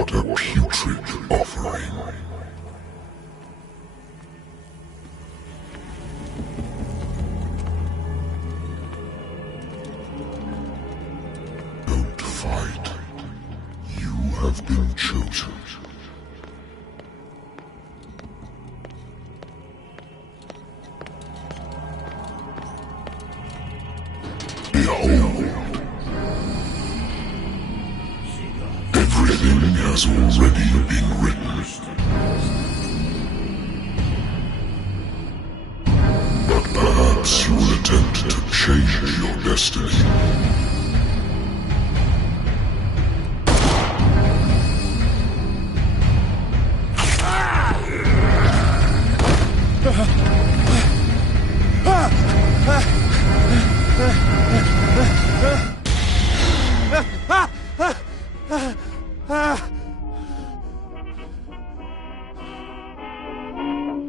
What a putrid offering. Don't fight. You have been chosen. Behold. Everything has already been written. But perhaps you will attempt to change your destiny.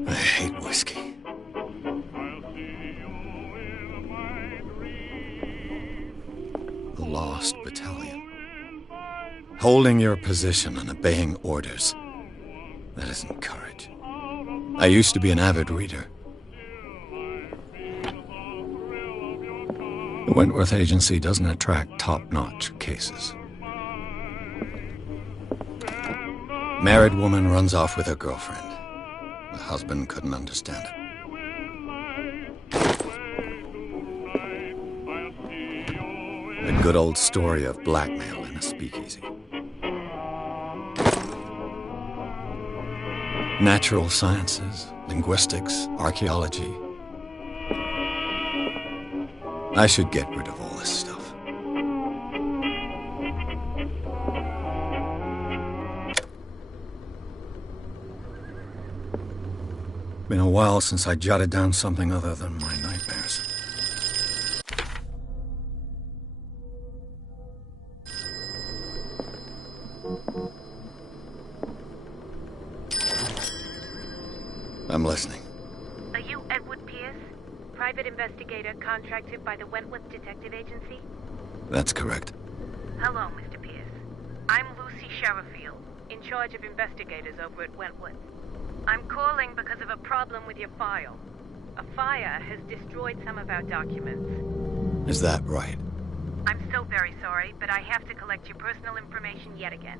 I hate whiskey. The Lost Battalion. Holding your position and obeying orders. That isn't courage. I used to be an avid reader. The Wentworth Agency doesn't attract top-notch cases. Married woman runs off with her girlfriend. The husband couldn't understand it. The good old story of blackmail in a speakeasy. Natural sciences, linguistics, archaeology. I should get rid of all this stuff. Been a while since I jotted down something other than my nightmares. I'm listening. Are you Edward Pierce, private investigator contracted by the Wentworth Detective Agency? That's correct. Hello, Mr. Pierce. I'm Lucy Sherrifield, in charge of investigators over at Wentworth. I'm calling because of a problem with your file. A fire has destroyed some of our documents. Is that right? I'm so very sorry, but I have to collect your personal information yet again.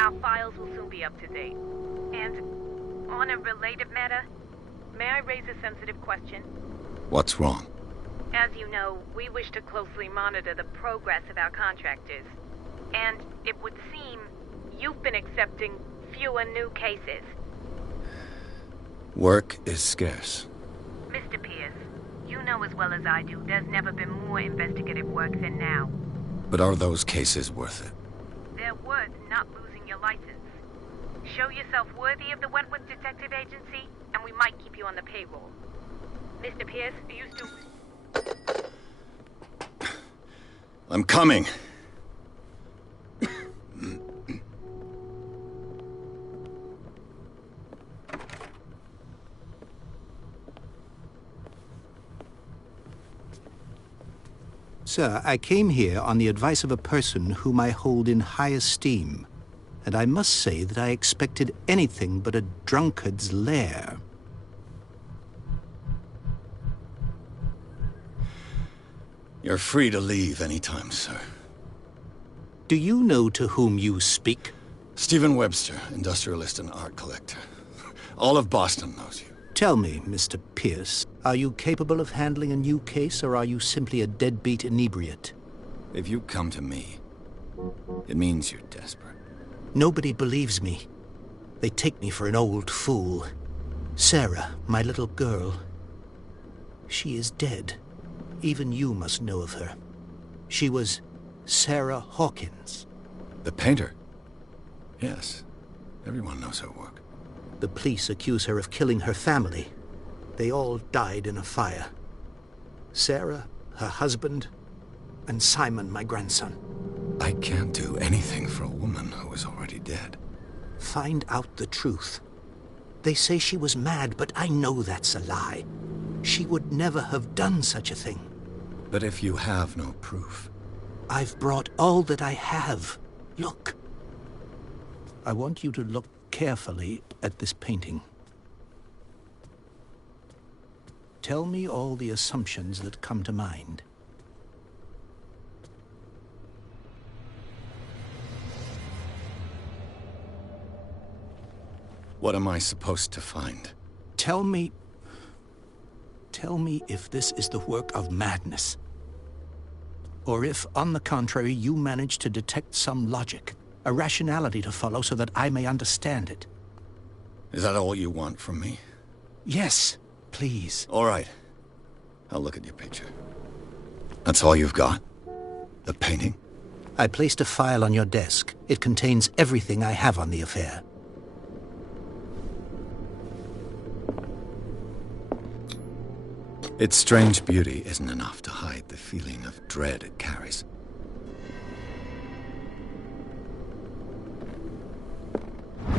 Our files will soon be up to date. And on a related matter, may I raise a sensitive question? What's wrong? As you know, we wish to closely monitor the progress of our contractors. And it would seem you've been accepting fewer new cases. Work is scarce. Mr. Pierce, you know as well as I do there's never been more investigative work than now. But are those cases worth it? They're worth not losing your license. Show yourself worthy of the Wentworth Detective Agency, and we might keep you on the payroll. Mr. Pierce, are you still... I'm coming. Sir, I came here on the advice of a person whom I hold in high esteem, and I must say that I expected anything but a drunkard's lair. You're free to leave anytime, sir. Do you know to whom you speak? Stephen Webster, industrialist and art collector. All of Boston knows you. Tell me, Mr. Pierce, are you capable of handling a new case, or are you simply a deadbeat inebriate? If you come to me, it means you're desperate. Nobody believes me. They take me for an old fool. Sarah, my little girl, she is dead. Even you must know of her. She was Sarah Hawkins. The painter? Yes. Everyone knows her work. The police accuse her of killing her family. They all died in a fire. Sarah, her husband, and Simon, my grandson. I can't do anything for a woman who is already dead. Find out the truth. They say she was mad, but I know that's a lie. She would never have done such a thing. But if you have no proof... I've brought all that I have. Look. I want you to look carefully at this painting. Tell me all the assumptions that come to mind. What am I supposed to find? Tell me if this is the work of madness. Or if, on the contrary, you manage to detect some logic, a rationality to follow so that I may understand it. Is that all you want from me? Yes, please. All right. I'll look at your picture. That's all you've got? The painting? I placed a file on your desk. It contains everything I have on the affair. Its strange beauty isn't enough to hide the feeling of dread it carries.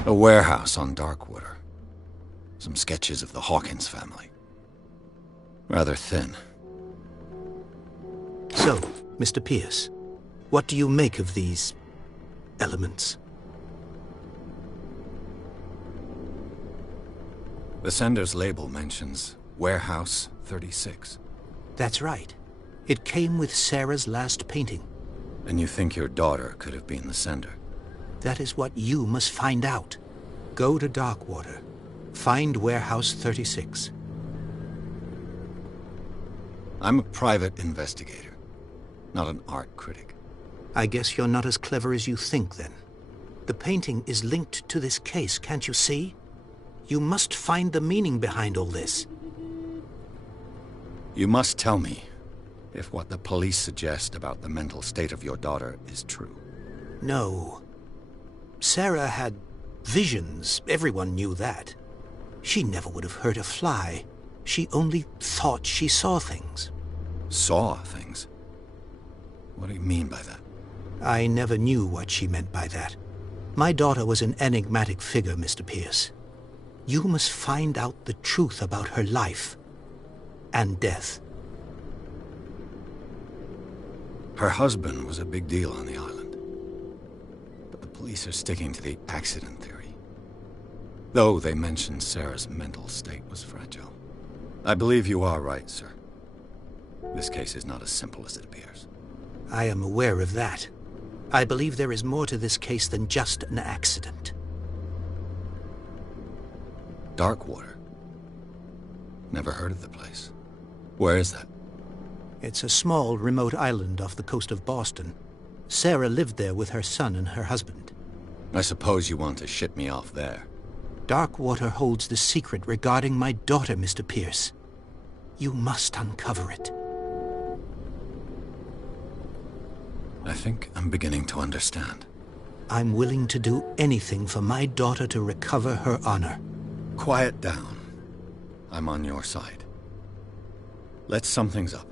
A warehouse on Darkwater. Some sketches of the Hawkins family. Rather thin. So, Mr. Pierce, what do you make of these elements? The sender's label mentions Warehouse 36. That's right. It came with Sarah's last painting. And you think your daughter could have been the sender? That is what you must find out. Go to Darkwater. Find Warehouse 36. I'm a private investigator, not an art critic. I guess you're not as clever as you think, then. The painting is linked to this case, can't you see? You must find the meaning behind all this. You must tell me if what the police suggest about the mental state of your daughter is true. No. Sarah had visions. Everyone knew that. She never would have hurt a fly. She only thought she saw things. Saw things? What do you mean by that? I never knew what she meant by that. My daughter was an enigmatic figure, Mr. Pierce. You must find out the truth about her life and death. Her husband was a big deal on the island. But the police are sticking to the accident theory. Though they mentioned Sarah's mental state was fragile. I believe you are right, sir. This case is not as simple as it appears. I am aware of that. I believe there is more to this case than just an accident. Darkwater? Never heard of the place. Where is that? It's a small, remote island off the coast of Boston. Sarah lived there with her son and her husband. I suppose you want to ship me off there. Darkwater holds the secret regarding my daughter, Mr. Pierce. You must uncover it. I think I'm beginning to understand. I'm willing to do anything for my daughter to recover her honor. Quiet down. I'm on your side. Let's sum things up.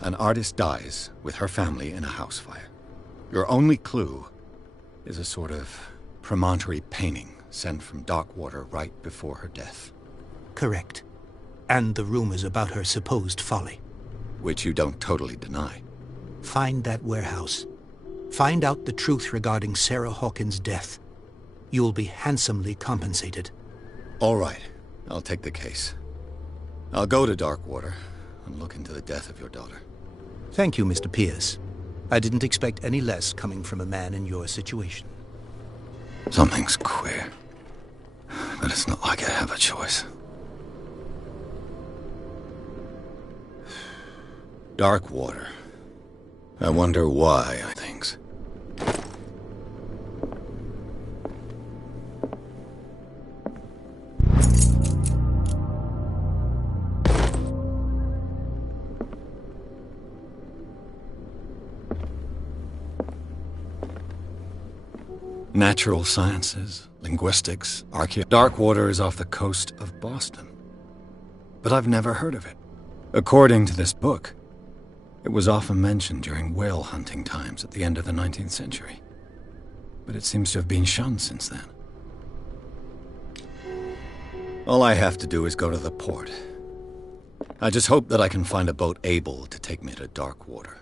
An artist dies with her family in a house fire. Your only clue is a sort of promontory painting sent from Darkwater right before her death. Correct. And the rumors about her supposed folly. Which you don't totally deny. Find that warehouse. Find out the truth regarding Sarah Hawkins' death. You'll be handsomely compensated. All right. I'll take the case. I'll go to Darkwater and look into the death of your daughter. Thank you, Mr. Pierce. I didn't expect any less coming from a man in your situation. Something's queer. But it's not like I have a choice. Darkwater. I wonder why I think. Natural sciences, linguistics, Darkwater is off the coast of Boston. But I've never heard of it. According to this book, it was often mentioned during whale hunting times at the end of the 19th century. But it seems to have been shunned since then. All I have to do is go to the port. I just hope that I can find a boat able to take me to Darkwater.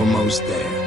Almost there.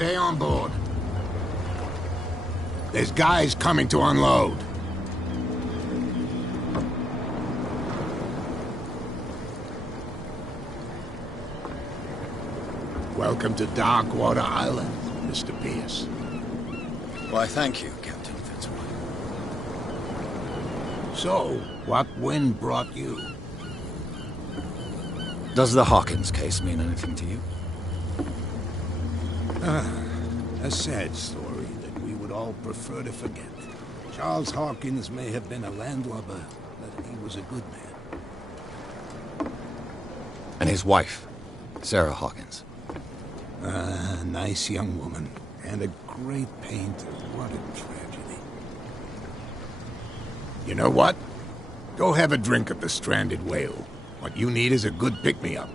Stay on board. There's guys coming to unload. Welcome to Darkwater Island, Mr. Pierce. Why, thank you, Captain Fitzroy. So, what wind brought you? Does the Hawkins case mean anything to you? A sad story that we would all prefer to forget. Charles Hawkins may have been a landlubber, but he was a good man. And his wife, Sarah Hawkins. A nice young woman, and a great painter. What a tragedy. You know what? Go have a drink at the Stranded Whale. What you need is a good pick-me-up.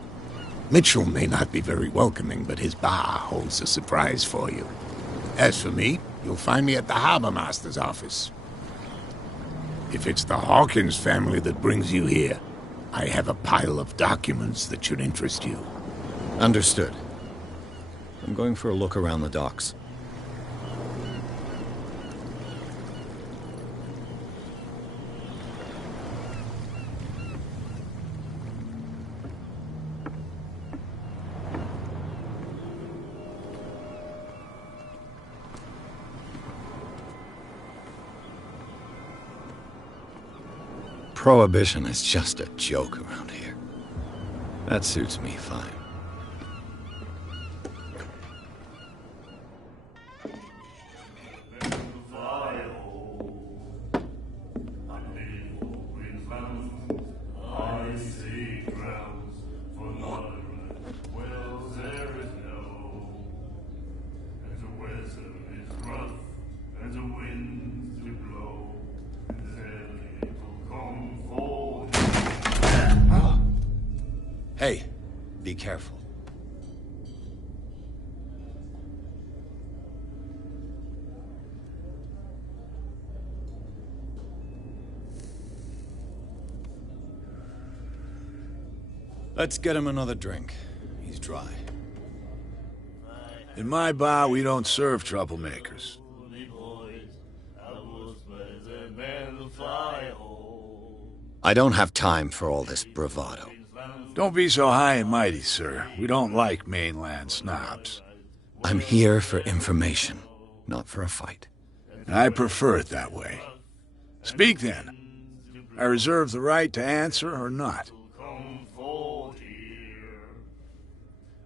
Mitchell may not be very welcoming, but his bar holds a surprise for you. As for me, you'll find me at the Harbor Master's office. If it's the Hawkins family that brings you here, I have a pile of documents that should interest you. Understood. I'm going for a look around the docks. Prohibition is just a joke around here. That suits me fine. Hey, be careful. Let's get him another drink. He's dry. In my bar, we don't serve troublemakers. I don't have time for all this bravado. Don't be so high and mighty, sir. We don't like mainland snobs. I'm here for information, not for a fight. I prefer it that way. Speak then. I reserve the right to answer or not.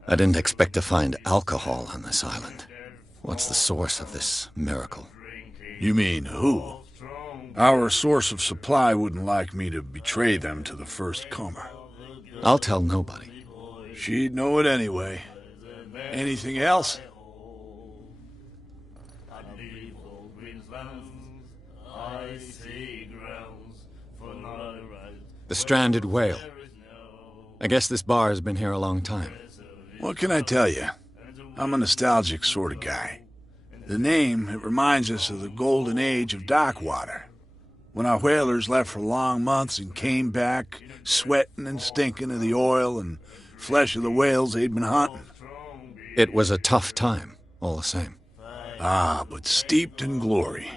I didn't expect to find alcohol on this island. What's the source of this miracle? You mean who? Our source of supply wouldn't like me to betray them to the first comer. I'll tell nobody. She'd know it anyway. Anything else? The Stranded Whale. I guess this bar has been here a long time. What can I tell you? I'm a nostalgic sort of guy. The name, it reminds us of the golden age of Darkwater. When our whalers left for long months and came back, sweating and stinking of the oil and flesh of the whales they'd been hunting. It was a tough time, all the same. Ah, but steeped in glory.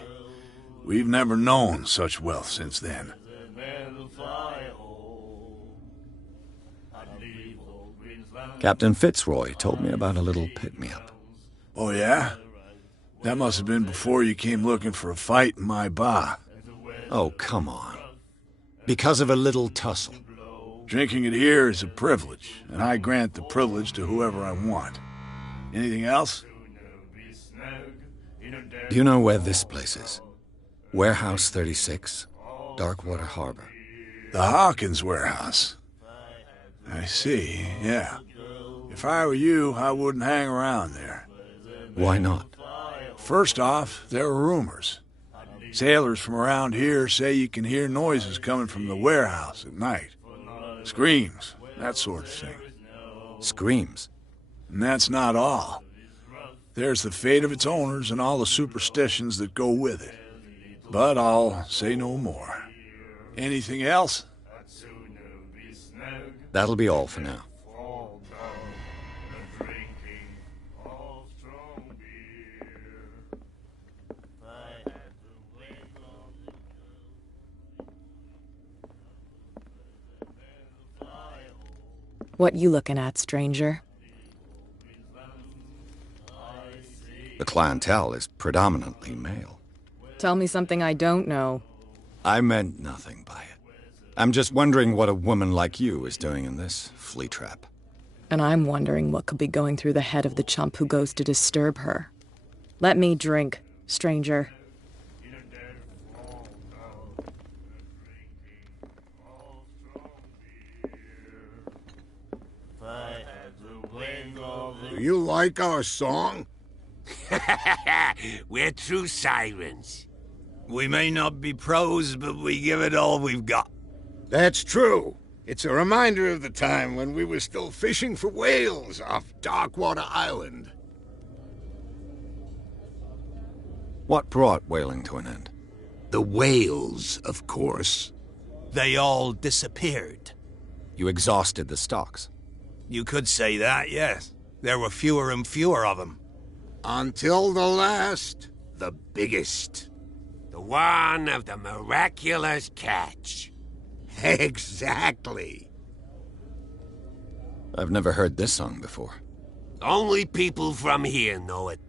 We've never known such wealth since then. Captain Fitzroy told me about a little pick-me-up. Oh, yeah? That must have been before you came looking for a fight in my bar. Oh, come on. Because of a little tussle. Drinking it here is a privilege, and I grant the privilege to whoever I want. Anything else? Do you know where this place is? Warehouse 36, Darkwater Harbor. The Hawkins warehouse. I see, yeah. If I were you, I wouldn't hang around there. Why not? First off, there are rumors. Sailors from around here say you can hear noises coming from the warehouse at night. Screams, that sort of thing. Screams? And that's not all. There's the fate of its owners and all the superstitions that go with it. But I'll say no more. Anything else? That'll be all for now. What you looking at, stranger? The clientele is predominantly male. Tell me something I don't know. I meant nothing by it. I'm just wondering what a woman like you is doing in this flea trap. And I'm wondering what could be going through the head of the chump who goes to disturb her. Let me drink, stranger. Do you like our song? We're true sirens. We may not be pros, but we give it all we've got. That's true. It's a reminder of the time when we were still fishing for whales off Darkwater Island. What brought whaling to an end? The whales, of course. They all disappeared. You exhausted the stocks. You could say that, yes. There were fewer and fewer of them. Until the last, the biggest. The one of the miraculous catch. Exactly. I've never heard this song before. Only people from here know it.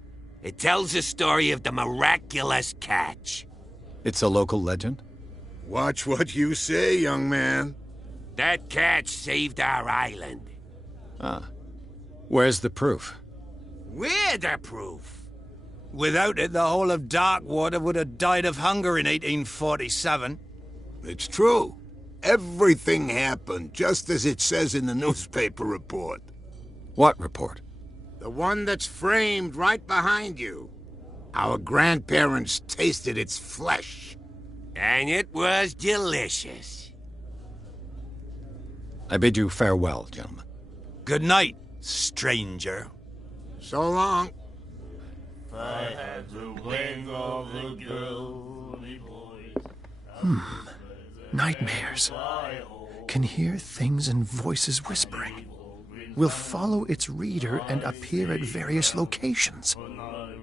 It tells the story of the miraculous catch. It's a local legend? Watch what you say, young man. That catch saved our island. Ah. Where's the proof? We're the proof. Without it, the whole of Darkwater would have died of hunger in 1847. It's true. Everything happened just as it says in the newspaper report. What report? The one that's framed right behind you. Our grandparents tasted its flesh. And it was delicious. I bid you farewell, gentlemen. Good night, stranger. So long. If I had the wing of the girly boys. Nightmares. Can hear things and voices whispering. Will follow its reader and appear at various locations,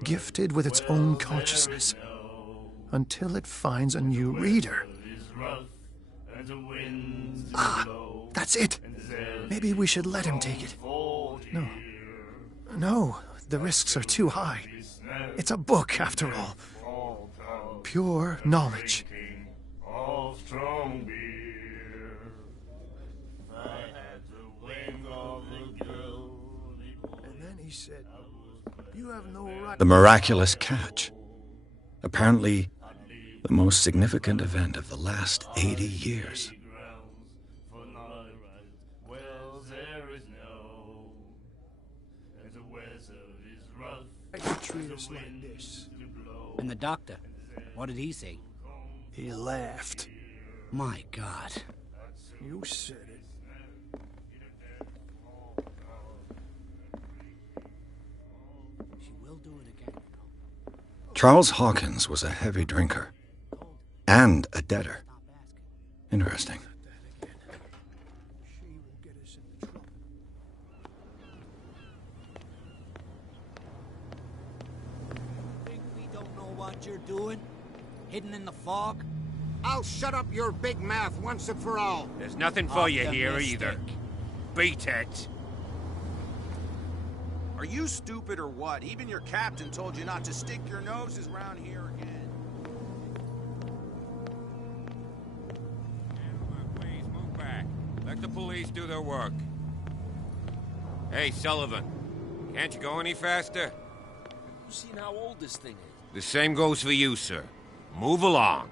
gifted with its own consciousness, until it finds a new reader. Ah, that's it. Maybe we should let him take it. No, the risks are too high. It's a book, after all. Pure knowledge. And then he said, "You have no right." The miraculous catch. Apparently, the most significant event of the last 80 years. Treat us like this. And the doctor, what did he say? He laughed. My God. You said it. She will do it again, you know. Charles Hawkins was a heavy drinker. And a debtor. Interesting. She will get us into trouble. Think we don't know what you're doing? Hidden in the fog? I'll shut up your big mouth once and for all. There's nothing for you here Optimistic. either. Beat it. Are you stupid or what? Even your captain told you not to stick your noses around here again. Please move back. Let the police do their work. Hey, Sullivan. Can't you go any faster? You seen how old this thing is? The same goes for you, sir. Move along.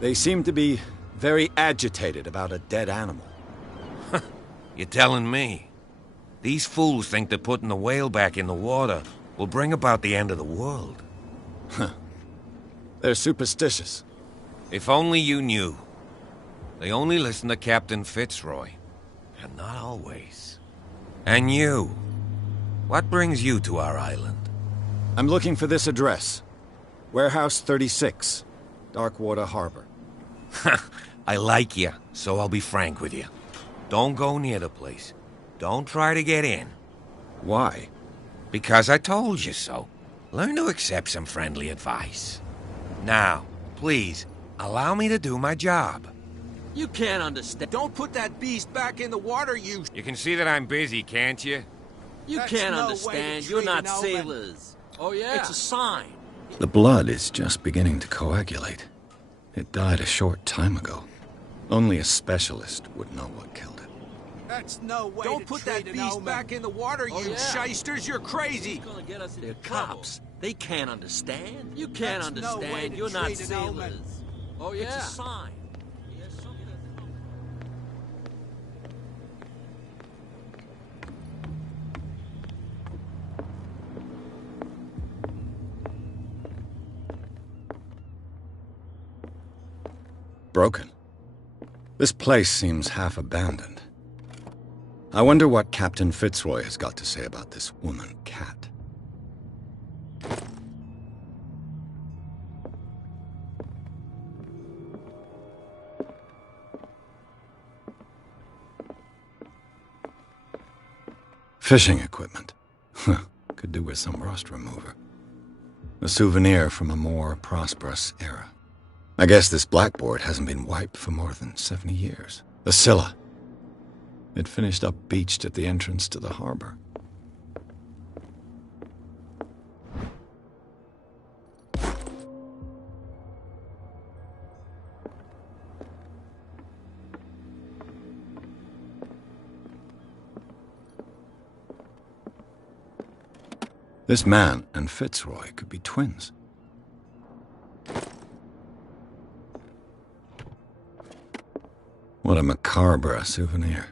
They seem to be very agitated about a dead animal. You're telling me? These fools think that putting the whale back in the water will bring about the end of the world. They're superstitious. If only you knew. They only listen to Captain Fitzroy. And not always. And you. What brings you to our island? I'm looking for this address. Warehouse 36, Darkwater Harbor. I like you, so I'll be frank with you. Don't go near the place. Don't try to get in. Why? Because I told you so. Learn to accept some friendly advice. Now, please, allow me to do my job. You can't understand. Don't put that beast back in the water, you... You can see that I'm busy, can't you? You That's can't no way understand. to You're treat not an old man. sailors. Oh, yeah? It's a sign. The blood is just beginning to coagulate. It died a short time ago. Only a specialist would know what killed it. That's no way Don't to put treat that an beast omen. back in the water, Oh, you yeah. shysters! You're crazy! Gonna get us They're into trouble. cops. They can't understand. You can't That's no way understand. to You're not treat an omen. sailors. Oh, yeah. It's a sign. Broken. This place seems half abandoned. I wonder what Captain Fitzroy has got to say about this woman cat. Fishing equipment. Could do with some rust remover. A souvenir from a more prosperous era. I guess this blackboard hasn't been wiped for more than 70 years. The Scylla. It finished up beached at the entrance to the harbor. This man and Fitzroy could be twins. What a macabre souvenir.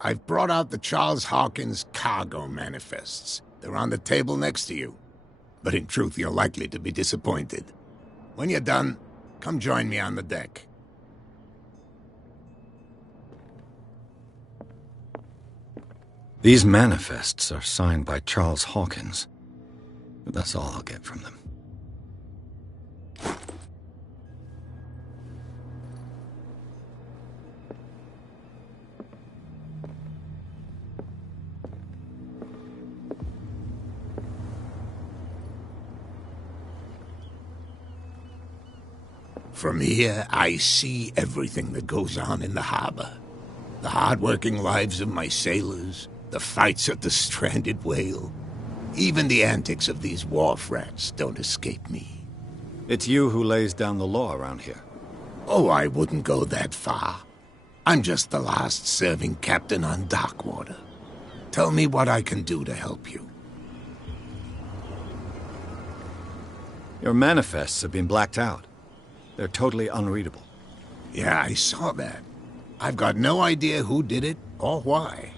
I've brought out the Charles Hawkins cargo manifests. They're on the table next to you. But in truth, you're likely to be disappointed. When you're done, come join me on the deck. These manifests are signed by Charles Hawkins, but that's all I'll get from them. From here, I see everything that goes on in the harbor. The hard-working lives of my sailors, the fights at the stranded whale. Even the antics of these wharf rats don't escape me. It's you who lays down the law around here. Oh, I wouldn't go that far. I'm just the last serving captain on Darkwater. Tell me what I can do to help you. Your manifests have been blacked out. They're totally unreadable. Yeah, I saw that. I've got no idea who did it or why.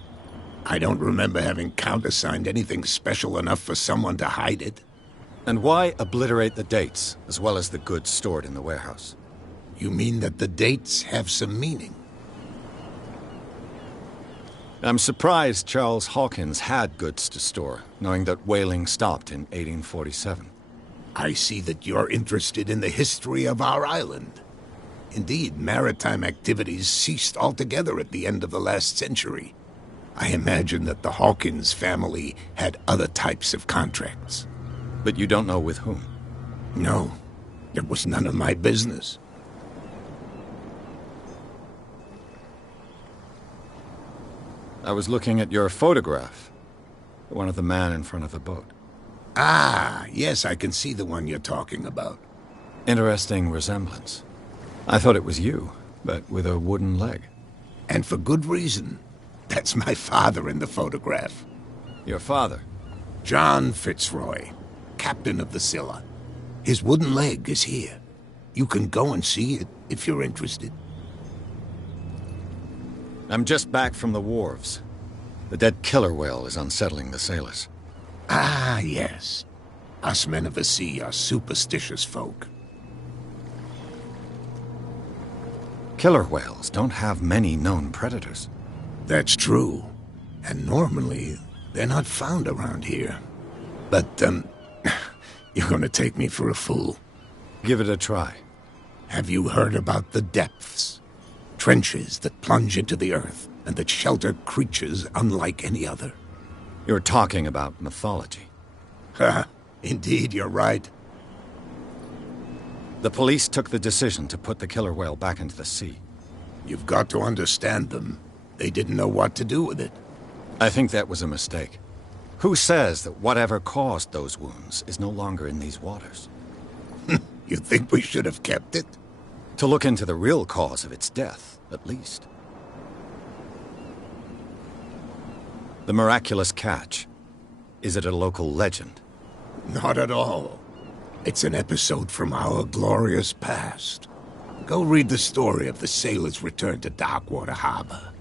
I don't remember having countersigned anything special enough for someone to hide it. And why obliterate the dates, as well as the goods stored in the warehouse? You mean that the dates have some meaning? I'm surprised Charles Hawkins had goods to store, knowing that whaling stopped in 1847. I see that you're interested in the history of our island. Indeed, maritime activities ceased altogether at the end of the last century. I imagine that the Hawkins family had other types of contracts. But you don't know with whom? No, it was none of my business. I was looking at your photograph. One of the man in front of the boat. Ah, yes, I can see the one you're talking about. Interesting resemblance. I thought it was you, but with a wooden leg. And for good reason. That's my father in the photograph. Your father? John Fitzroy, captain of the Scylla. His wooden leg is here. You can go and see it if you're interested. I'm just back from the wharves. The dead killer whale is unsettling the sailors. Ah, yes. Us men of the sea are superstitious folk. Killer whales don't have many known predators. That's true. And normally, they're not found around here. But, you're gonna take me for a fool. Give it a try. Have you heard about the depths? Trenches that plunge into the earth and that shelter creatures unlike any other. You're talking about mythology. Ha! Indeed, you're right. The police took the decision to put the killer whale back into the sea. You've got to understand them. They didn't know what to do with it. I think that was a mistake. Who says that whatever caused those wounds is no longer in these waters? You think we should have kept it? To look into the real cause of its death, at least. The miraculous catch. Is it a local legend? Not at all. It's an episode from our glorious past. Go read the story of the sailor's return to Darkwater Harbor.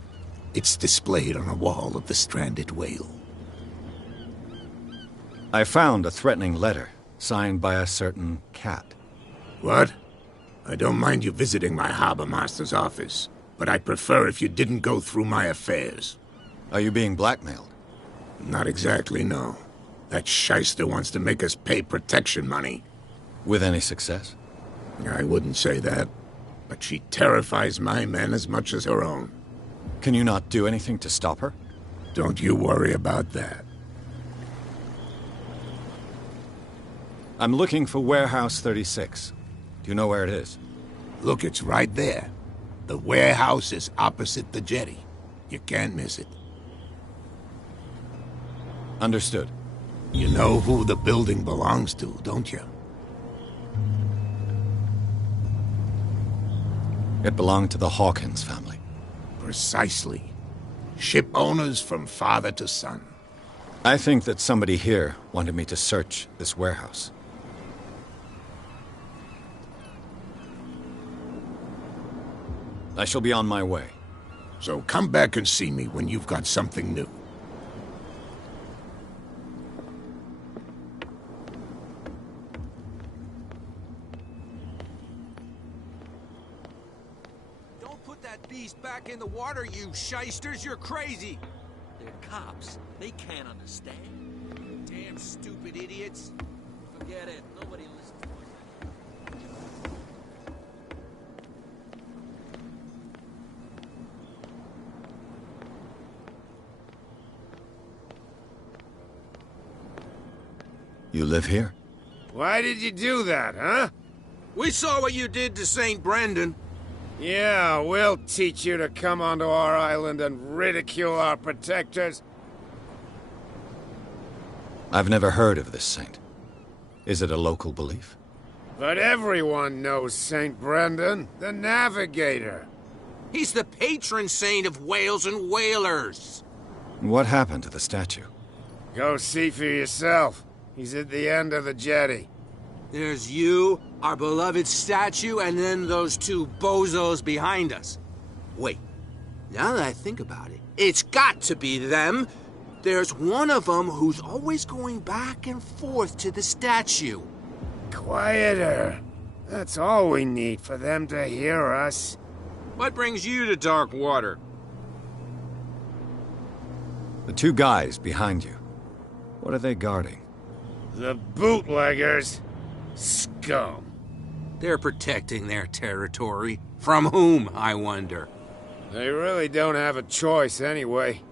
It's displayed on a wall of the stranded whale. I found a threatening letter, signed by a certain cat. What? I don't mind you visiting my harbor master's office, but I'd prefer if you didn't go through my affairs. Are you being blackmailed? Not exactly, no. That shyster wants to make us pay protection money. With any success? I wouldn't say that, but she terrifies my men as much as her own. Can you not do anything to stop her? Don't you worry about that. I'm looking for Warehouse 36. Do you know where it is? Look, it's right there. The warehouse is opposite the jetty. You can't miss it. Understood. You know who the building belongs to, don't you? It belonged to the Hawkins family. Precisely. Ship owners from father to son. I think that somebody here wanted me to search this warehouse. I shall be on my way. So come back and see me when you've got something new. Back in the water, you shysters! You're crazy! They're cops. They can't understand. Damn stupid idiots. Forget it. Nobody listens to us. You live here? Why did you do that, huh? We saw what you did to St. Brendan. Yeah, we'll teach you to come onto our island and ridicule our protectors. I've never heard of this saint. Is it a local belief? But everyone knows St. Brendan, the Navigator. He's the patron saint of whales and whalers. What happened to the statue? Go see for yourself. He's at the end of the jetty. There's you, our beloved statue, and then those two bozos behind us. Wait, now that I think about it, it's got to be them. There's one of them who's always going back and forth to the statue. Quieter. That's all we need for them to hear us. What brings you to Darkwater? The two guys behind you. What are they guarding? The bootleggers. Scum. They're protecting their territory. From whom, I wonder? They really don't have a choice anyway.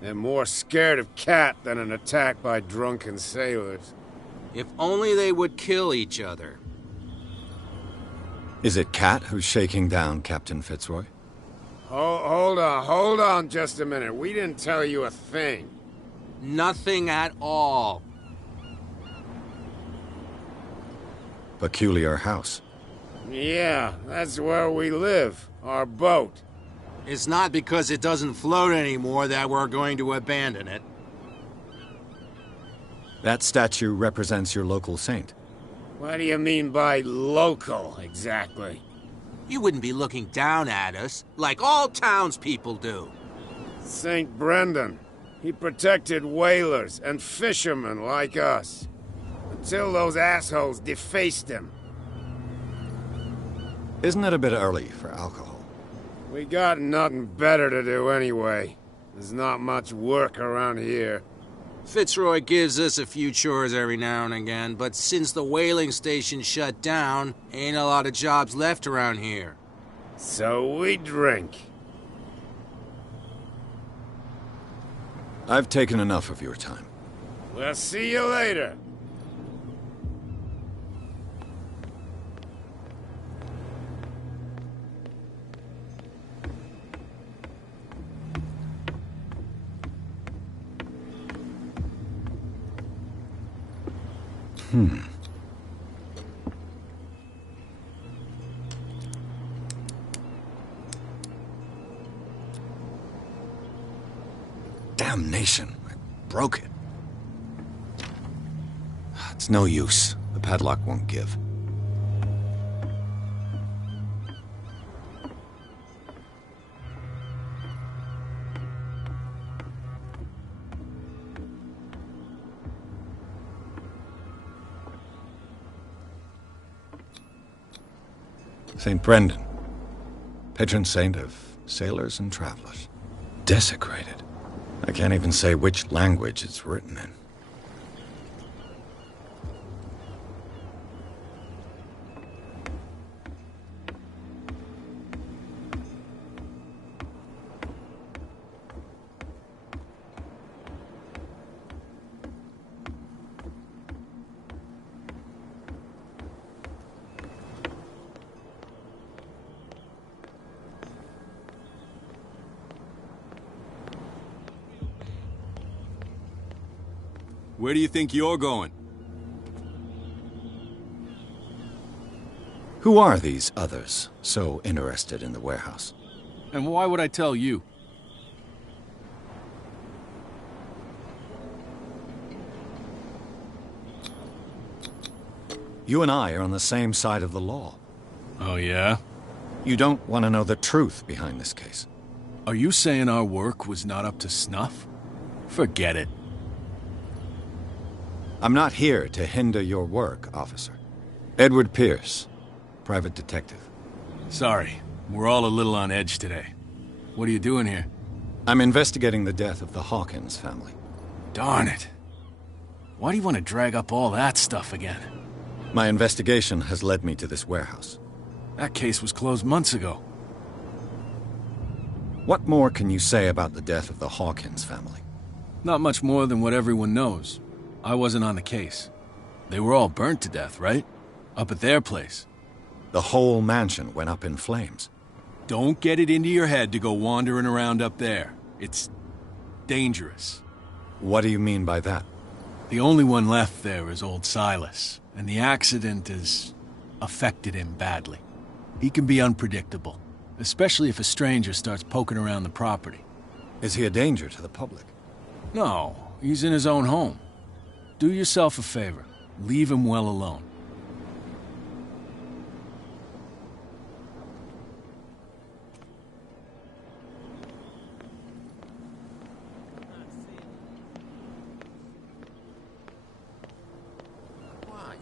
They're more scared of Cat than an attack by drunken sailors. If only they would kill each other. Is it Cat who's shaking down Captain Fitzroy? Hold on just a minute. We didn't tell you a thing. Nothing at all. Peculiar house. Yeah, that's where we live. Our boat. It's not because it doesn't float anymore that we're going to abandon it. That statue represents your local saint. What do you mean by local, exactly? You wouldn't be looking down at us, like all townspeople do. St. Brendan. He protected whalers and fishermen like us. Until those assholes defaced him. Isn't it a bit early for alcohol? We got nothing better to do anyway. There's not much work around here. Fitzroy gives us a few chores every now and again, but since the whaling station shut down, ain't a lot of jobs left around here. So we drink. I've taken enough of your time. We'll see you later. Damnation. I broke it. It's no use. The padlock won't give. St. Brendan, patron saint of sailors and travelers. Desecrated. I can't even say which language it's written in. Where do you think you're going? Who are these others so interested in the warehouse? And why would I tell you? You and I are on the same side of the law. Oh, yeah? You don't want to know the truth behind this case. Are you saying our work was not up to snuff? Forget it. I'm not here to hinder your work, officer. Edward Pierce, private detective. Sorry, we're all a little on edge today. What are you doing here? I'm investigating the death of the Hawkins family. Darn it. Why do you want to drag up all that stuff again? My investigation has led me to this warehouse. That case was closed months ago. What more can you say about the death of the Hawkins family? Not much more than what everyone knows. I wasn't on the case. They were all burnt to death, right? Up at their place. The whole mansion went up in flames. Don't get it into your head to go wandering around up there. It's dangerous. What do you mean by that? The only one left there is old Silas, and the accident has affected him badly. He can be unpredictable, especially if a stranger starts poking around the property. Is he a danger to the public? No, he's in his own home. Do yourself a favor. Leave him well alone.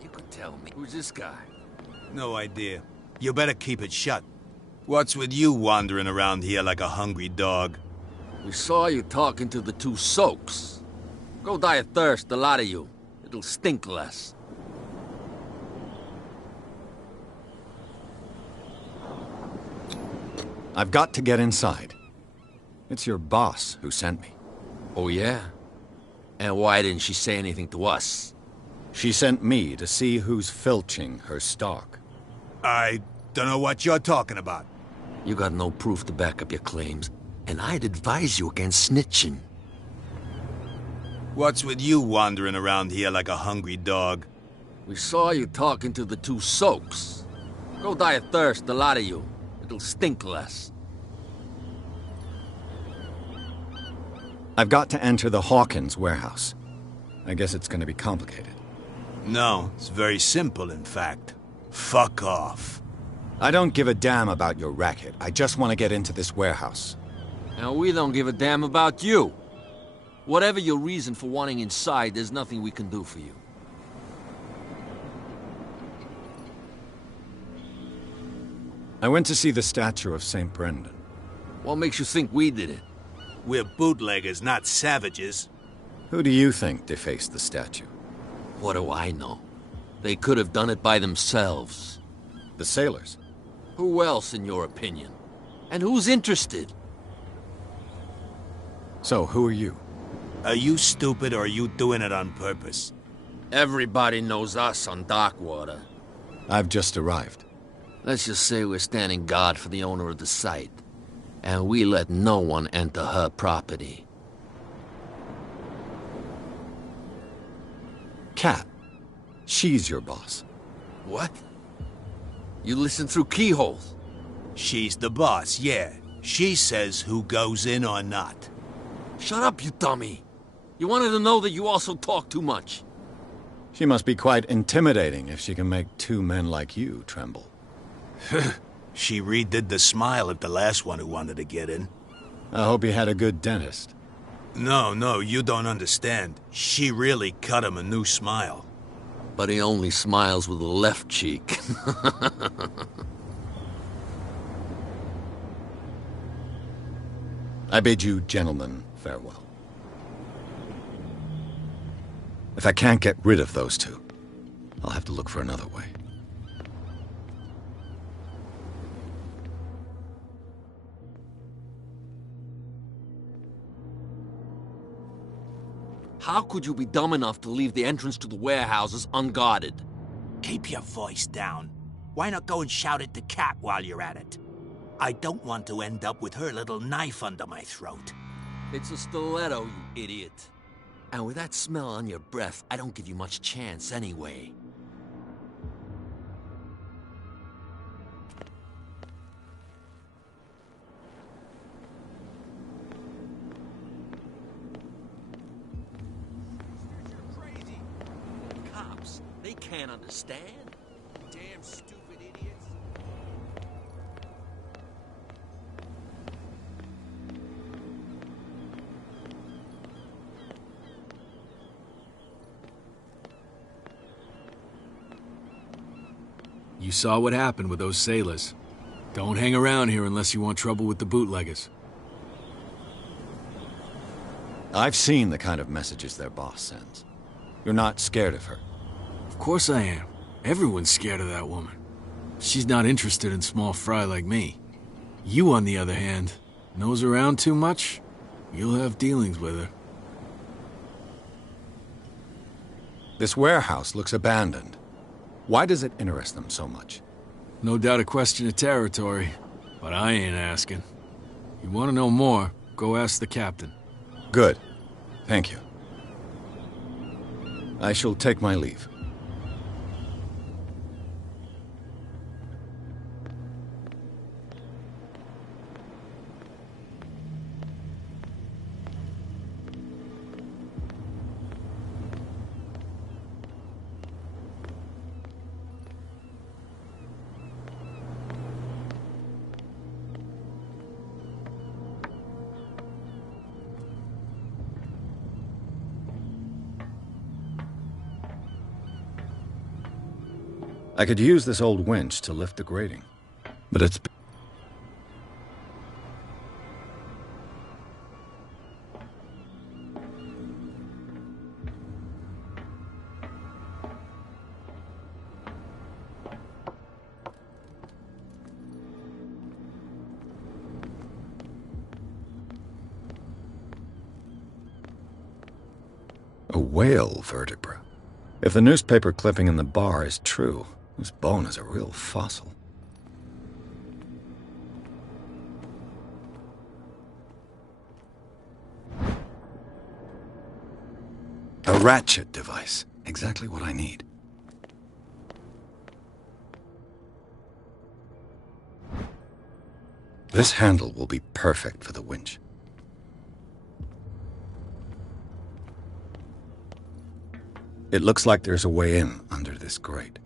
You could tell me. Who's this guy? No idea. You better keep it shut. What's with you wandering around here like a hungry dog? We saw you talking to the two soaks. Go die of thirst, the lot of you. It'll stink less. I've got to get inside. It's your boss who sent me. Oh, yeah? And why didn't she say anything to us? She sent me to see who's filching her stock. I don't know what you're talking about. You got no proof to back up your claims, and I'd advise you against snitching. What's with you wandering around here like a hungry dog? We saw you talking to the two soaks. Go die of thirst, the lot of you. It'll stink less. I've got to enter the Hawkins warehouse. I guess it's going to be complicated. No, it's very simple, in fact. Fuck off. I don't give a damn about your racket. I just want to get into this warehouse. And we don't give a damn about you. Whatever your reason for wanting inside, there's nothing we can do for you. I went to see the statue of St. Brendan. What makes you think we did it? We're bootleggers, not savages. Who do you think defaced the statue? What do I know? They could have done it by themselves. The sailors? Who else, in your opinion? And who's interested? So, who are you? Are you stupid or are you doing it on purpose? Everybody knows us on Darkwater. I've just arrived. Let's just say we're standing guard for the owner of the site. And we let no one enter her property. Cat. She's your boss. What? You listen through keyholes? She's the boss, yeah. She says who goes in or not. Shut up, you dummy. You wanted to know that you also talk too much. She must be quite intimidating if she can make two men like you tremble. She redid the smile at the last one who wanted to get in. I hope he had a good dentist. No, you don't understand. She really cut him a new smile. But he only smiles with the left cheek. I bid you gentlemen farewell. If I can't get rid of those two, I'll have to look for another way. How could you be dumb enough to leave the entrance to the warehouses unguarded? Keep your voice down. Why not go and shout at the cat while you're at it? I don't want to end up with her little knife under my throat. It's a stiletto, you idiot. And with that smell on your breath, I don't give you much chance anyway. Cops, they can't understand. Damn stupid idiots. You saw what happened with those sailors. Don't hang around here unless you want trouble with the bootleggers. I've seen the kind of messages their boss sends. You're not scared of her. Of course I am. Everyone's scared of that woman. She's not interested in small fry like me. You, on the other hand, nose around too much, you'll have dealings with her. This warehouse looks abandoned. Why does it interest them so much? No doubt a question of territory, but I ain't asking. You want to know more, go ask the captain. Good. Thank you. I shall take my leave. I could use this old winch to lift the grating, but it's... a whale vertebra. If the newspaper clipping in the bar is true, this bone is a real fossil. A ratchet device. Exactly what I need. This handle will be perfect for the winch. It looks like there's a way in under this grate.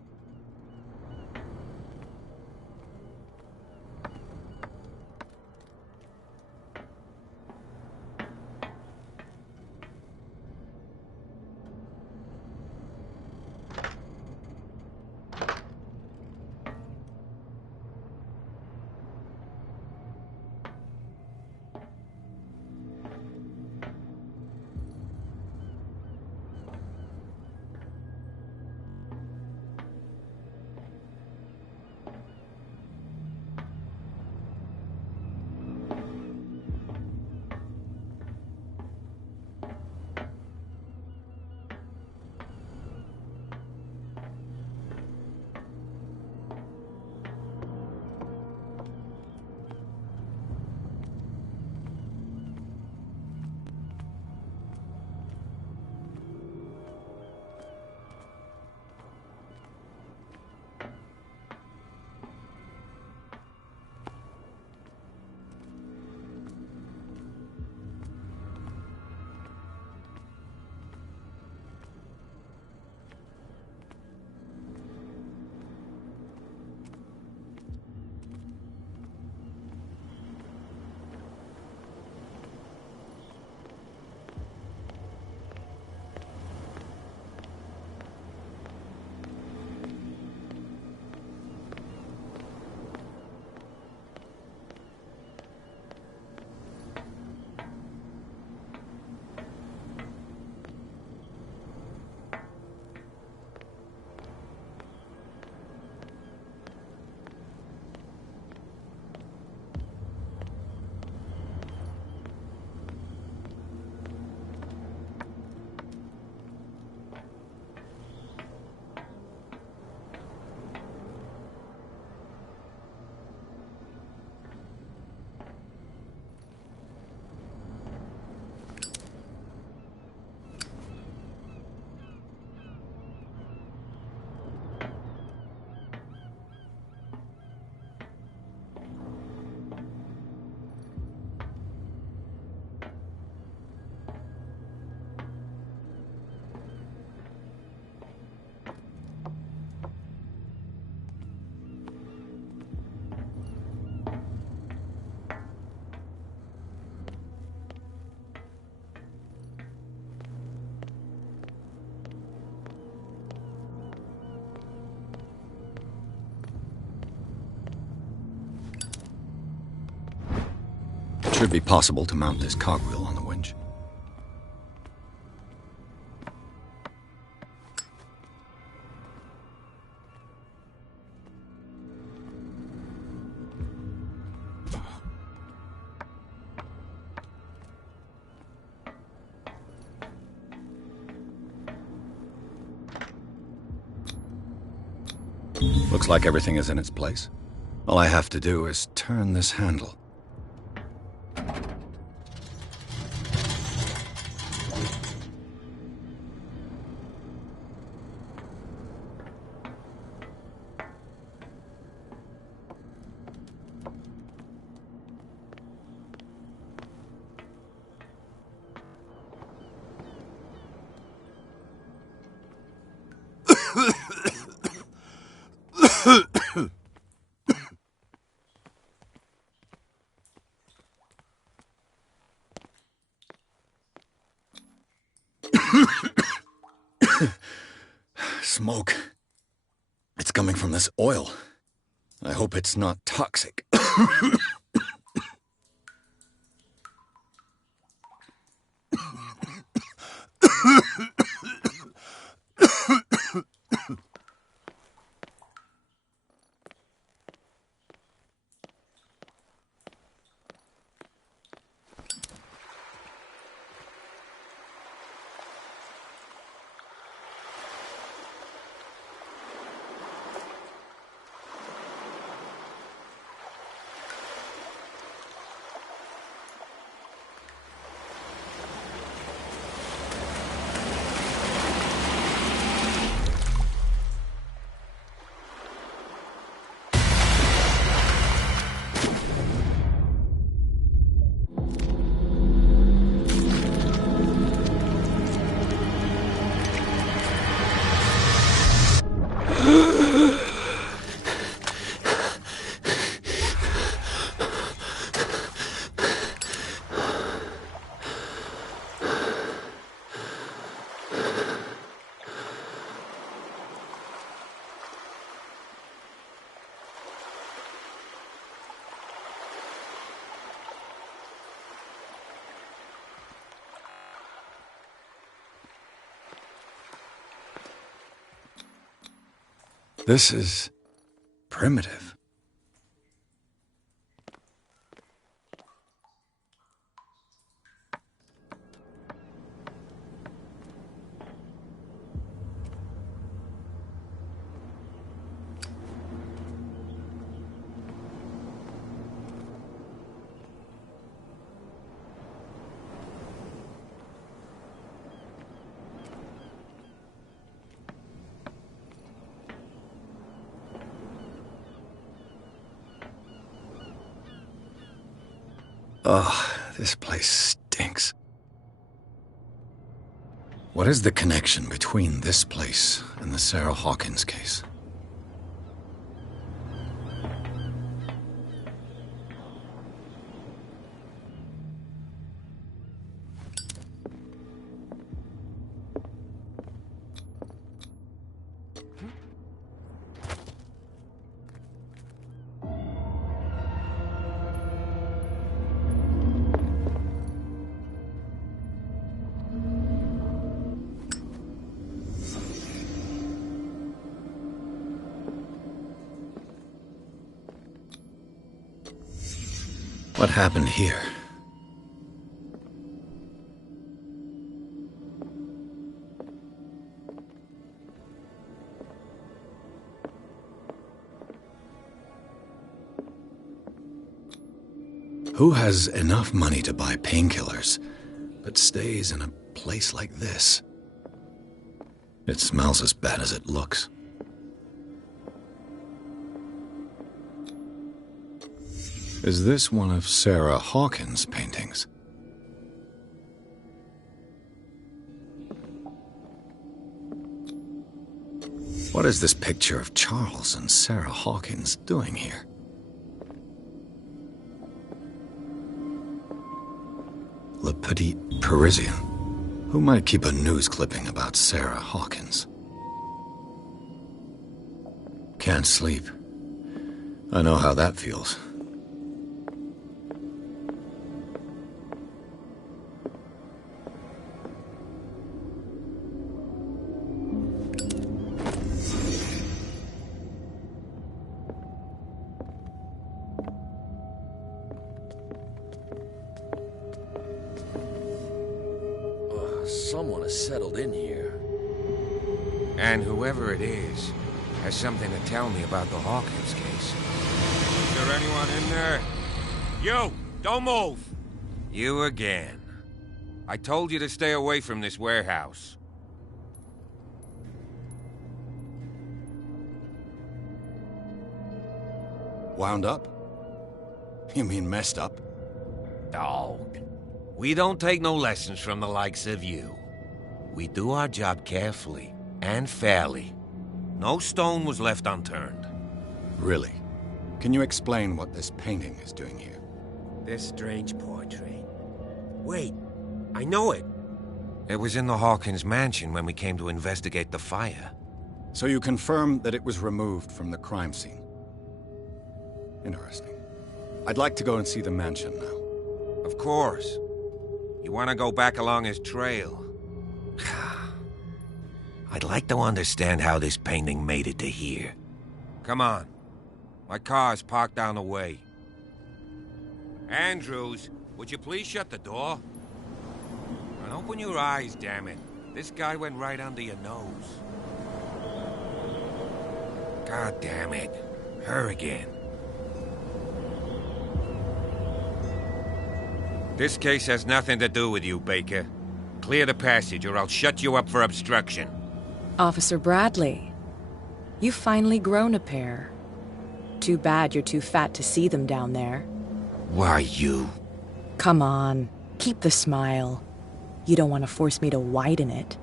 Should be possible to mount this cogwheel on the winch. Looks like everything is in its place. All I have to do is turn this handle. Smoke. It's coming from this oil. I hope it's not toxic. This is primitive. Ugh, this place stinks. What is the connection between this place and the Sarah Hawkins case? What happened here? Who has enough money to buy painkillers, but stays in a place like this? It smells as bad as it looks. Is this one of Sarah Hawkins' paintings? What is this picture of Charles and Sarah Hawkins doing here? Le Petit Parisien. Who might keep a news clipping about Sarah Hawkins? Can't sleep. I know how that feels. Someone has settled in here. And whoever it is has something to tell me about the Hawkins case. Is there anyone in there? You! Don't move! You again. I told you to stay away from this warehouse. Wound up? You mean messed up? Dog. We don't take no lessons from the likes of you. We do our job carefully and fairly. No stone was left unturned. Really? Can you explain what this painting is doing here? This strange portrait. Wait, I know it. It was in the Hawkins mansion when we came to investigate the fire. So you confirm that it was removed from the crime scene? Interesting. I'd like to go and see the mansion now. Of course. You want to go back along his trail? I'd like to understand how this painting made it to here. Come on. My car's parked down the way. Andrews, would you please shut the door? And open your eyes, damn it. This guy went right under your nose. God damn it. Her again. This case has nothing to do with you, Baker. Clear the passage or I'll shut you up for obstruction. Officer Bradley, you've finally grown a pair. Too bad you're too fat to see them down there. Why, you... Come on, keep the smile. You don't want to force me to widen it.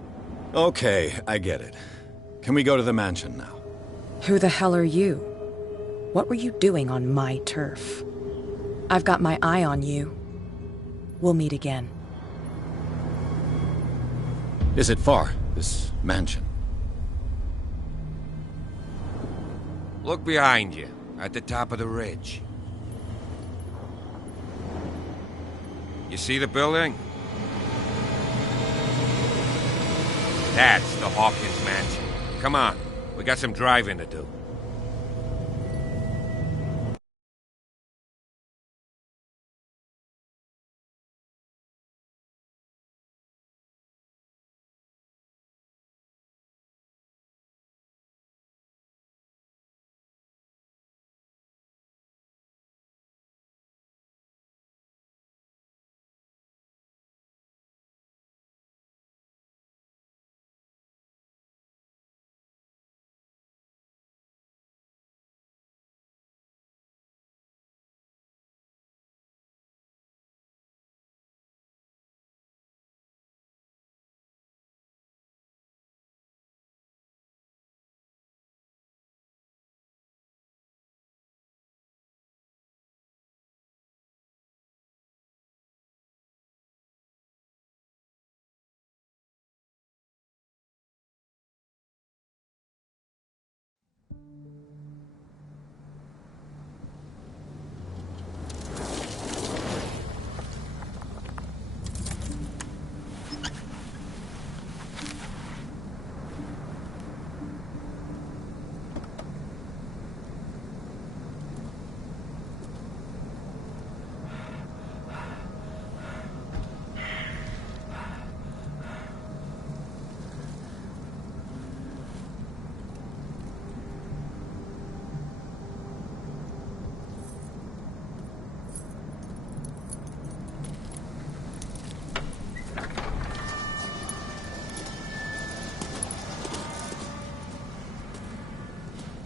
Okay, I get it. Can we go to the mansion now? Who the hell are you? What were you doing on my turf? I've got my eye on you. We'll meet again. Is it far, this mansion? Look behind you, at the top of the ridge. You see the building? That's the Hawkins mansion. Come on, we got some driving to do.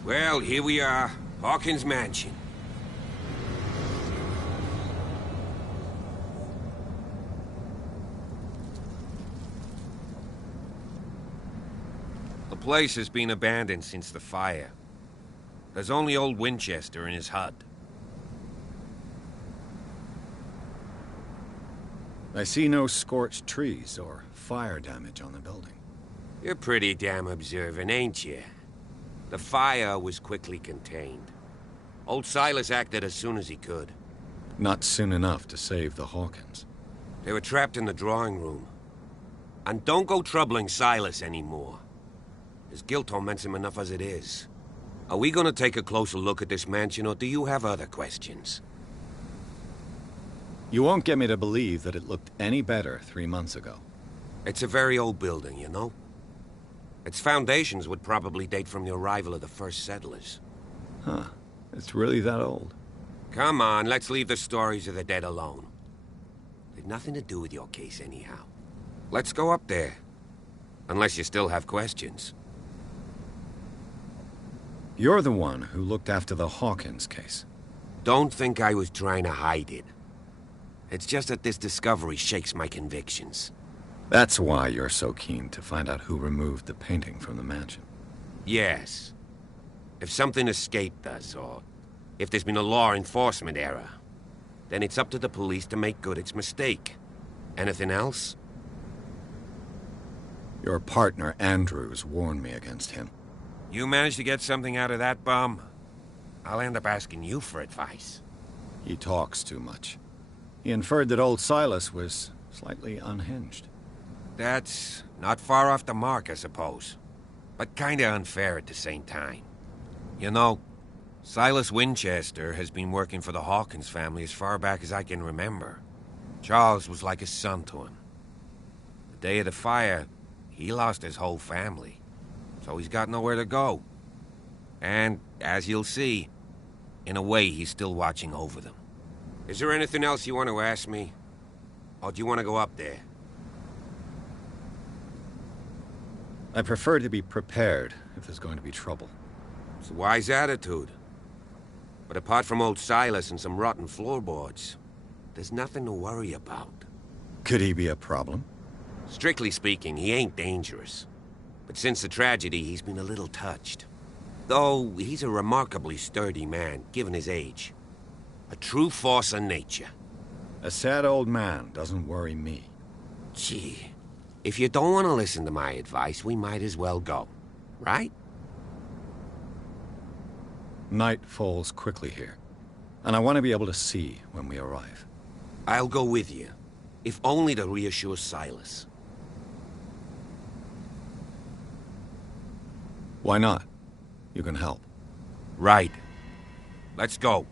Well, here we are. Hawkins Mansion. The place has been abandoned since the fire. There's only old Winchester in his hut. I see no scorched trees or fire damage on the building. You're pretty damn observant, ain't you? The fire was quickly contained. Old Silas acted as soon as he could. Not soon enough to save the Hawkins. They were trapped in the drawing room. And don't go troubling Silas anymore. His guilt torments him enough as it is. Are we gonna take a closer look at this mansion, or do you have other questions? You won't get me to believe that it looked any better 3 months ago. It's a very old building, you know? Its foundations would probably date from the arrival of the first settlers. Huh. It's really that old. Come on, let's leave the stories of the dead alone. They've nothing to do with your case anyhow. Let's go up there. Unless you still have questions. You're the one who looked after the Hawkins case. Don't think I was trying to hide it. It's just that this discovery shakes my convictions. That's why you're so keen to find out who removed the painting from the mansion. Yes. If something escaped us, or if there's been a law enforcement error, then it's up to the police to make good its mistake. Anything else? Your partner, Andrews, warned me against him. You managed to get something out of that bum? I'll end up asking you for advice. He talks too much. He inferred that old Silas was slightly unhinged. That's not far off the mark, I suppose. But kinda unfair at the same time. You know, Silas Winchester has been working for the Hawkins family as far back as I can remember. Charles was like a son to him. The day of the fire, he lost his whole family. So he's got nowhere to go. And, as you'll see, in a way he's still watching over them. Is there anything else you want to ask me? Or do you want to go up there? I prefer to be prepared if there's going to be trouble. It's a wise attitude. But apart from old Silas and some rotten floorboards, there's nothing to worry about. Could he be a problem? Strictly speaking, he ain't dangerous. But since the tragedy, he's been a little touched. Though, he's a remarkably sturdy man, given his age. A true force of nature. A sad old man doesn't worry me. Gee, if you don't want to listen to my advice, we might as well go. Right? Night falls quickly here, and I want to be able to see when we arrive. I'll go with you, if only to reassure Silas. Why not? You can help. Right. Let's go.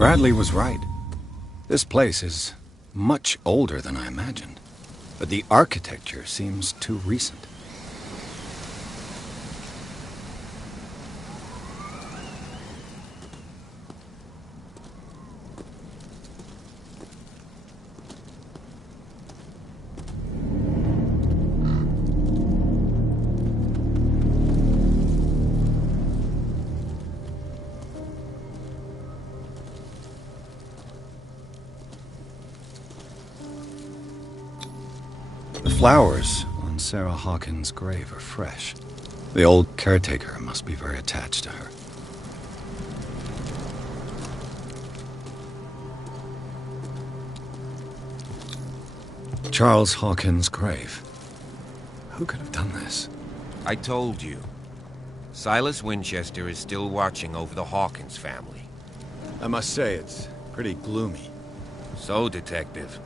Bradley was right. This place is much older than I imagined, but the architecture seems too recent. The flowers on Sarah Hawkins' grave are fresh. The old caretaker must be very attached to her. Charles Hawkins' grave. Who could have done this? I told you. Silas Winchester is still watching over the Hawkins family. I must say, it's pretty gloomy. So, Detective,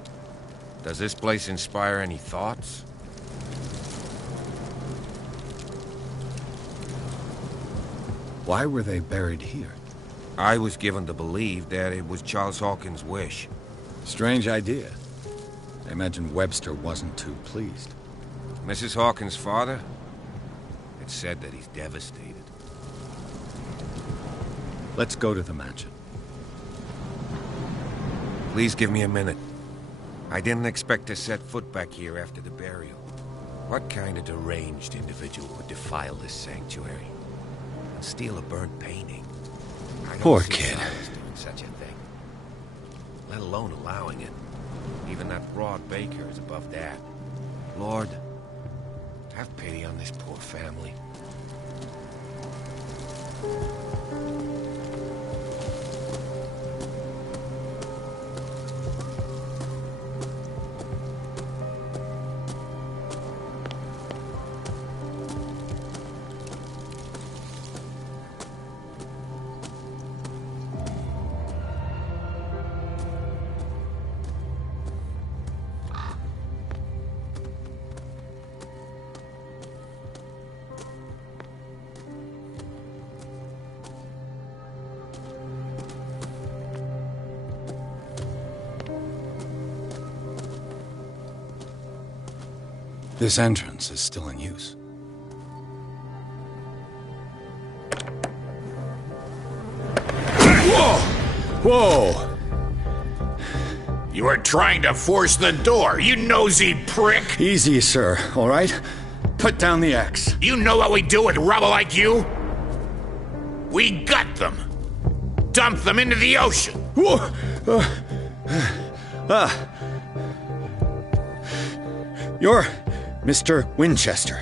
does this place inspire any thoughts? Why were they buried here? I was given to believe that it was Charles Hawkins' wish. Strange idea. I imagine Webster wasn't too pleased. Mrs. Hawkins' father? It's said that he's devastated. Let's go to the mansion. Please give me a minute. I didn't expect to set foot back here after the burial. What kind of deranged individual would defile this sanctuary? And steal a burnt painting? Poor kid. Doing such a thing. Let alone allowing it. Even that broad baker is above that. Lord, have pity on this poor family. This entrance is still in use. Whoa! Whoa! You were trying to force the door, you nosy prick! Easy, sir, all right? Put down the axe. You know what we do with rubble like you? We gut them. Dump them into the ocean. Whoa! You're Mr. Winchester.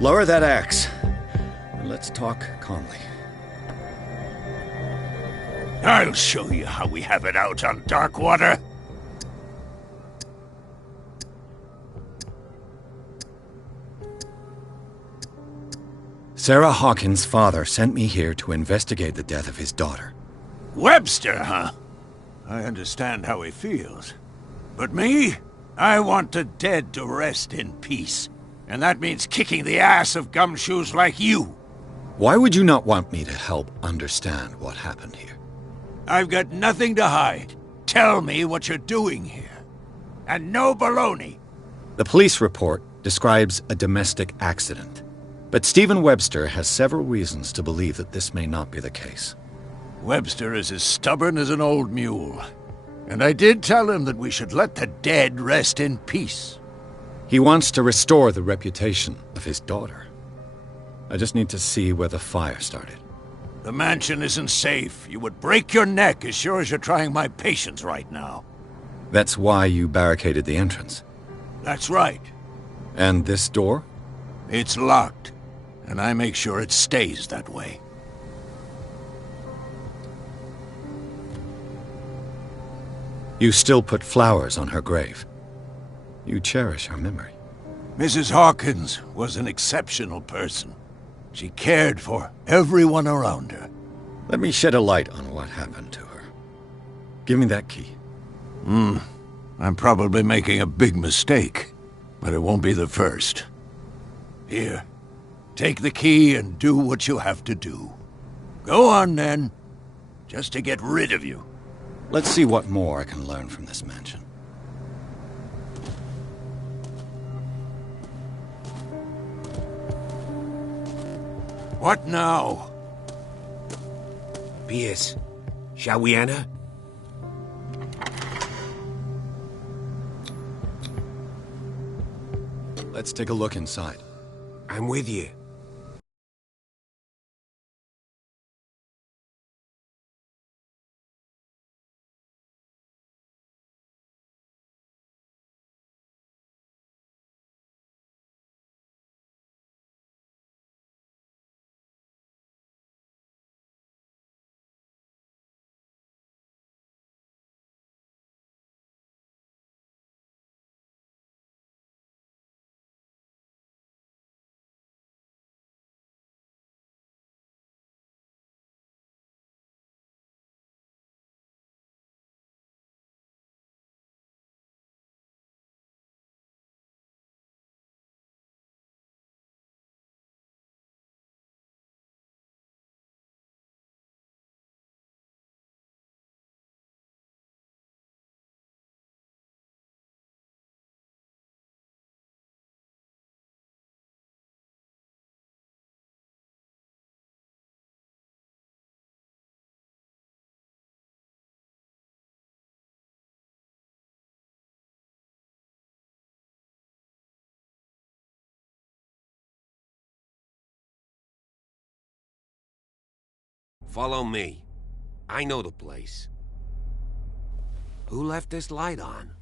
Lower that axe. Let's talk calmly. I'll show you how we have it out on Darkwater. Sarah Hawkins' father sent me here to investigate the death of his daughter. Webster, huh? I understand how he feels. But me? I want the dead to rest in peace. And that means kicking the ass of gumshoes like you. Why would you not want me to help understand what happened here? I've got nothing to hide. Tell me what you're doing here. And no baloney. The police report describes a domestic accident. But Stephen Webster has several reasons to believe that this may not be the case. Webster is as stubborn as an old mule. And I did tell him that we should let the dead rest in peace. He wants to restore the reputation of his daughter. I just need to see where the fire started. The mansion isn't safe. You would break your neck as sure as you're trying my patience right now. That's why you barricaded the entrance. That's right. And this door? It's locked, and I make sure it stays that way. You still put flowers on her grave. You cherish her memory. Mrs. Hawkins was an exceptional person. She cared for everyone around her. Let me shed a light on what happened to her. Give me that key. I'm probably making a big mistake, but it won't be the first. Here, take the key and do what you have to do. Go on, then. Just to get rid of you. Let's see what more I can learn from this mansion. What now? Pierce, shall we enter? Let's take a look inside. I'm with you. Follow me. I know the place. Who left this light on?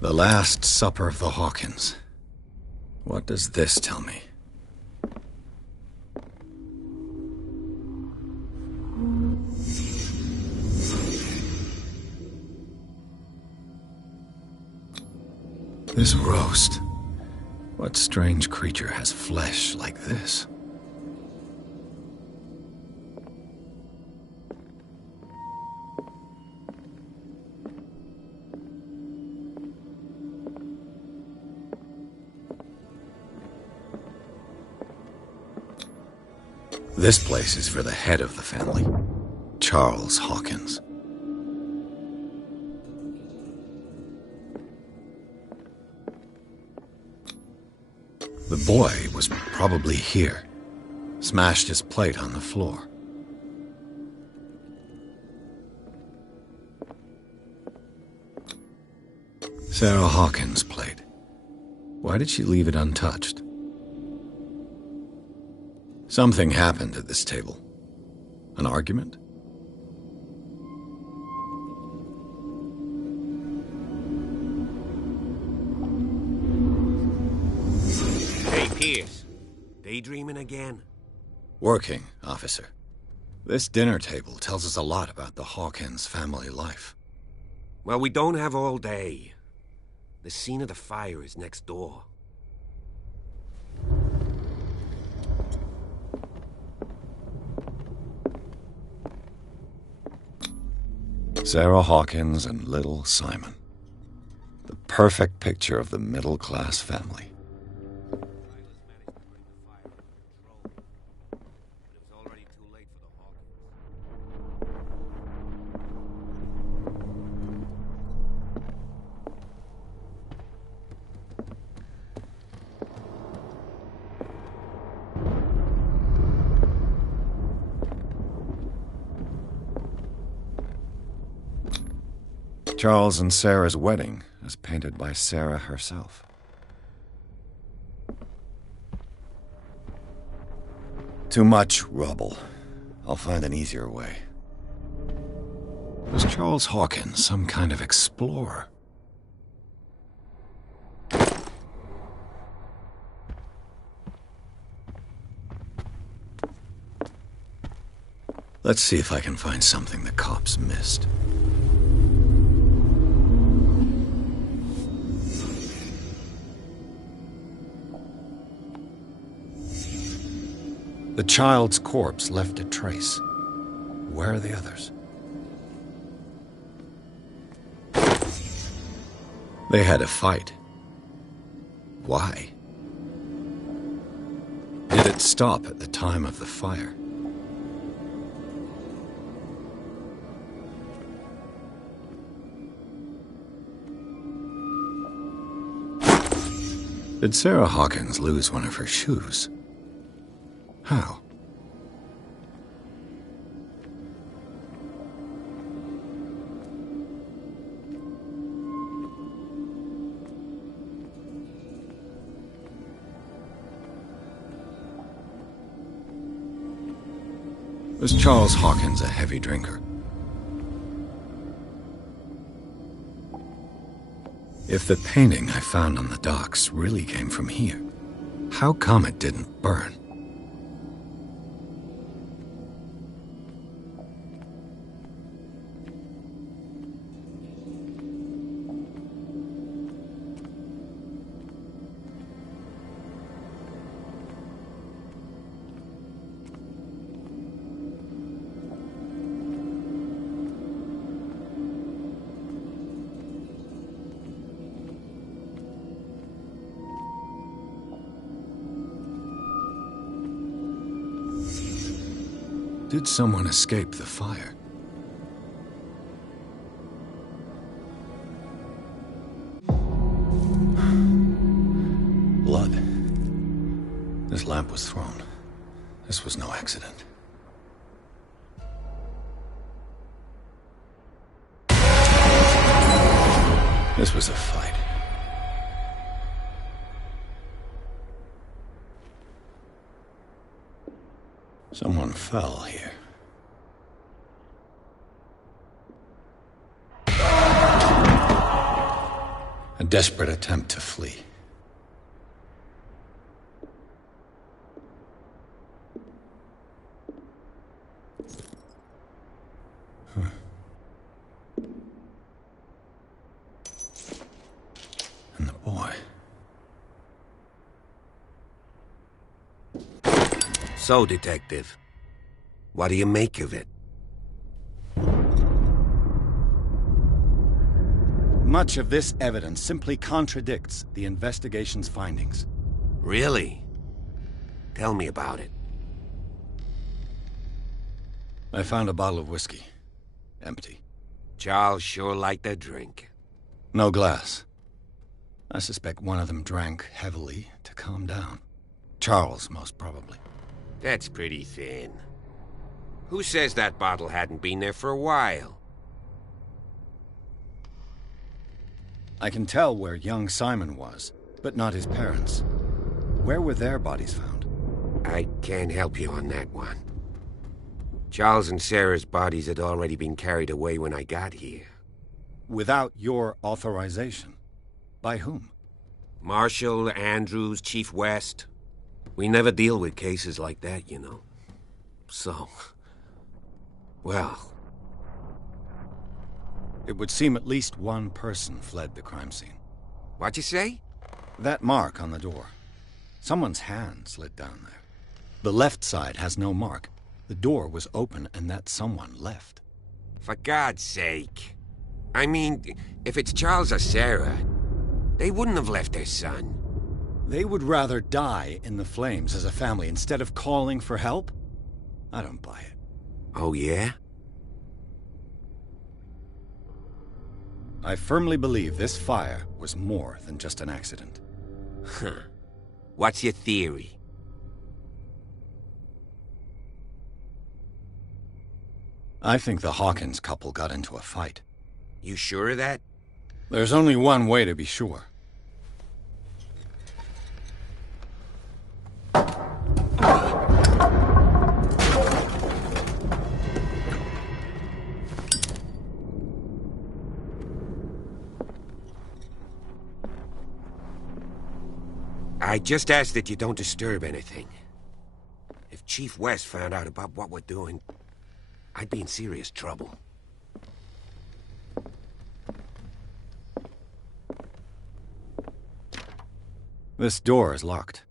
The Last Supper of the Hawkins. What does this tell me? This roast. What strange creature has flesh like this? This place is for the head of the family, Charles Hawkins. The boy was probably here, smashed his plate on the floor. Sarah Hawkins' plate. Why did she leave it untouched? Something happened at this table. An argument? Hey, Pierce. Daydreaming again? Working, officer. This dinner table tells us a lot about the Hawkins family life. Well, we don't have all day. The scene of the fire is next door. Sarah Hawkins and little Simon. The perfect picture of the middle-class family. Charles and Sarah's wedding, as painted by Sarah herself. Too much rubble. I'll find an easier way. Was Charles Hawkins some kind of explorer? Let's see if I can find something the cops missed. The child's corpse left a trace. Where are the others? They had a fight. Why? Did it stop at the time of the fire? Did Sarah Hawkins lose one of her shoes? How? Was Charles Hawkins a heavy drinker? If the painting I found on the docks really came from here, how come it didn't burn? Did someone escape the fire? Blood. This lamp was thrown. This was no accident. This was a fight. Someone fell here. A desperate attempt to flee. And the boy. So, Detective, what do you make of it? Much of this evidence simply contradicts the investigation's findings. Really? Tell me about it. I found a bottle of whiskey. Empty. Charles sure liked a drink. No glass. I suspect one of them drank heavily to calm down. Charles, most probably. That's pretty thin. Who says that bottle hadn't been there for a while? I can tell where young Simon was, but not his parents. Where were their bodies found? I can't help you on that one. Charles and Sarah's bodies had already been carried away when I got here. Without your authorization? By whom? Marshal, Andrews, Chief West. We never deal with cases like that, you know. So... well... It would seem at least one person fled the crime scene. What'd you say? That mark on the door. Someone's hand slid down there. The left side has no mark. The door was open and that someone left. For God's sake. I mean, if it's Charles or Sarah, they wouldn't have left their son. They would rather die in the flames as a family instead of calling for help? I don't buy it. Oh, yeah? I firmly believe this fire was more than just an accident. Huh. What's your theory? I think the Hawkins couple got into a fight. You sure of that? There's only one way to be sure. I just ask that you don't disturb anything. If Chief West found out about what we're doing, I'd be in serious trouble. This door is locked.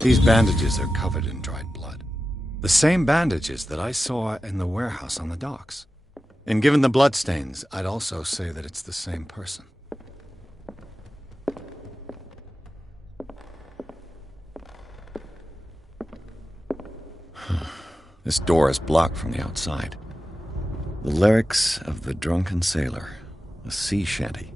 These bandages are covered in dried blood. The same bandages that I saw in the warehouse on the docks. And given the bloodstains, I'd also say that it's the same person. This door is blocked from the outside. The lyrics of the drunken sailor, a sea shanty.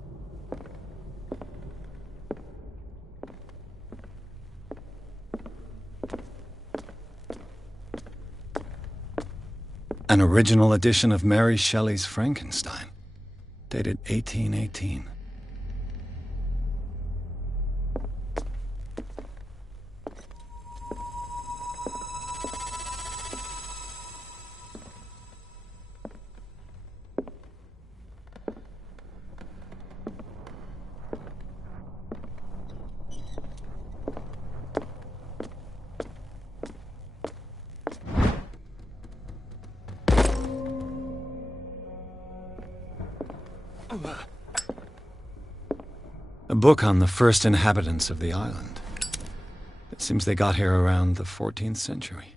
An original edition of Mary Shelley's Frankenstein, dated 1818. A book on the first inhabitants of the island. It seems they got here around the 14th century.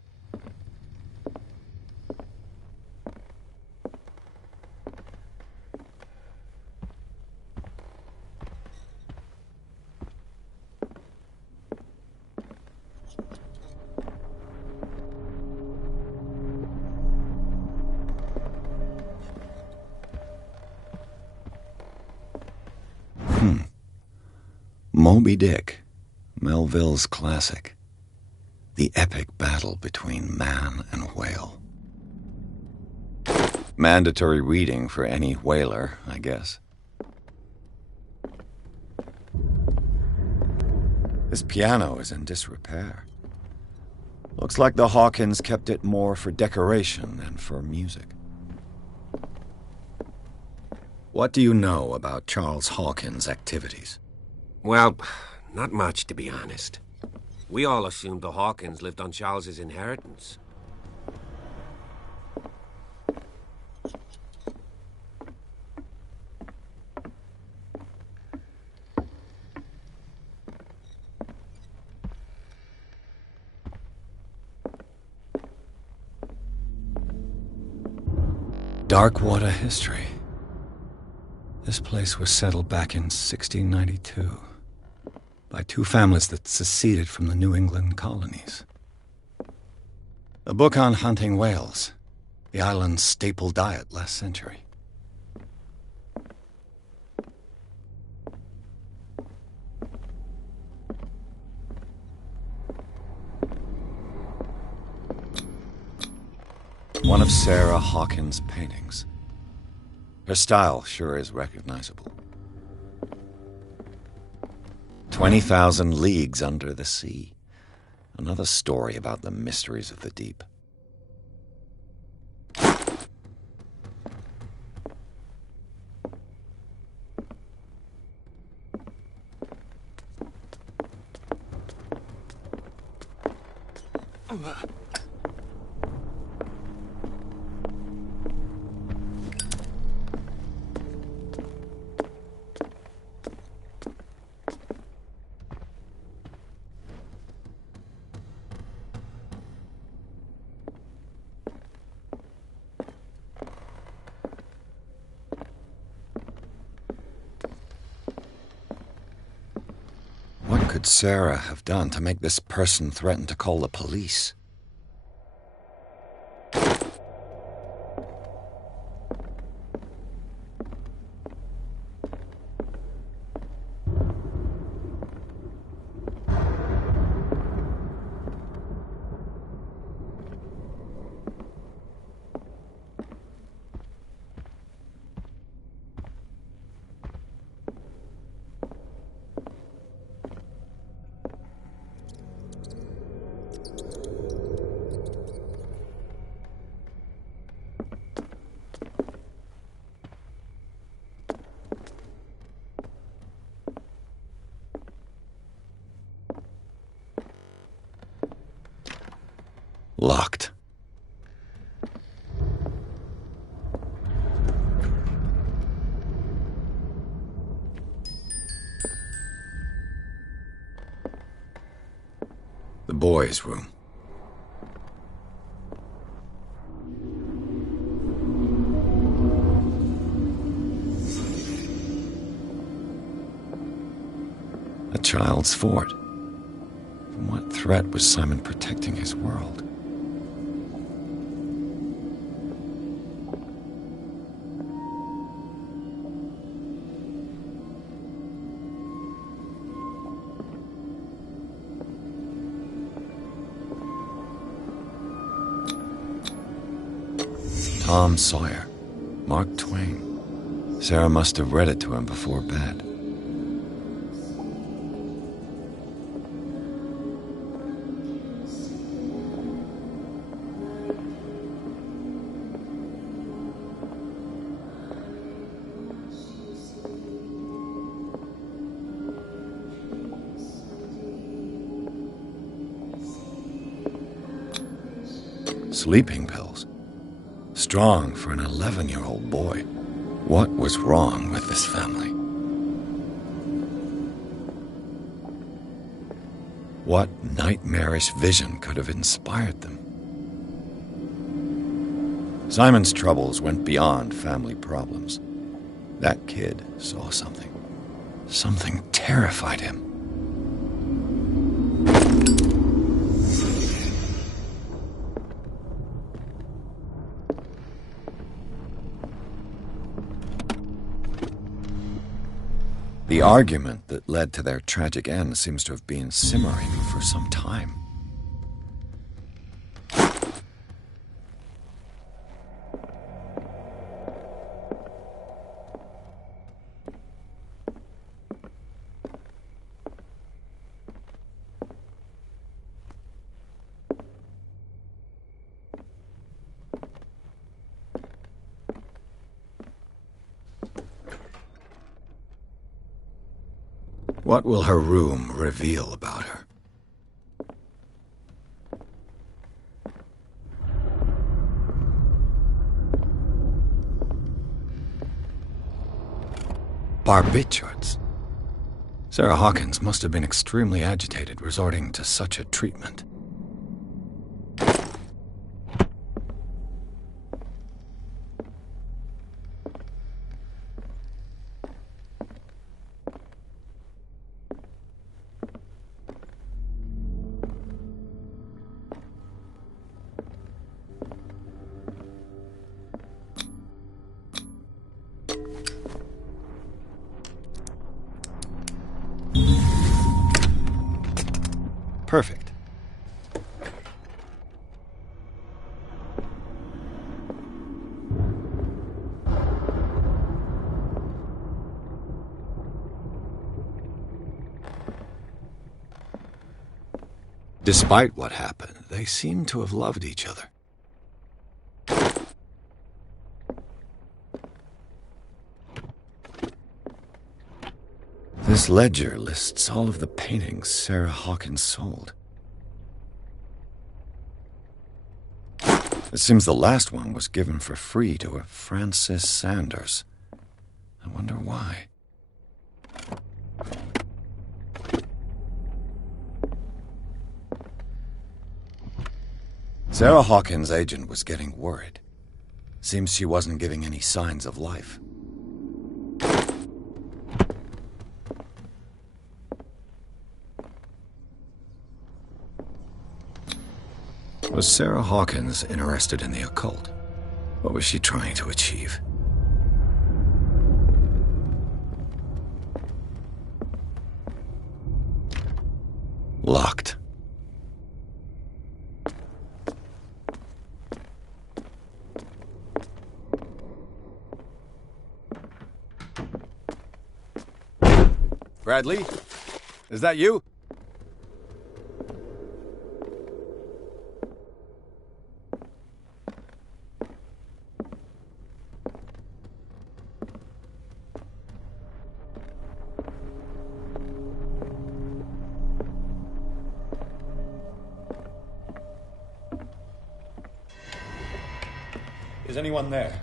Moby Dick, Melville's classic. The epic battle between man and whale. Mandatory reading for any whaler, I guess. This piano is in disrepair. Looks like the Hawkins kept it more for decoration than for music. What do you know about Charles Hawkins' activities? Well, not much, to be honest. We all assumed the Hawkins lived on Charles's inheritance. Darkwater history. This place was settled back in 1692 by two families that seceded from the New England colonies. A book on hunting whales, the island's staple diet last century. One of Sarah Hawkins' paintings. Her style sure is recognizable. 20,000 Leagues Under the Sea. Another story about the mysteries of the deep. What could Sarah have done to make this person threaten to call the police? Locked. The boys' room. A child's fort. From what threat was Simon protecting his world? Tom Sawyer, Mark Twain. Sarah must have read it to him before bed. Sleeping pills. Strong for an 11-year-old boy. What was wrong with this family? What nightmarish vision could have inspired them? Simon's troubles went beyond family problems. That kid saw something. Something terrified him. The argument that led to their tragic end seems to have been simmering for some time. What will her room reveal about her? Barbiturates. Sarah Hawkins must have been extremely agitated, resorting to such a treatment. Perfect. Despite what happened, they seem to have loved each other. This ledger lists all of the paintings Sarah Hawkins sold. It seems the last one was given for free to a Francis Sanders. I wonder why. Sarah Hawkins' agent was getting worried. Seems she wasn't giving any signs of life. Was Sarah Hawkins interested in the occult? What was she trying to achieve? Locked. Bradley? Is that you? Is anyone there?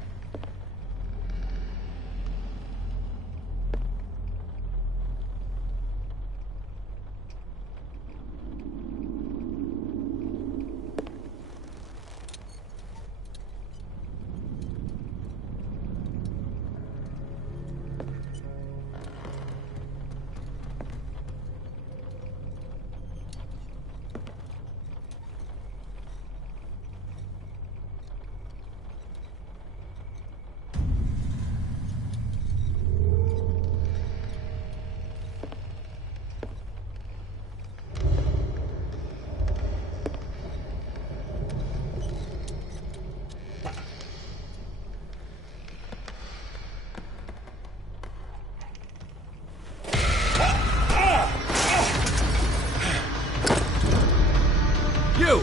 You!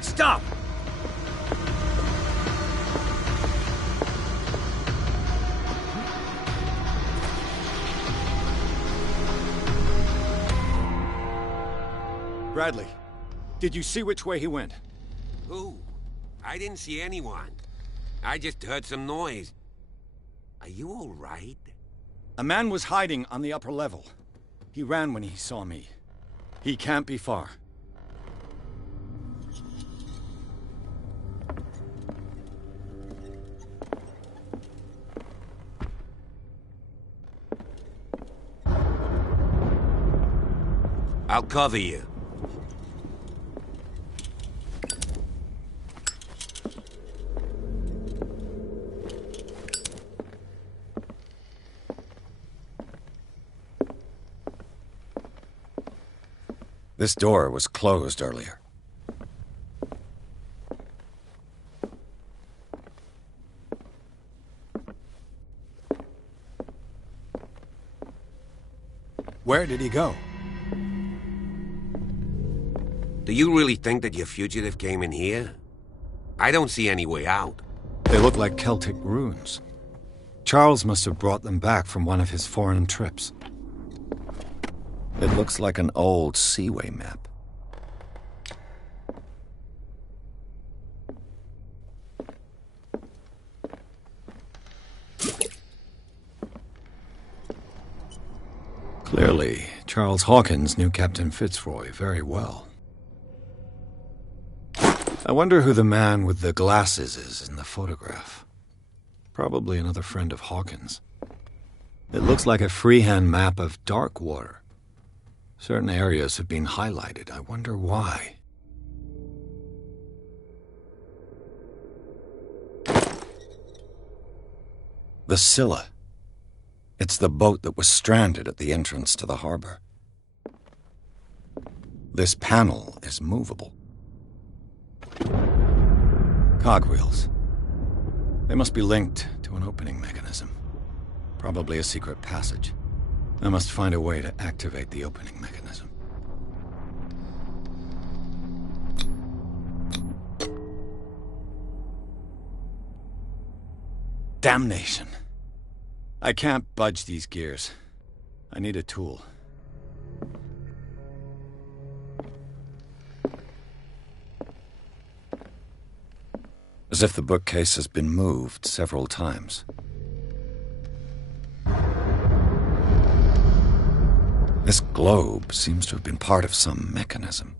Stop! Bradley, did you see which way he went? Who? I didn't see anyone. I just heard some noise. Are you all right? A man was hiding on the upper level. He ran when he saw me. He can't be far. I'll cover you. This door was closed earlier. Where did he go? Do you really think that your fugitive came in here? I don't see any way out. They look like Celtic runes. Charles must have brought them back from one of his foreign trips. It looks like an old seaway map. Clearly, Charles Hawkins knew Captain Fitzroy very well. I wonder who the man with the glasses is in the photograph. Probably another friend of Hawkins. It looks like a freehand map of Darkwater. Certain areas have been highlighted. I wonder why. The Scylla. It's the boat that was stranded at the entrance to the harbor. This panel is movable. Cogwheels. They must be linked to an opening mechanism. Probably a secret passage. I must find a way to activate the opening mechanism. Damnation. I can't budge these gears. I need a tool. As if the bookcase has been moved several times. This globe seems to have been part of some mechanism.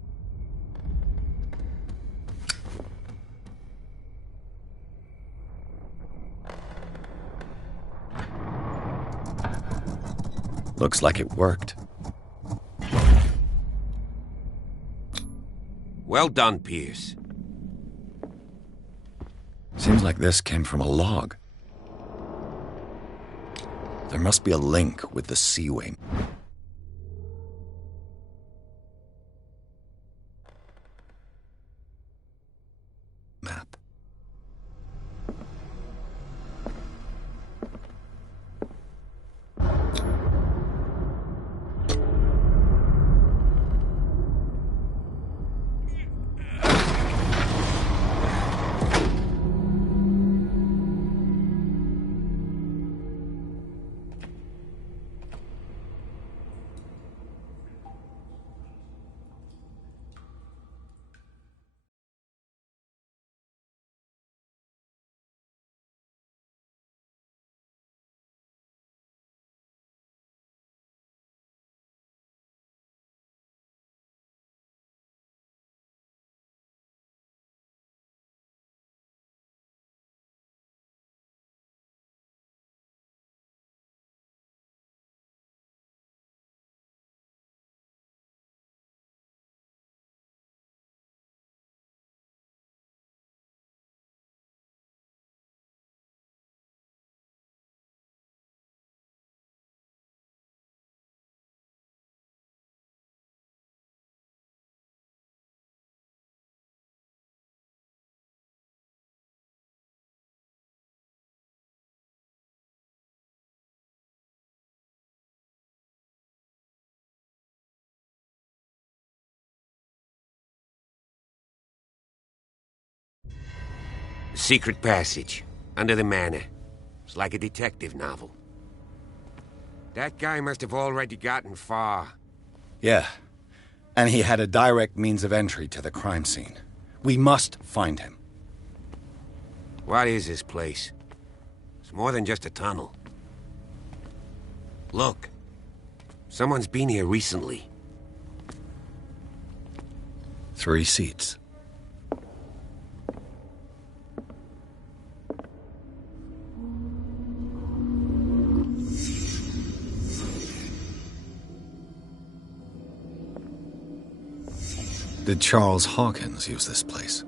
Looks like it worked. Well done, Pierce. Seems like this came from a log. There must be a link with the Seaway. Map. Secret passage, under the manor. It's like a detective novel. That guy must have already gotten far. Yeah, and he had a direct means of entry to the crime scene. We must find him. What is this place? It's more than just a tunnel. Look. Someone's been here recently. 3 seats. Did Charles Hawkins use this place?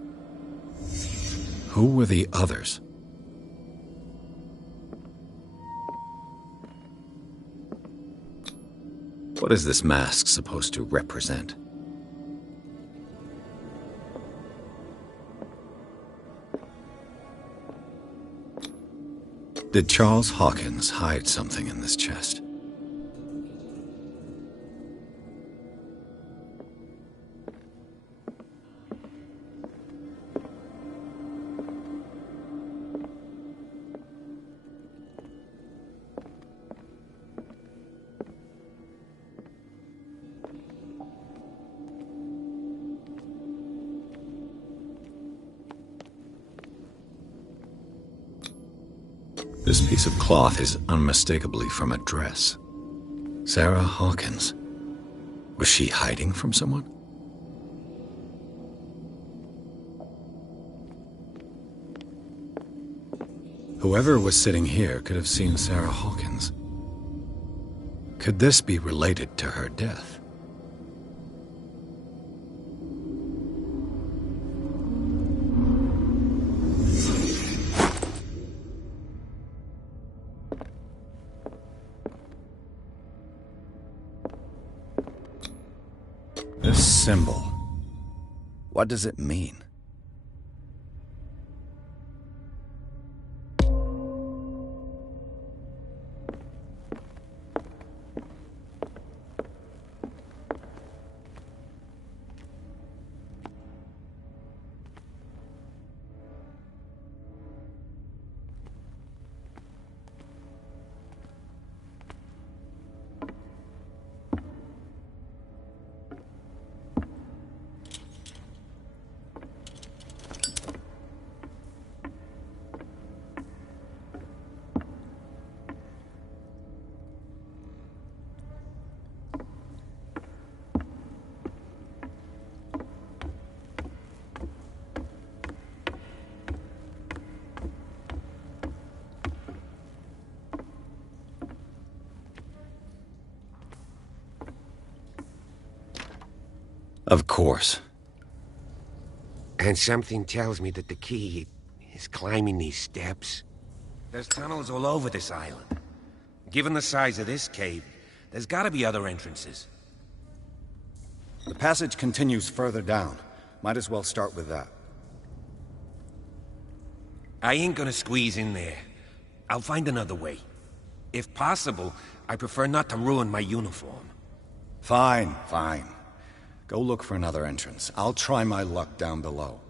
Who were the others? What is this mask supposed to represent? Did Charles Hawkins hide something in this chest? This piece of cloth is unmistakably from a dress. Sarah Hawkins. Was she hiding from someone? Whoever was sitting here could have seen Sarah Hawkins. Could this be related to her death? This symbol, what does it mean? Of course. And something tells me that the key is climbing these steps. There's tunnels all over this island. Given the size of this cave, there's gotta be other entrances. The passage continues further down. Might as well start with that. I ain't gonna squeeze in there. I'll find another way. If possible, I prefer not to ruin my uniform. Fine, fine. Go look for another entrance. I'll try my luck down below.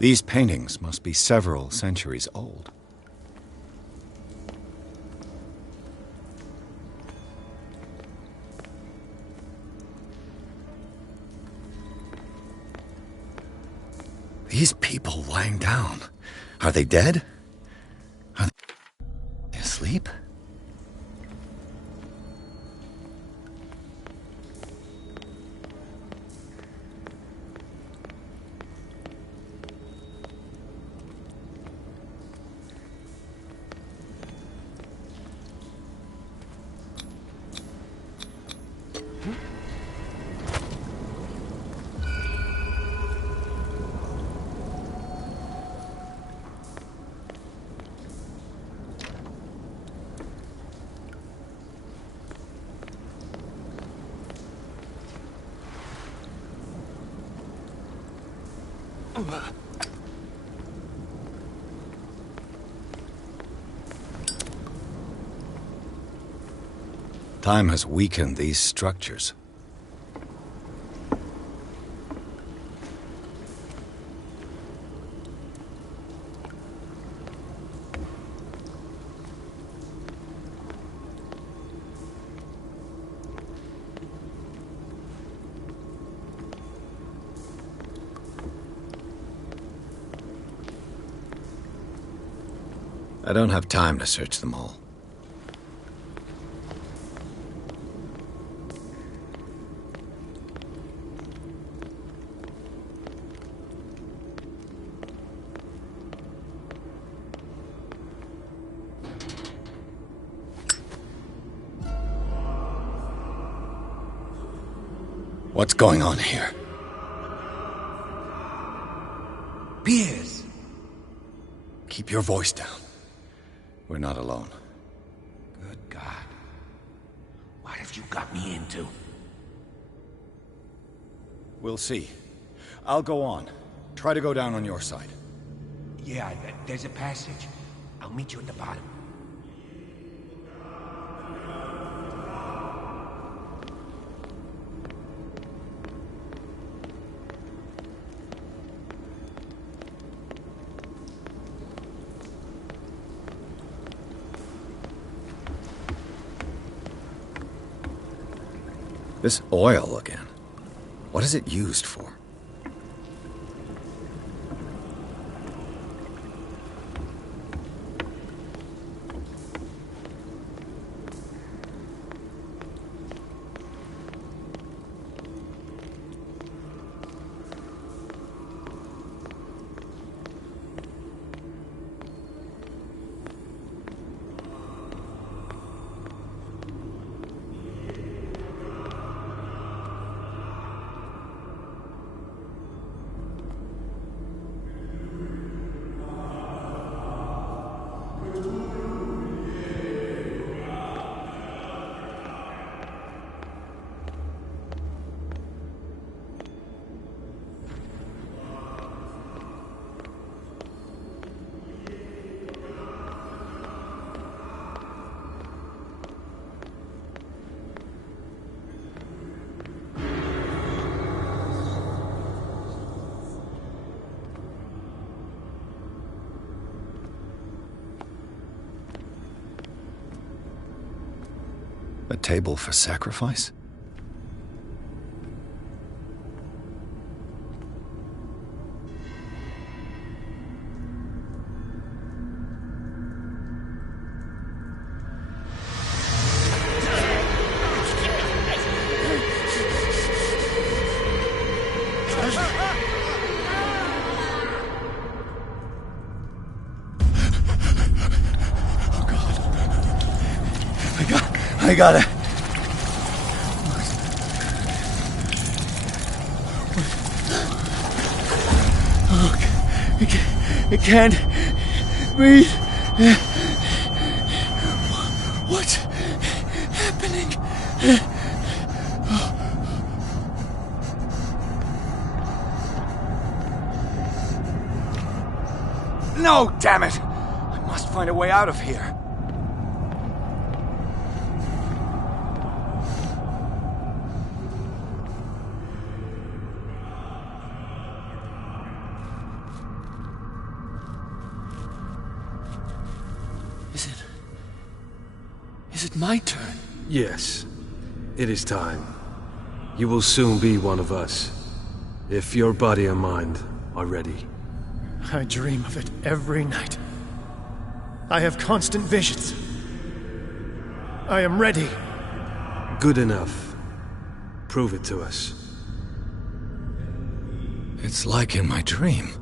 These paintings must be several centuries old. These people lying down. Are they dead? Are they asleep? Time has weakened these structures. I don't have time to search them all. What's going on here? Piers! Keep your voice down. We're not alone. Good God. What have you got me into? We'll see. I'll go on. Try to go down on your side. Yeah, there's a passage. I'll meet you at the bottom. This oil again. What is it used for? A table for sacrifice? I got it. Oh, it can't breathe. What's happening? No, damn it! I must find a way out of here. Is it my turn? Yes. It is time. You will soon be one of us, if your body and mind are ready. I dream of it every night. I have constant visions. I am ready. Good enough. Prove it to us. It's like in my dream.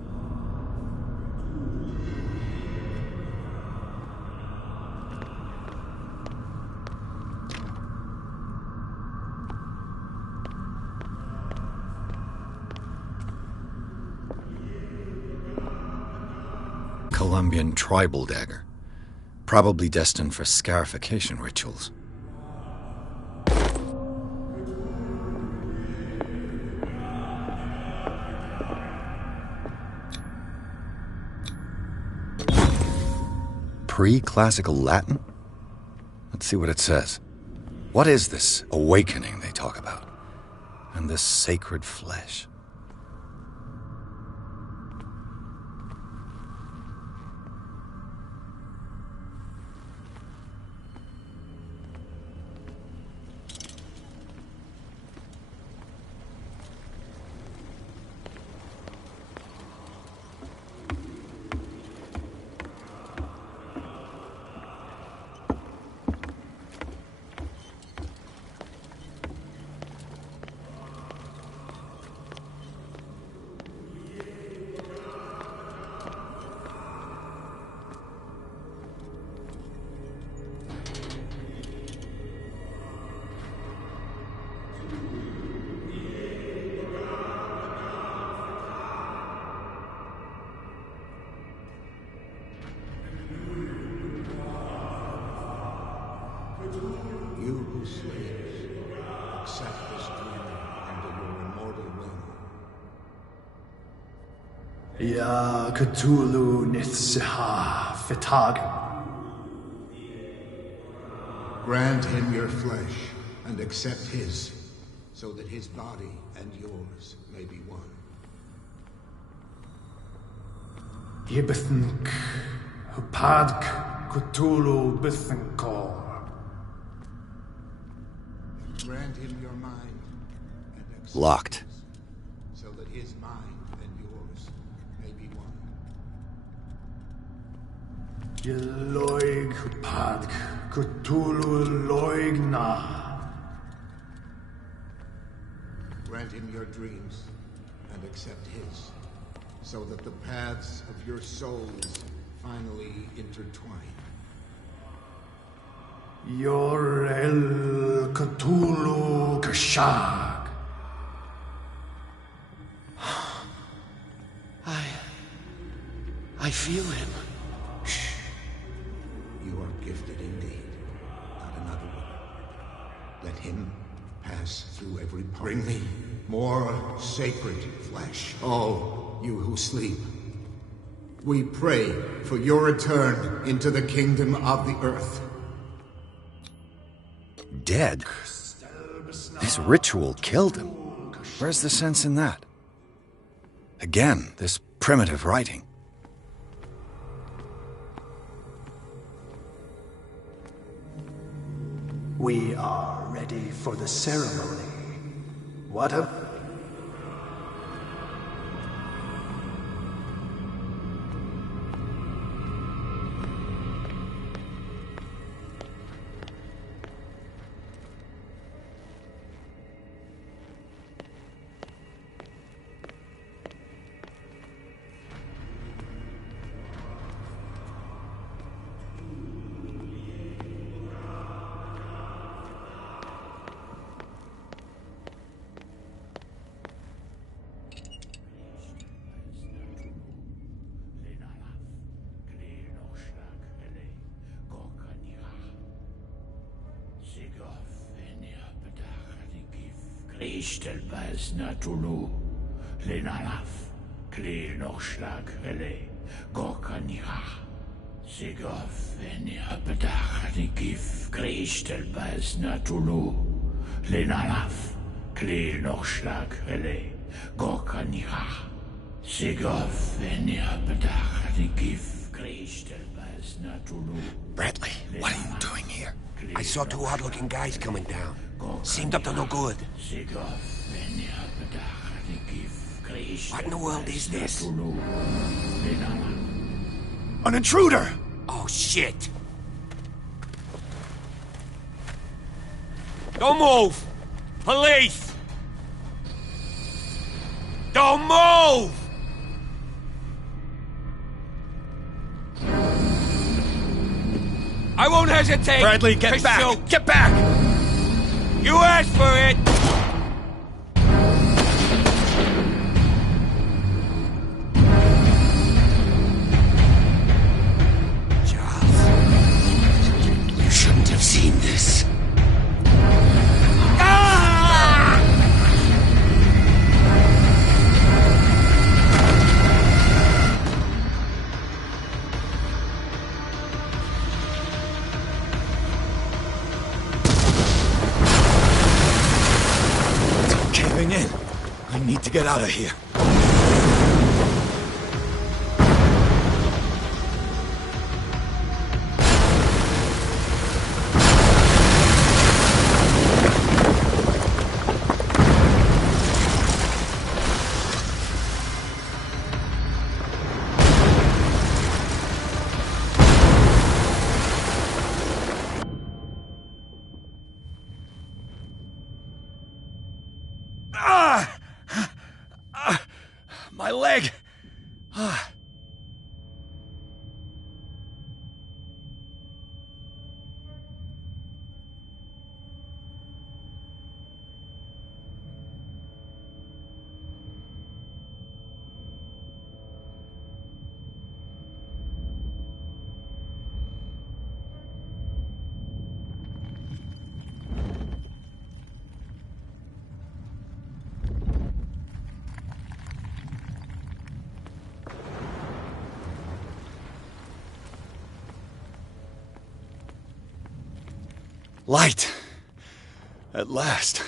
Colombian tribal dagger. Probably destined for scarification rituals. Pre-classical Latin? Let's see what it says. What is this awakening they talk about? And this sacred flesh? You who slaves, accept this dream under your immortal will. Ya Cthulhu Nithsiha Fitag. Grant him your flesh and accept his, so that his body and yours may be one. Yibithink Hupadk Cthulhu Bithinkor. Grant him your mind and accept Locked. his, so that his mind and yours may be one. Yeloig Hupadk Cthulhu Loigna. Grant him your dreams and accept his, so that the paths of your souls finally intertwine. Yor El Cthulhu Kashag. I feel him. You are gifted indeed, not another one. Let him pass through every part. Bring me more sacred flesh. Oh, you who sleep. We pray for your return into the kingdom of the earth. Dead? This ritual killed him. Where's the sense in that? Again, this primitive writing. We are ready for the ceremony. What a... Kristelbas Natulu, Lenalaf, Kle Nochschlag, Rele, Gorkanira, Sigof, Eniapedach, Nikif, Kristelbas Natulu, Lenalaf, Kle Nochschlag, Rele, Gorkanira, Sigof, Eniapedach, Nikif, Kristelbas Natulu. Bradley, what are you doing here? I saw two odd-looking guys coming down. Seemed up to no good. What in the world is this? An intruder! Oh, shit! Don't move! Police! Don't move! I won't hesitate. Bradley, get back! Shoot. Get back! You asked for it! You shouldn't have seen this. Caving in. I need to get out of here. My leg! Light. At last.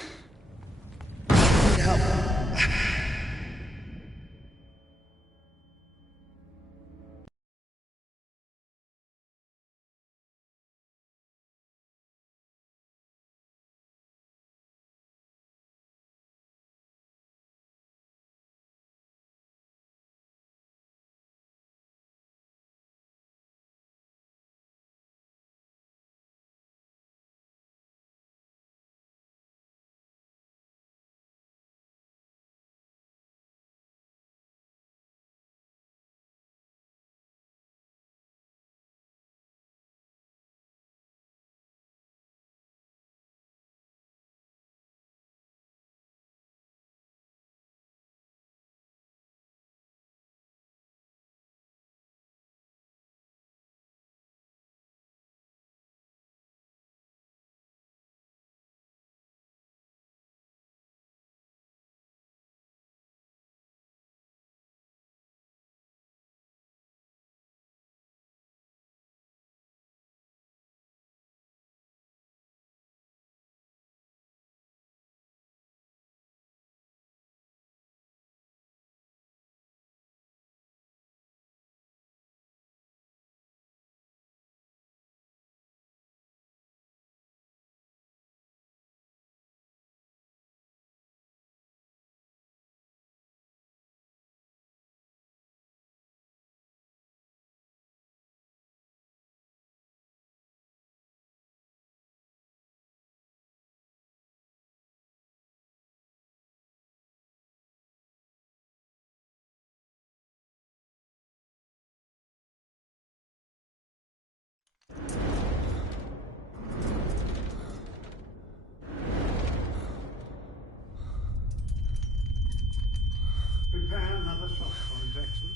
Prepare another shot for injection.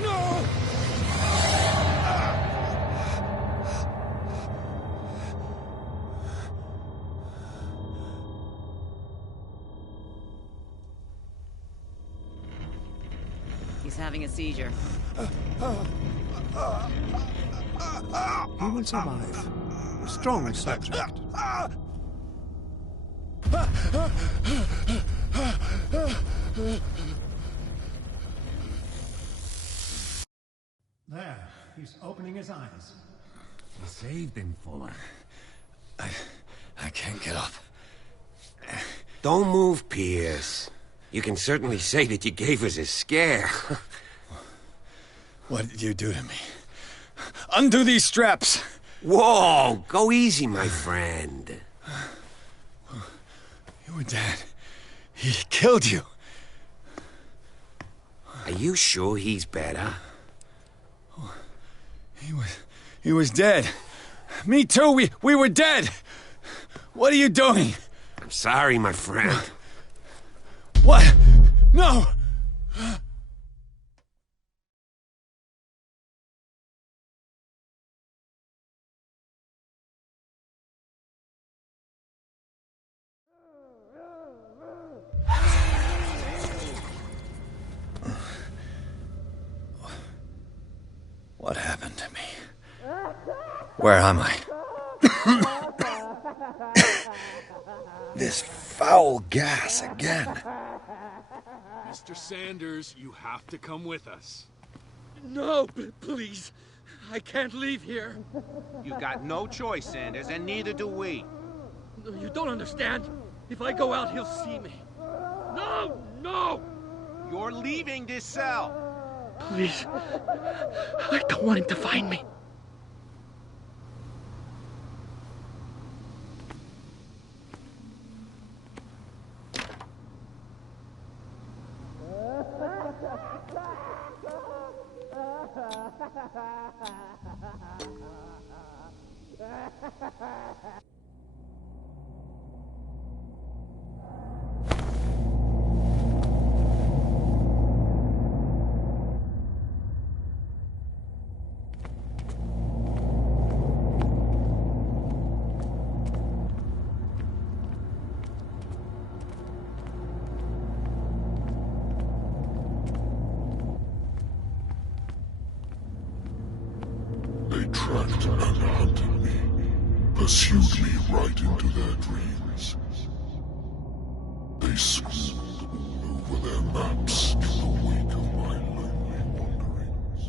No! He's having a seizure. He will survive. A strong subject. There, he's opening his eyes. You saved him, Fuller. I can't get up. Don't move, Pierce. You can certainly say that you gave us a scare. What did you do to me? Undo these straps! Whoa! Go easy, my friend. You were dead. He killed you. Are you sure he's better? He was dead. Me too, we were dead! What are you doing? I'm sorry, my friend. What? No! What happened to me? Where am I? This foul gas again. Mr. Sanders, you have to come with us. No, please. I can't leave here. You got no choice, Sanders, and neither do we. No, you don't understand. If I go out, he'll see me. No! No! You're leaving this cell. Please. I don't want him to find me. They tracked and hunted me, pursued me right into their dreams. They scrawled all over their maps in the wake of my lonely wanderings.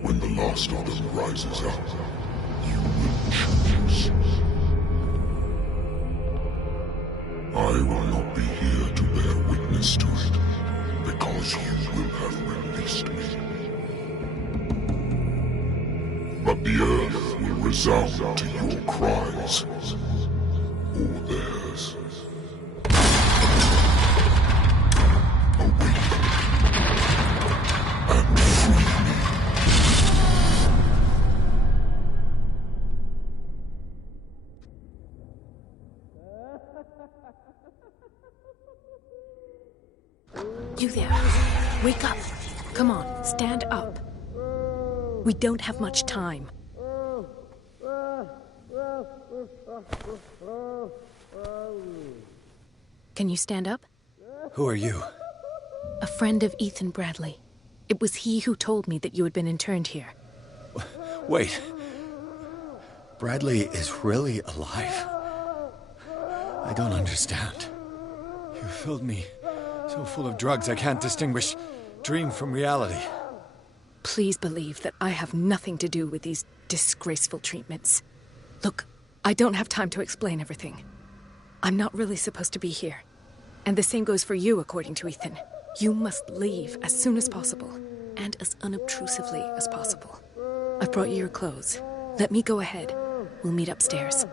When the last of them rises up, you will choose. I will not be here to bear witness to it, because you will have released me. But the earth will resound to your cries, or theirs. Awake and free me. You there. Wake up. Come on, stand up. We don't have much time. Can you stand up? Who are you? A friend of Ethan Bradley. It was he who told me that you had been interned here. Wait. Bradley is really alive? I don't understand. You filled me so full of drugs I can't distinguish dream from reality. Please believe that I have nothing to do with these disgraceful treatments. Look, I don't have time to explain everything. I'm not really supposed to be here. And the same goes for you, according to Ethan. You must leave as soon as possible. and as unobtrusively as possible. I've brought you your clothes. Let me go ahead. We'll meet upstairs.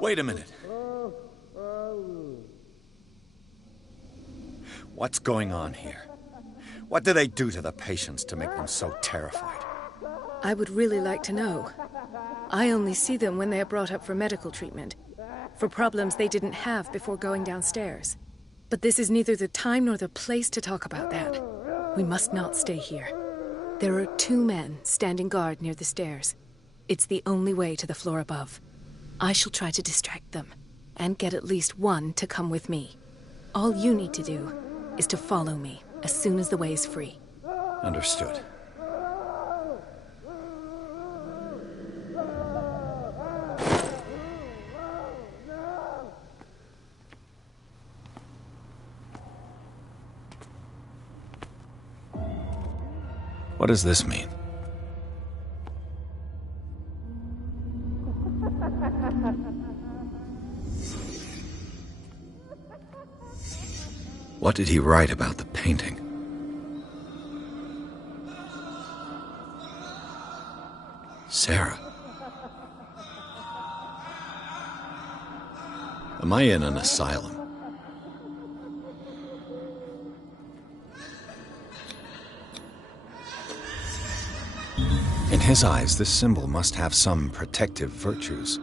Wait a minute. What's going on here? What do they do to the patients to make them so terrified? I would really like to know. I only see them when they are brought up for medical treatment, for problems they didn't have before going downstairs. But this is neither the time nor the place to talk about that. We must not stay here. There are 2 men standing guard near the stairs. It's the only way to the floor above. I shall try to distract them, and get at least one to come with me. All you need to do is to follow me as soon as the way is free. Understood. What does this mean? What did he write about the painting? Sarah. Am I in an asylum? In his eyes, this symbol must have some protective virtues.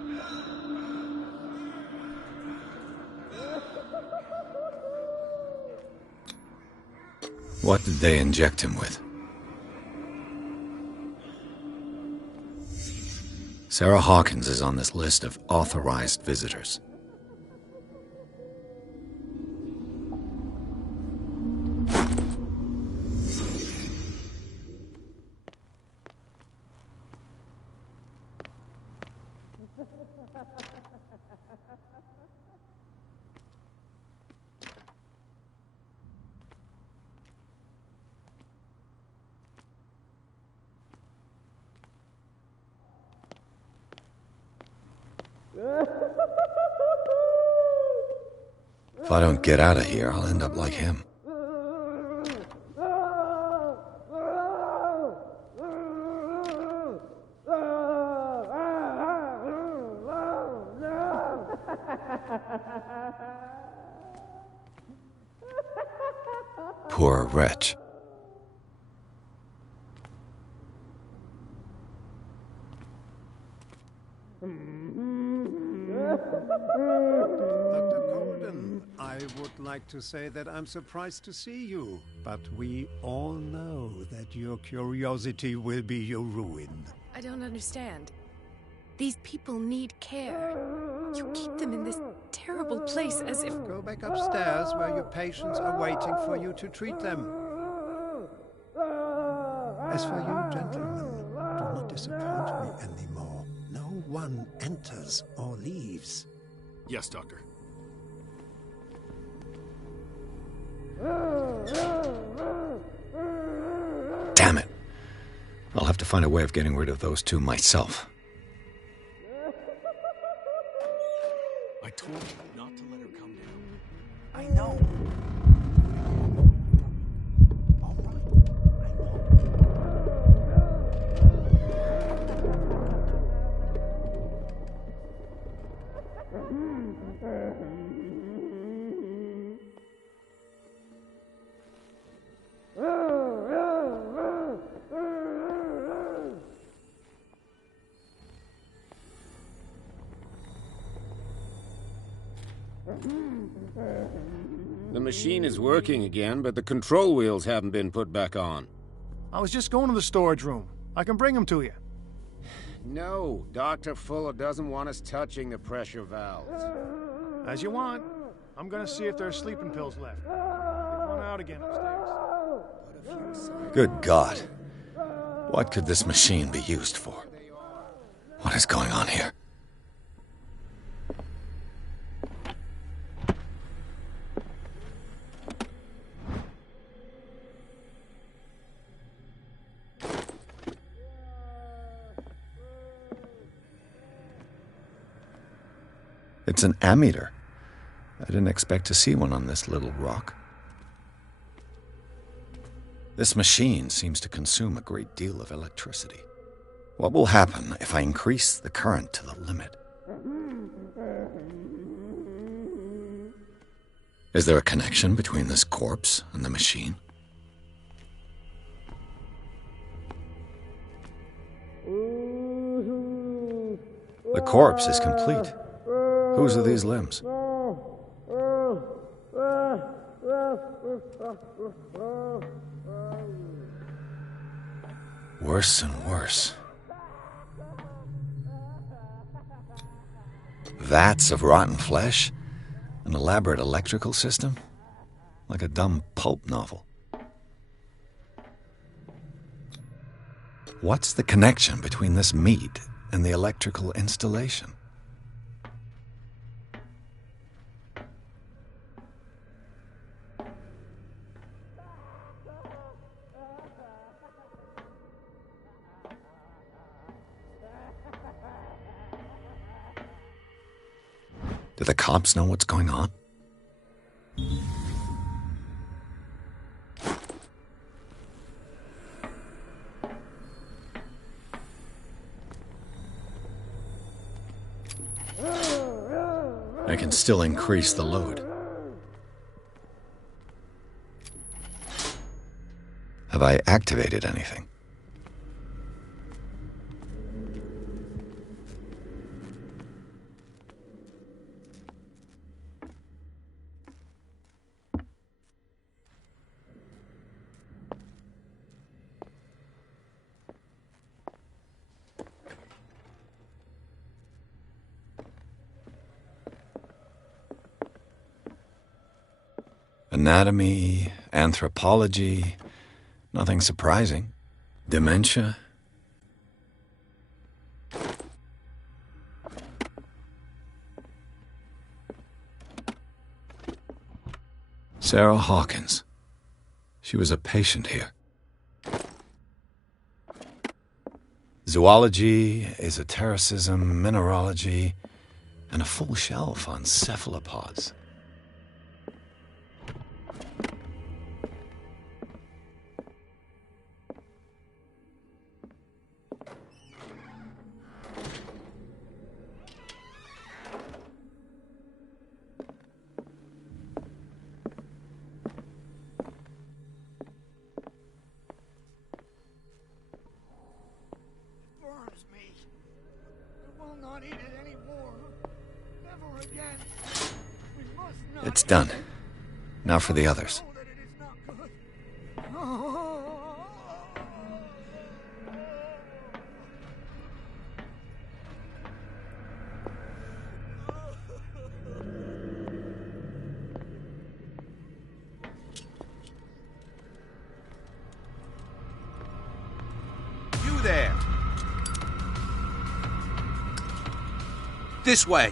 What did they inject him with? Sarah Hawkins is on this list of authorized visitors. If I don't get out of here, I'll end up like him. Poor wretch. Dr. Colden, I would like to say that I'm surprised to see you, but we all know that your curiosity will be your ruin. I don't understand. These people need care. You keep them in this terrible place as if... Go back upstairs where your patients are waiting for you to treat them. As for you, gentlemen, do not disappoint me anymore. No one enters or leaves. Yes, Doctor. Damn it. I'll have to find a way of getting rid of those 2 myself. I told you not to let her come down. I know. The machine is working again, but the control wheels haven't been put back on. I was just going to the storage room. I can bring them to you. No, Dr. Fuller doesn't want us touching the pressure valves. As you want. I'm gonna see if there are sleeping pills left. They've run out again upstairs. Good God. What could this machine be used for? What is going on here? It's an ammeter. I didn't expect to see one on this little rock. This machine seems to consume a great deal of electricity. What will happen if I increase the current to the limit? Is there a connection between this corpse and the machine? The corpse is complete. Whose are these limbs? Worse and worse. Vats of rotten flesh? An elaborate electrical system? Like a dumb pulp novel. What's the connection between this meat and the electrical installation? Do the cops know what's going on? I can still increase the load. Have I activated anything? Anatomy, anthropology, nothing surprising. Dementia. Sarah Hawkins. She was a patient here. Zoology, esotericism, mineralogy, and a full shelf on cephalopods. It's done. Now for the others. You there! This way!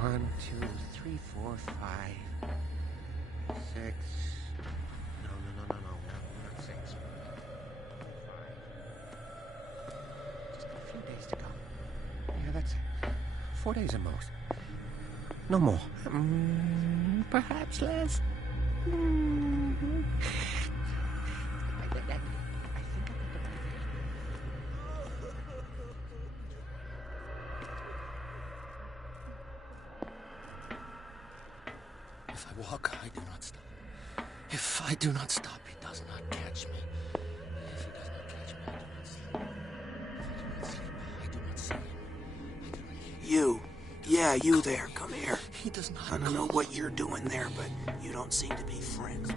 One, two, three, four, five, six. No, not six. 5. Just got a few days to go. Yeah, that's it. 4 days at most. No more. Perhaps less. If I walk, I do not stop. If I do not stop, he does not catch me. If he does not catch me, I do not sleep. If I do not sleep, I do not see him. I do not hear him. You. Yeah, you there. Come here. He does not I don't know what you're doing there, but you don't seem to be friends.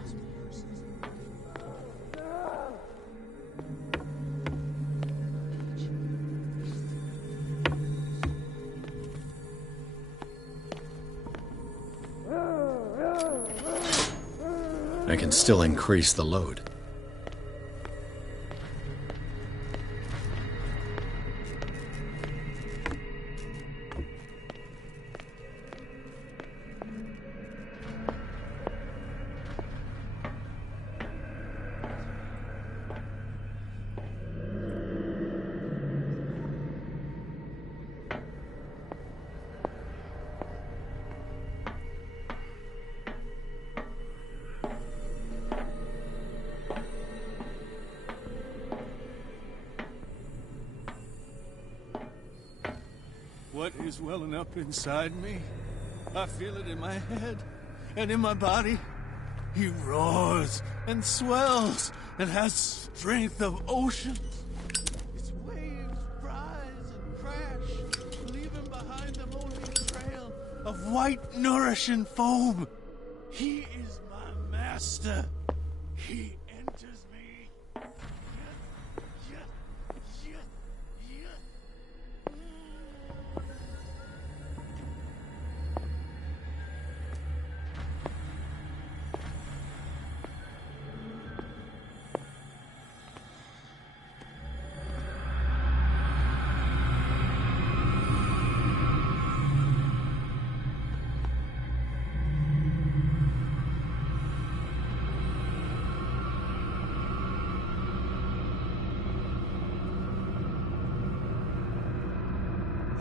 I can still increase the load. What is welling up inside me? I feel it in my head and in my body. He roars and swells and has strength of oceans. Its waves rise and crash, leaving behind them only a trail of white, nourishing foam. He is my master. He enters me.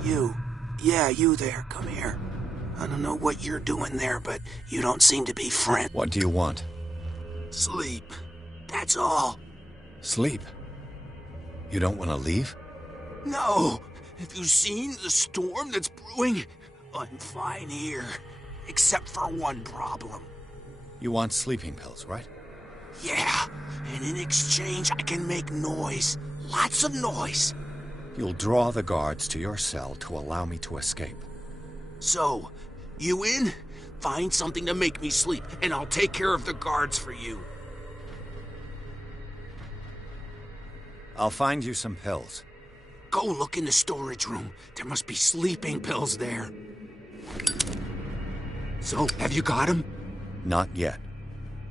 You. Yeah, you there. Come here. I don't know what you're doing there, but you don't seem to be friends. What do you want? Sleep. That's all. Sleep? You don't want to leave? No. Have you seen the storm that's brewing? I'm fine here. Except for one problem. You want sleeping pills, right? Yeah. And in exchange, I can make noise. Lots of noise. You'll draw the guards to your cell to allow me to escape. So, you in? Find something to make me sleep, and I'll take care of the guards for you. I'll find you some pills. Go look in the storage room. There must be sleeping pills there. So, have you got them? Not yet.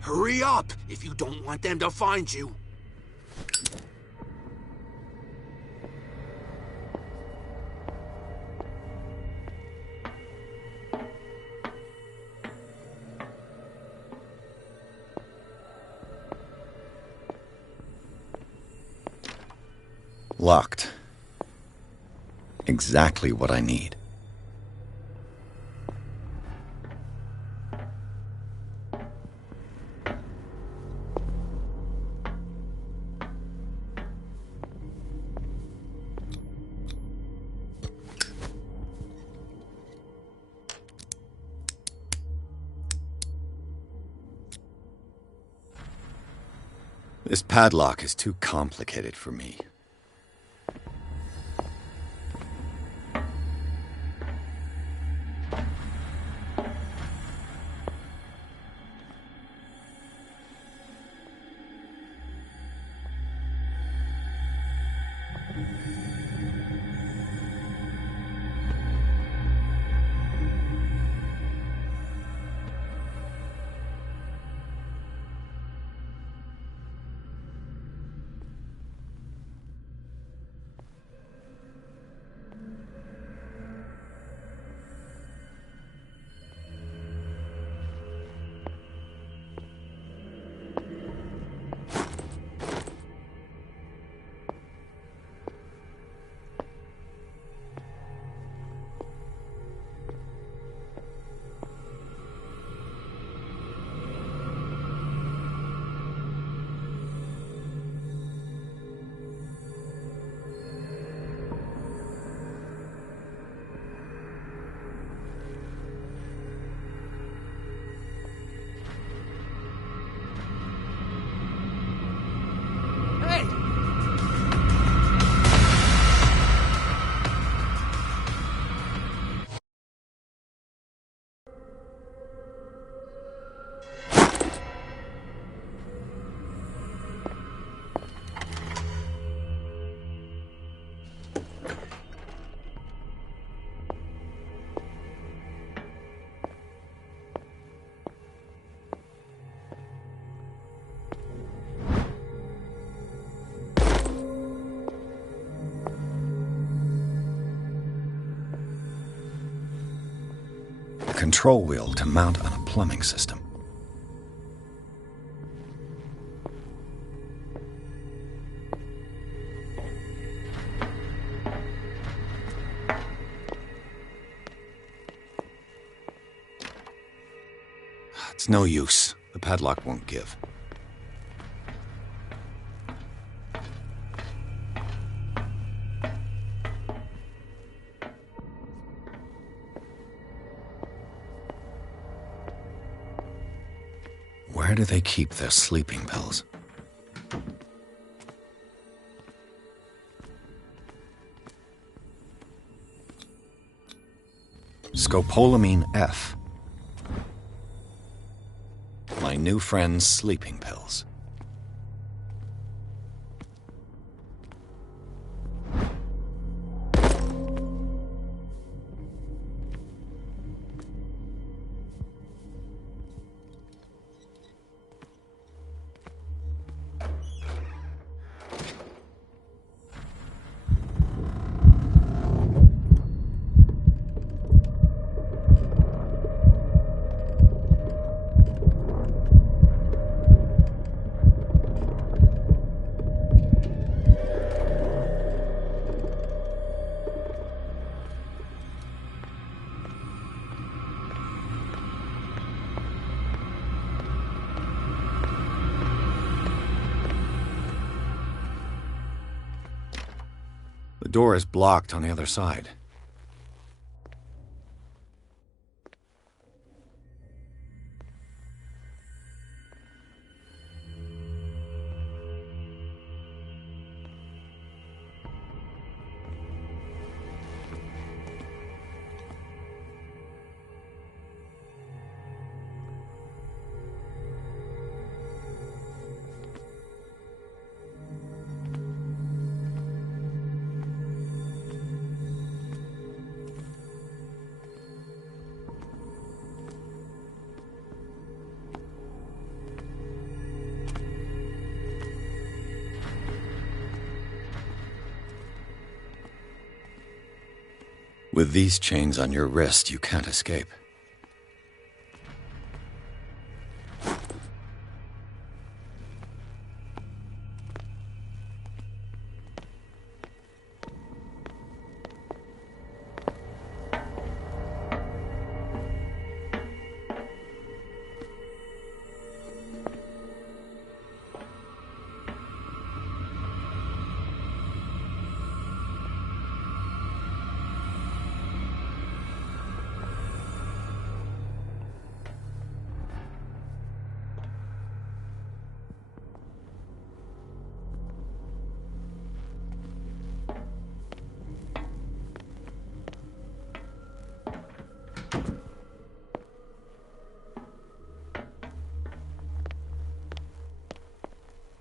Hurry up, if you don't want them to find you. Locked. Exactly what I need. This padlock is too complicated for me. control wheel to mount on a plumbing system. It's no use. The padlock won't give. Where do they keep their sleeping pills? Scopolamine F. My new friend's sleeping pills. The door is blocked on the other side. With these chains on your wrist, you can't escape.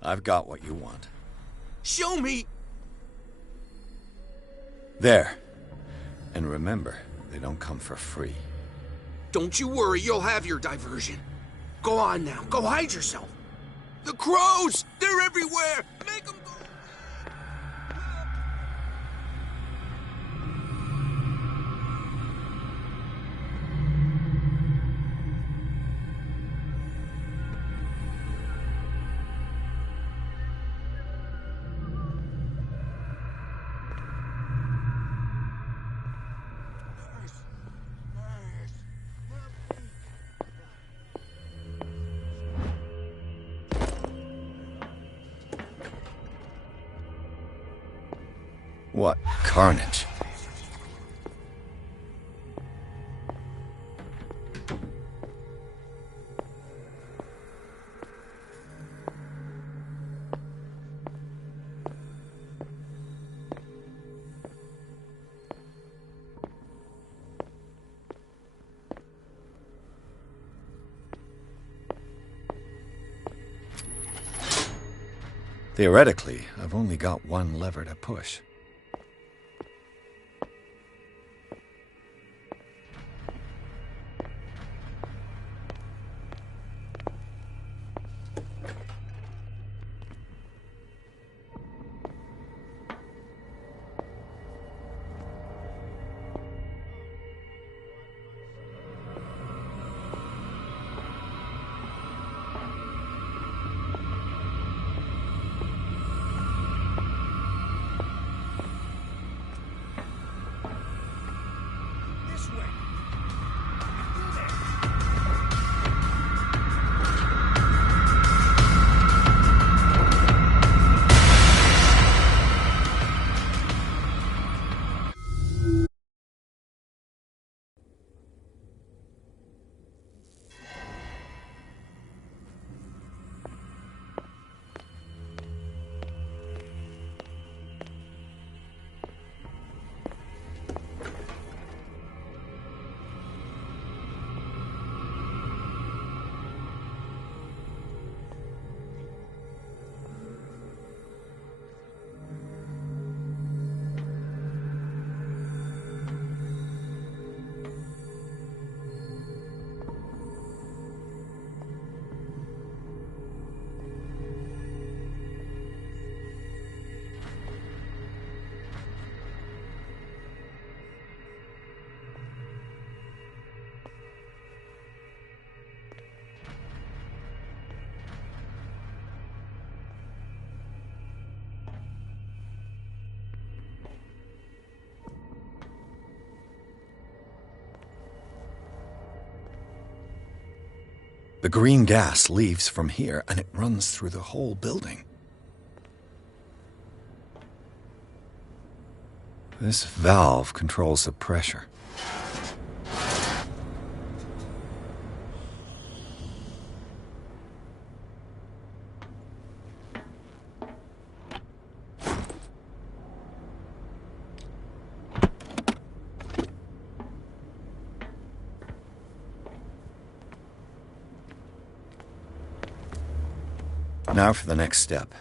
I've got what you want. Show me! There. And remember, they don't come for free. Don't you worry, you'll have your diversion. Go on now, go hide yourself. The crows! They're everywhere! Make them go! What carnage. Theoretically, I've only got one lever to push. The green gas leaves from here, and it runs through the whole building. This valve controls the pressure. Now for the next step.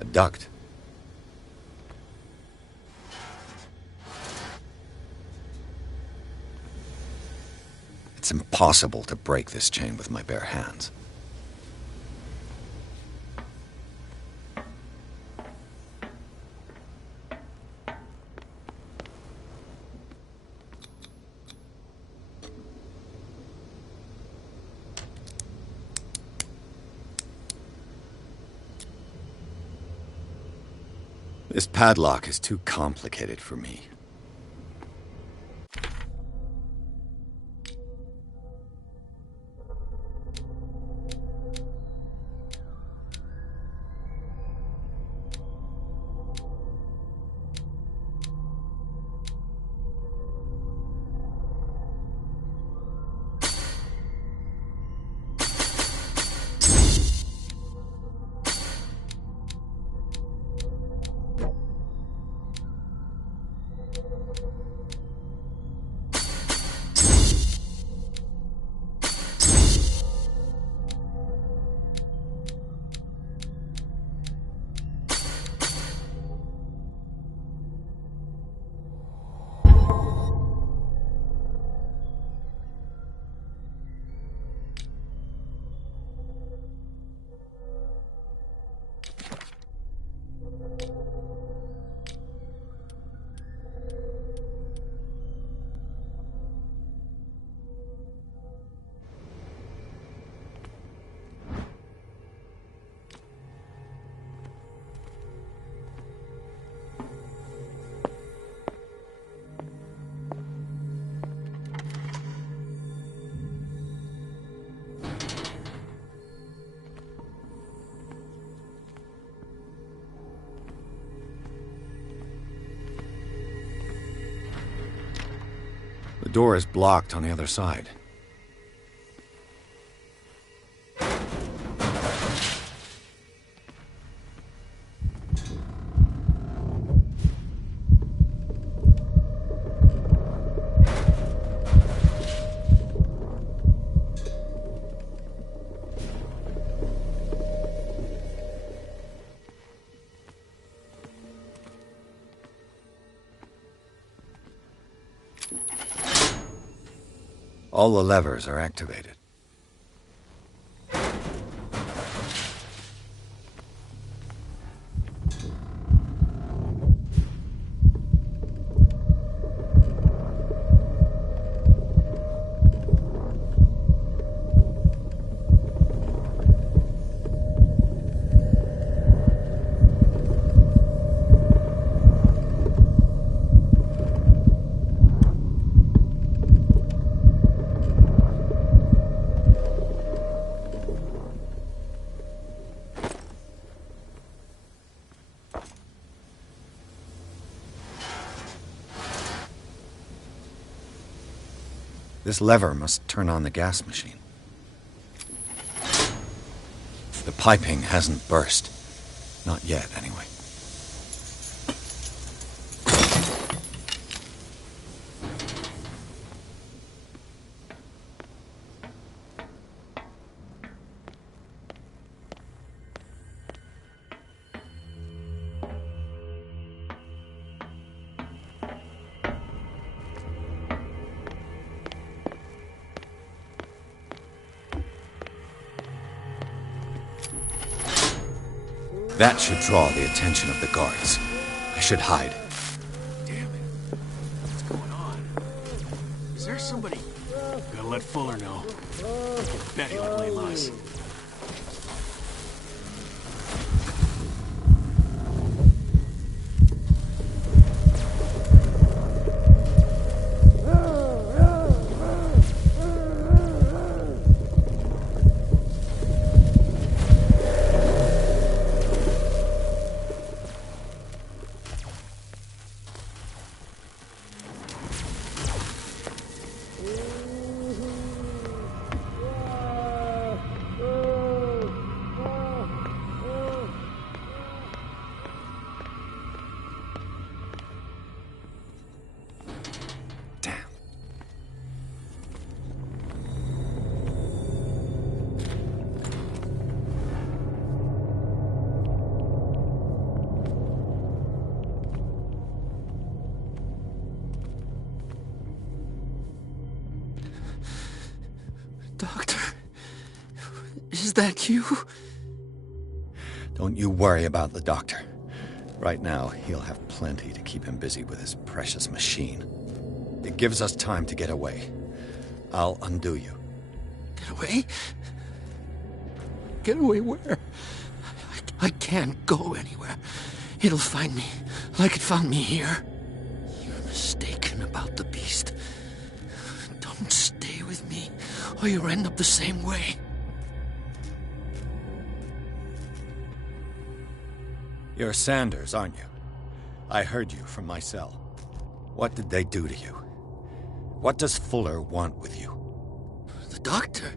A duct. It's impossible to break this chain with my bare hands. This padlock is too complicated for me. The door is blocked on the other side. All the levers are activated. This lever must turn on the gas machine. The piping hasn't burst. Not yet, anyway. That should draw the attention of the guards. I should hide. Damn it. What's going on? Is there somebody? Gotta let Fuller know. I bet he'll blame us. Is that you? Don't you worry about the doctor. Right now, he'll have plenty to keep him busy with his precious machine. It gives us time to get away. I'll undo you. Get away? Get away where? I can't go anywhere. It'll find me, like it found me here. You're mistaken about the beast. Don't stay with me, or you'll end up the same way. You're Sanders, aren't you? I heard you from my cell. What did they do to you? What does Fuller want with you? The doctor?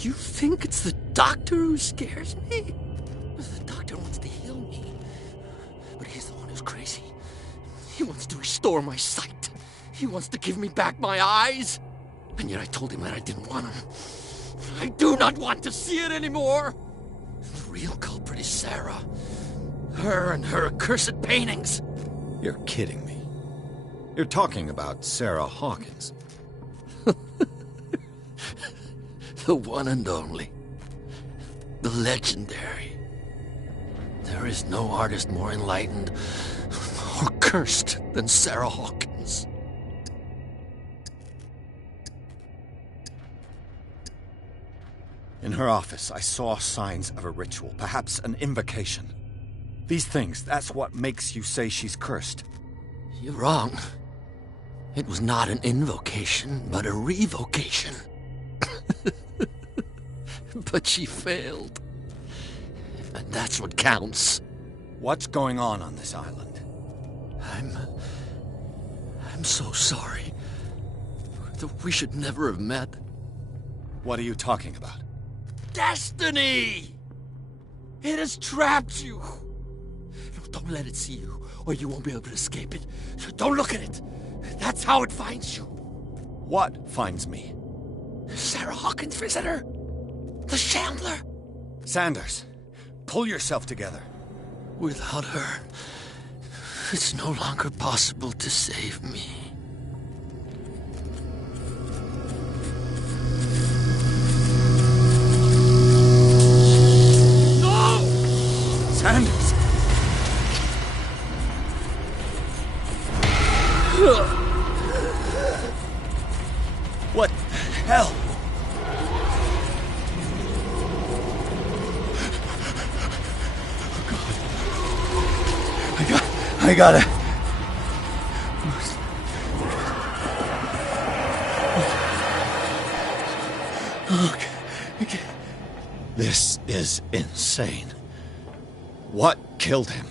You think it's the doctor who scares me? The doctor wants to heal me. But he's the one who's crazy. He wants to restore my sight. He wants to give me back my eyes. And yet I told him that I didn't want him. I do not want to see it anymore. The real culprit is Sarah. Her and her accursed paintings. You're kidding me. You're talking about Sarah Hawkins. The one and only. The legendary. There is no artist more enlightened or cursed than Sarah Hawkins. In her office, I saw signs of a ritual, perhaps an invocation. These things, that's what makes you say she's cursed. You're wrong. It was not an invocation, but a revocation. But she failed. And that's what counts. What's going on this island? I'm so sorry. We should never have met. What are you talking about? Destiny! It has trapped you. No, don't let it see you, or you won't be able to escape it. Don't look at it. That's how it finds you. What finds me? Sarah Hawkins' visitor. The Shambler. Sanders, pull yourself together. Without her, it's no longer possible to save me. No! Sanders! What the hell? I gotta... Okay. This is insane. What killed him?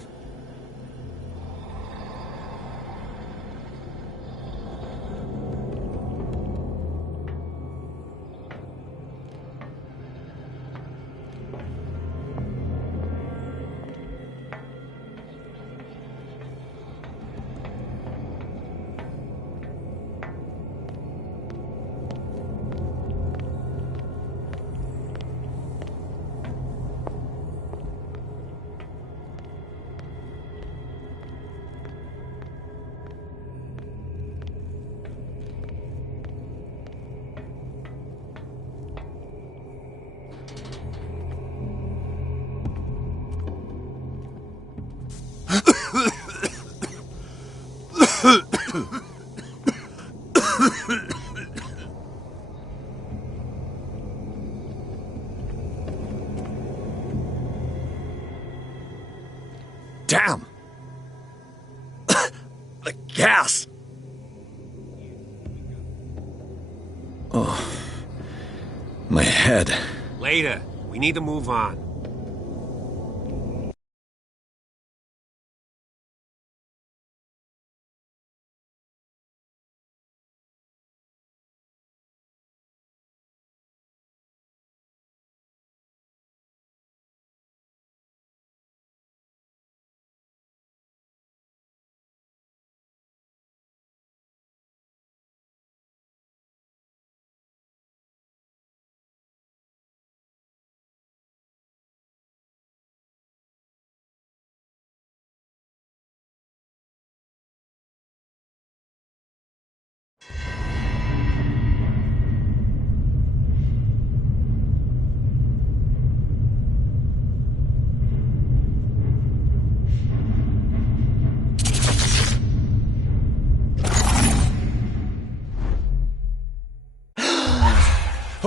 Damn! The gas! Oh, my head. Later. We need to move on.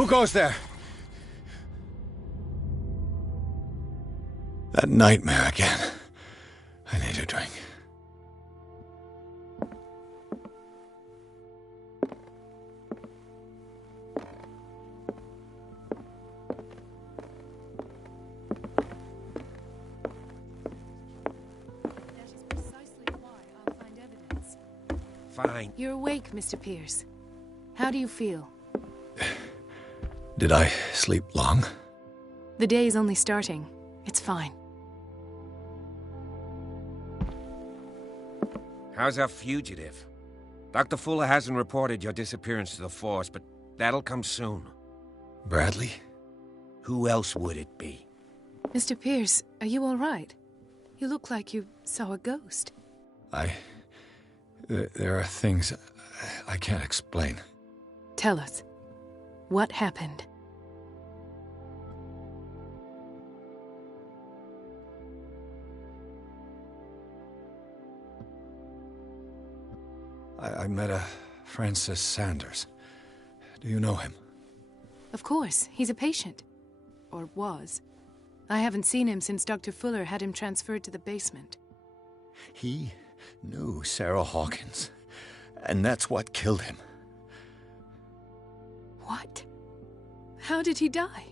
Who goes there? That nightmare again. I need a drink. Fine. You're awake, Mr. Pierce. How do you feel? Did I sleep long? The day is only starting. It's fine. How's our fugitive? Dr. Fuller hasn't reported your disappearance to the Force, but that'll come soon. Bradley? Who else would it be? Mr. Pierce, are you all right? You look like you saw a ghost. There are things I can't explain. Tell us. What happened? I met a Francis Sanders. Do you know him? Of course, he's a patient. Or was. I haven't seen him since Dr. Fuller had him transferred to the basement. He knew Sarah Hawkins, and that's what killed him. What? How did he die?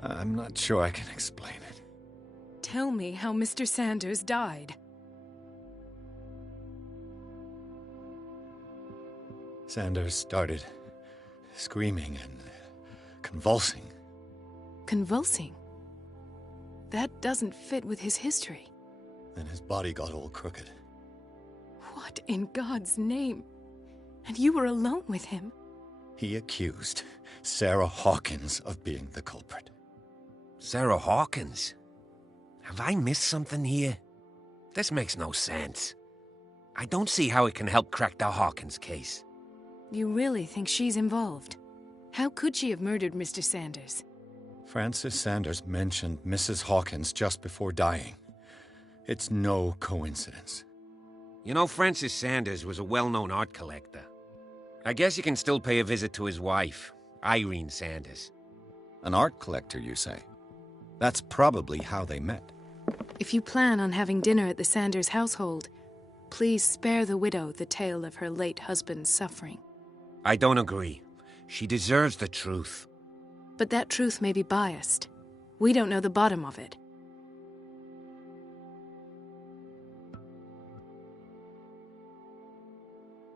I'm not sure I can explain it. Tell me how Mr. Sanders died. Sanders started screaming and convulsing. Convulsing? That doesn't fit with his history. Then his body got all crooked. What in God's name? And you were alone with him? He accused Sarah Hawkins of being the culprit. Sarah Hawkins? Have I missed something here? This makes no sense. I don't see how it can help crack the Hawkins case. You really think she's involved? How could she have murdered Mr. Sanders? Francis Sanders mentioned Mrs. Hawkins just before dying. It's no coincidence. You know, Francis Sanders was a well-known art collector. I guess you can still pay a visit to his wife, Irene Sanders. An art collector, you say? That's probably how they met. If you plan on having dinner at the Sanders household, please spare the widow the tale of her late husband's suffering. I don't agree. She deserves the truth. But that truth may be biased. We don't know the bottom of it.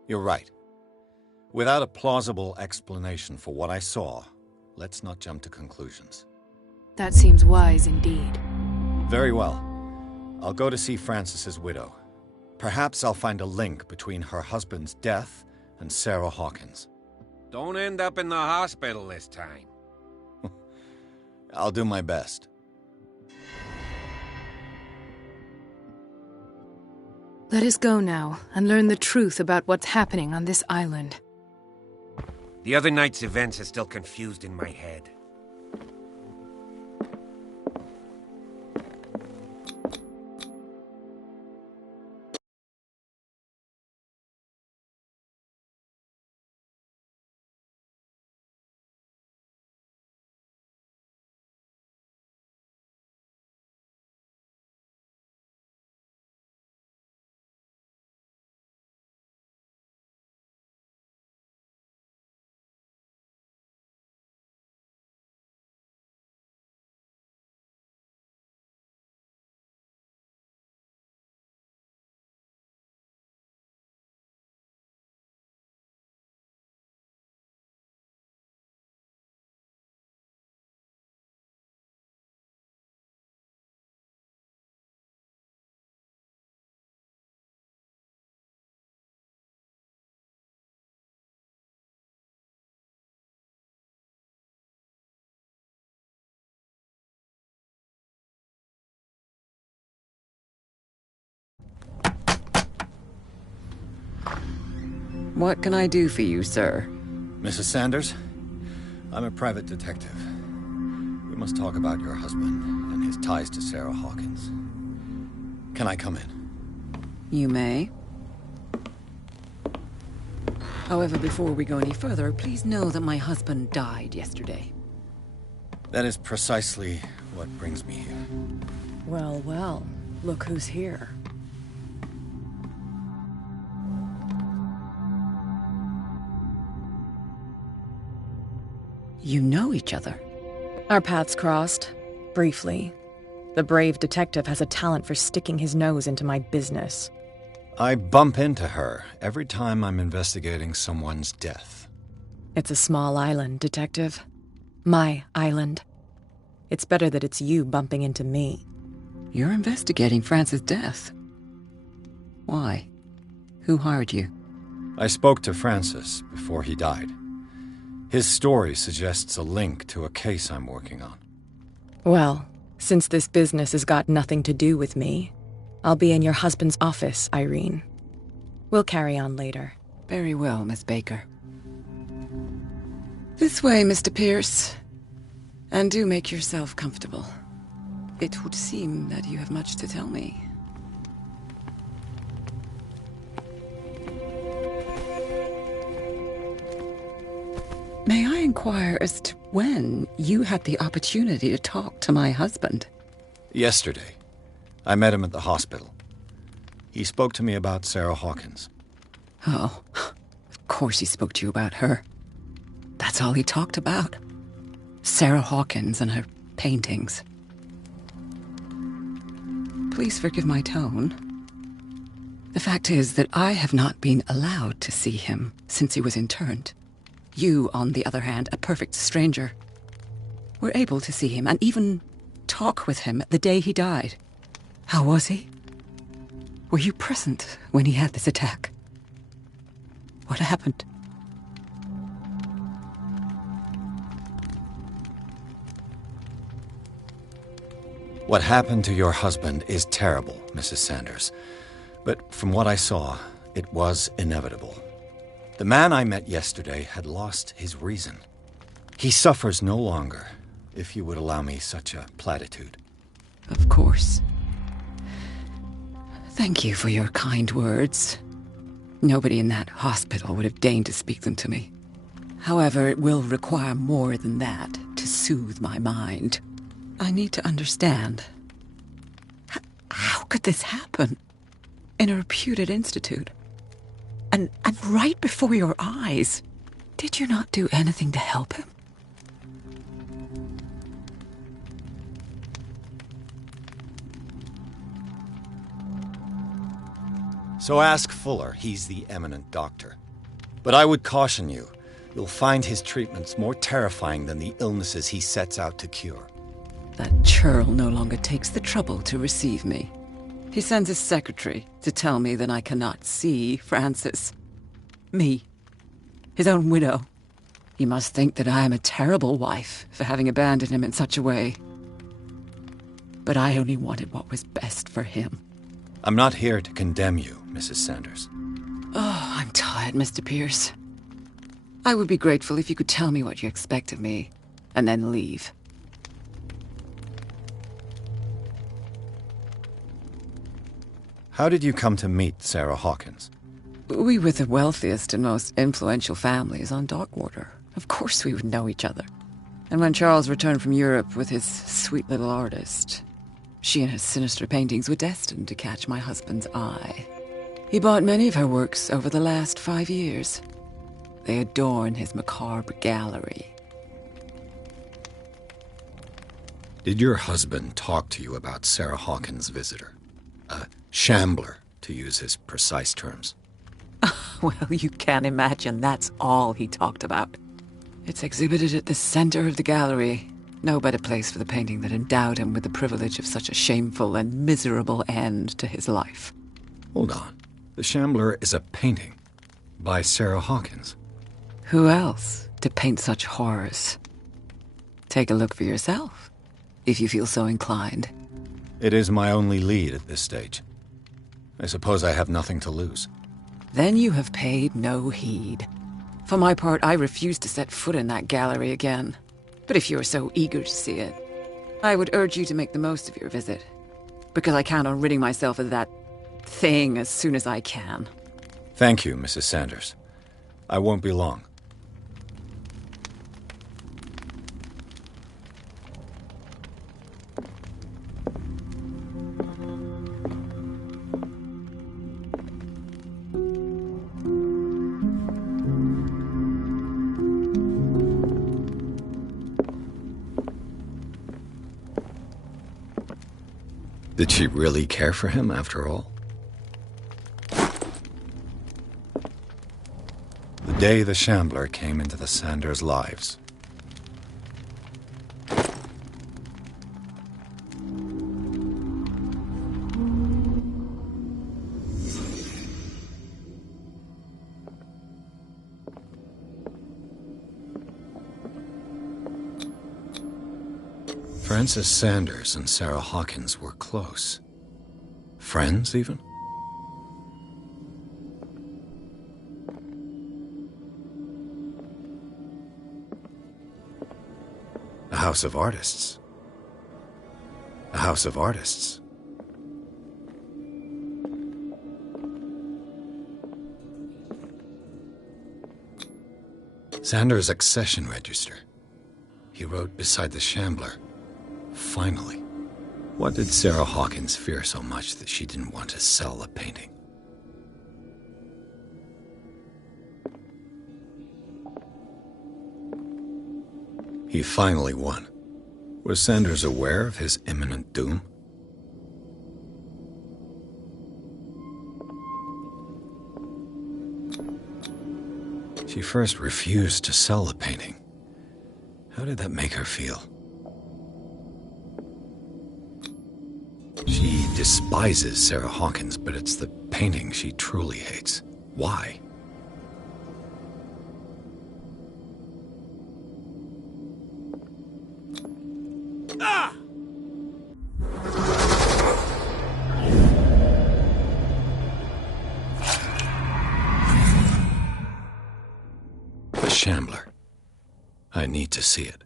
You're right. Without a plausible explanation for what I saw, let's not jump to conclusions. That seems wise indeed. Very well. I'll go to see Francis's widow. Perhaps I'll find a link between her husband's death and Sarah Hawkins. Don't end up in the hospital this time. I'll do my best. Let us go now and learn the truth about what's happening on this island. The other night's events are still confused in my head. What can I do for you, sir? Mrs. Sanders, I'm a private detective. We must talk about your husband and his ties to Sarah Hawkins. Can I come in? You may. However, before we go any further, please know that my husband died yesterday. That is precisely what brings me here. Well, well, look who's here. You know each other. Our paths crossed, briefly. The brave detective has a talent for sticking his nose into my business. I bump into her every time I'm investigating someone's death. It's a small island, Detective. My island. It's better that it's you bumping into me. You're investigating Francis' death. Why? Who hired you? I spoke to Francis before he died. His story suggests a link to a case I'm working on. Well, since this business has got nothing to do with me, I'll be in your husband's office, Irene. We'll carry on later. Very well, Miss Baker. This way, Mr. Pierce. And do make yourself comfortable. It would seem that you have much to tell me. May I inquire as to when you had the opportunity to talk to my husband? Yesterday. I met him at the hospital. He spoke to me about Sarah Hawkins. Oh, of course he spoke to you about her. That's all he talked about. Sarah Hawkins and her paintings. Please forgive my tone. The fact is that I have not been allowed to see him since he was interned. You, on the other hand, a perfect stranger, were able to see him and even talk with him the day he died. How was he? Were you present when he had this attack? What happened? What happened to your husband is terrible, Mrs. Sanders. But from what I saw, it was inevitable. The man I met yesterday had lost his reason. He suffers no longer, if you would allow me such a platitude. Of course. Thank you for your kind words. Nobody in that hospital would have deigned to speak them to me. However, it will require more than that to soothe my mind. I need to understand. How could this happen? In a reputed institute? And right before your eyes. Did you not do anything to help him? So ask Fuller, he's the eminent doctor. But I would caution you, you'll find his treatments more terrifying than the illnesses he sets out to cure. That churl no longer takes the trouble to receive me. He sends his secretary to tell me that I cannot see Francis. Me. His own widow. He must think that I am a terrible wife for having abandoned him in such a way. But I only wanted what was best for him. I'm not here to condemn you, Mrs. Sanders. Oh, I'm tired, Mr. Pierce. I would be grateful if you could tell me what you expect of me, and then leave. How did you come to meet Sarah Hawkins? We were the wealthiest and most influential families on Darkwater. Of course we would know each other. And when Charles returned from Europe with his sweet little artist, she and her sinister paintings were destined to catch my husband's eye. He bought many of her works over the last 5 years. They adorn his macabre gallery. Did your husband talk to you about Sarah Hawkins' visitor? A shambler, to use his precise terms. Well, you can imagine that's all he talked about. It's exhibited at the center of the gallery. No better place for the painting that endowed him with the privilege of such a shameful and miserable end to his life. Hold on. The Shambler is a painting by Sarah Hawkins. Who else to paint such horrors? Take a look for yourself, if you feel so inclined. It is my only lead at this stage. I suppose I have nothing to lose. Then you have paid no heed. For my part, I refuse to set foot in that gallery again. But if you are so eager to see it, I would urge you to make the most of your visit. Because I count on ridding myself of that thing as soon as I can. Thank you, Mrs. Sanders. I won't be long. Did she really care for him after all? The day the Shambler came into the Sanders' lives. Francis Sanders and Sarah Hawkins were close. Friends, even? A house of artists. A house of artists. Sanders' accession register. He wrote beside the Shambler. Finally. What did Sarah Hawkins fear so much that she didn't want to sell the painting? He finally won. Was Sanders aware of his imminent doom? She first refused to sell the painting. How did that make her feel? She despises Sarah Hawkins, but it's the painting she truly hates. Why? Ah! The Shambler. I need to see it.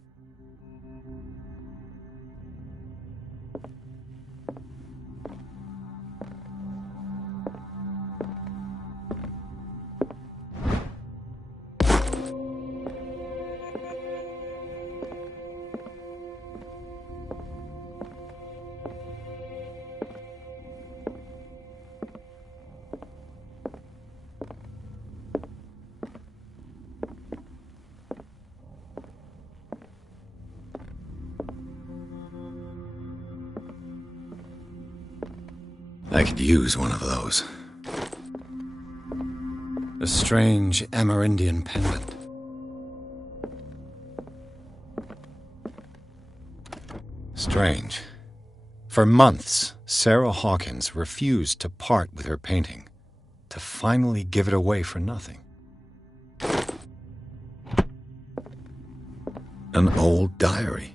I could use one of those. A strange Amerindian pendant. Strange. For months, Sarah Hawkins refused to part with her painting, to finally give it away for nothing. An old diary.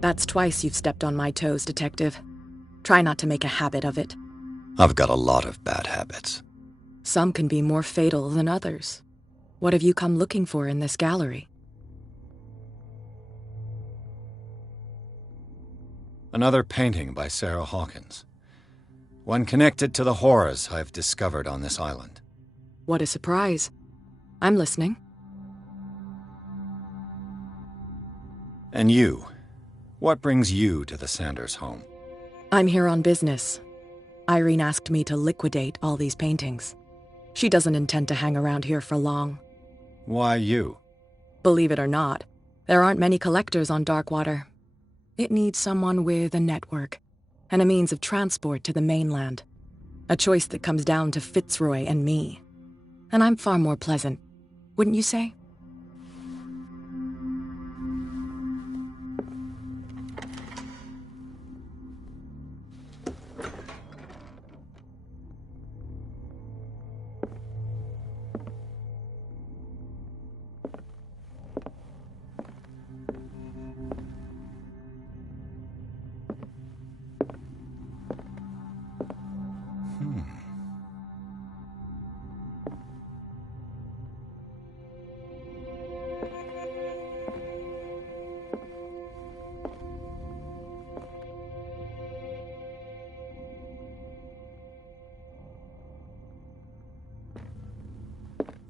That's twice you've stepped on my toes, Detective. Try not to make a habit of it. I've got a lot of bad habits. Some can be more fatal than others. What have you come looking for in this gallery? Another painting by Sarah Hawkins. One connected to the horrors I've discovered on this island. What a surprise. I'm listening. And you? What brings you to the Sanders home? I'm here on business. Irene asked me to liquidate all these paintings. She doesn't intend to hang around here for long. Why you? Believe it or not, there aren't many collectors on Darkwater. It needs someone with a network and a means of transport to the mainland. A choice that comes down to Fitzroy and me. And I'm far more pleasant, wouldn't you say?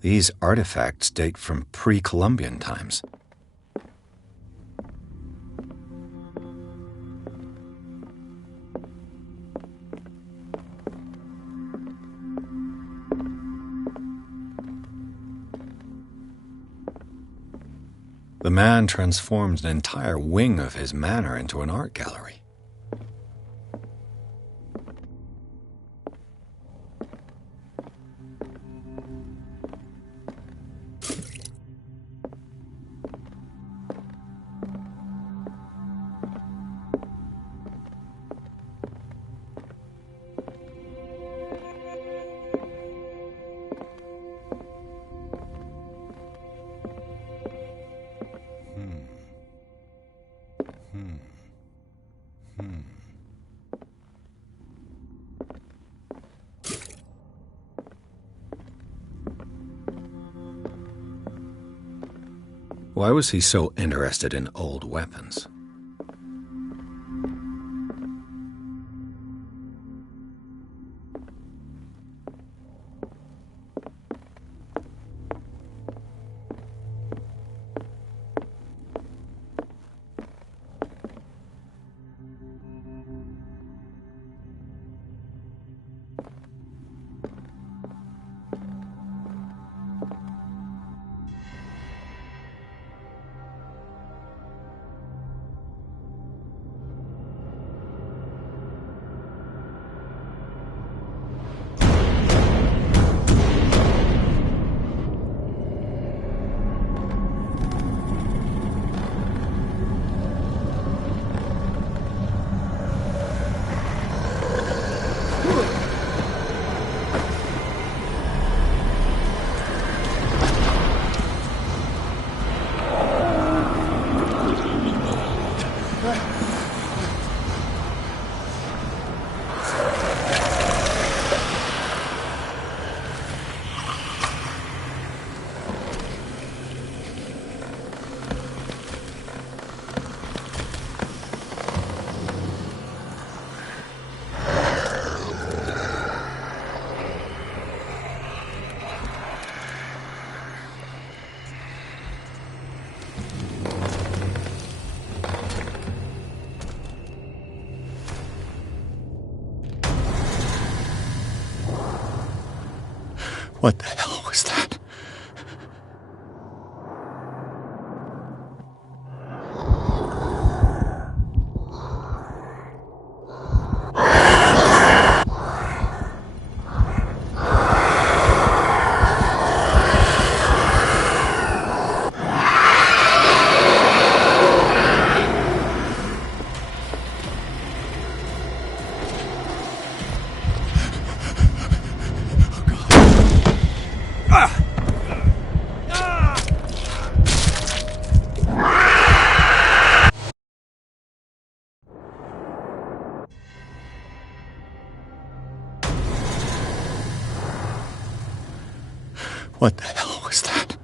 These artifacts date from pre-Columbian times. The man transformed an entire wing of his manor into an art gallery. Why was he so interested in old weapons? What the hell was that? What the hell was that?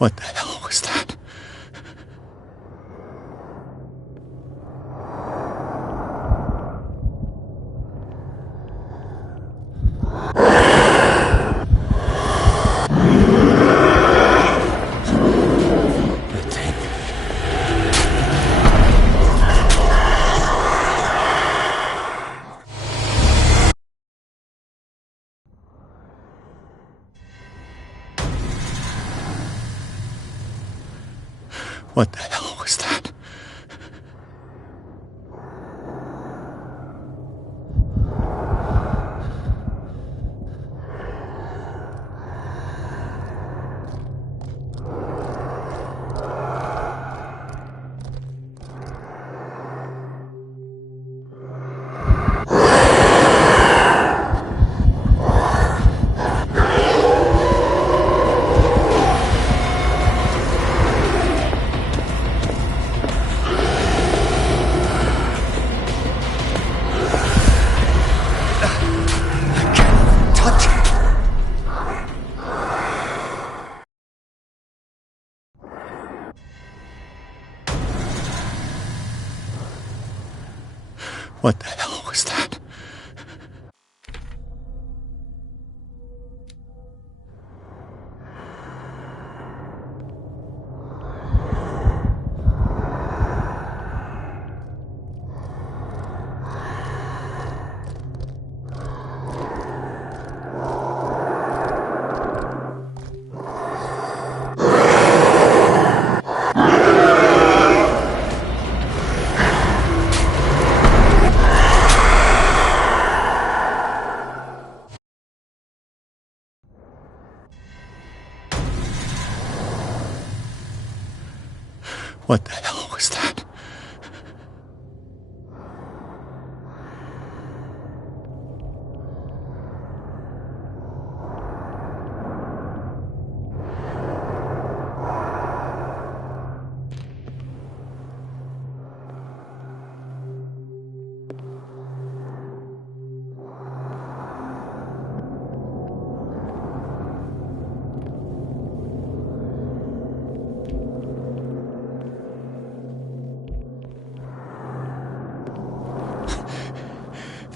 What the hell was that? What the hell was that? What the hell was that? What the hell was that?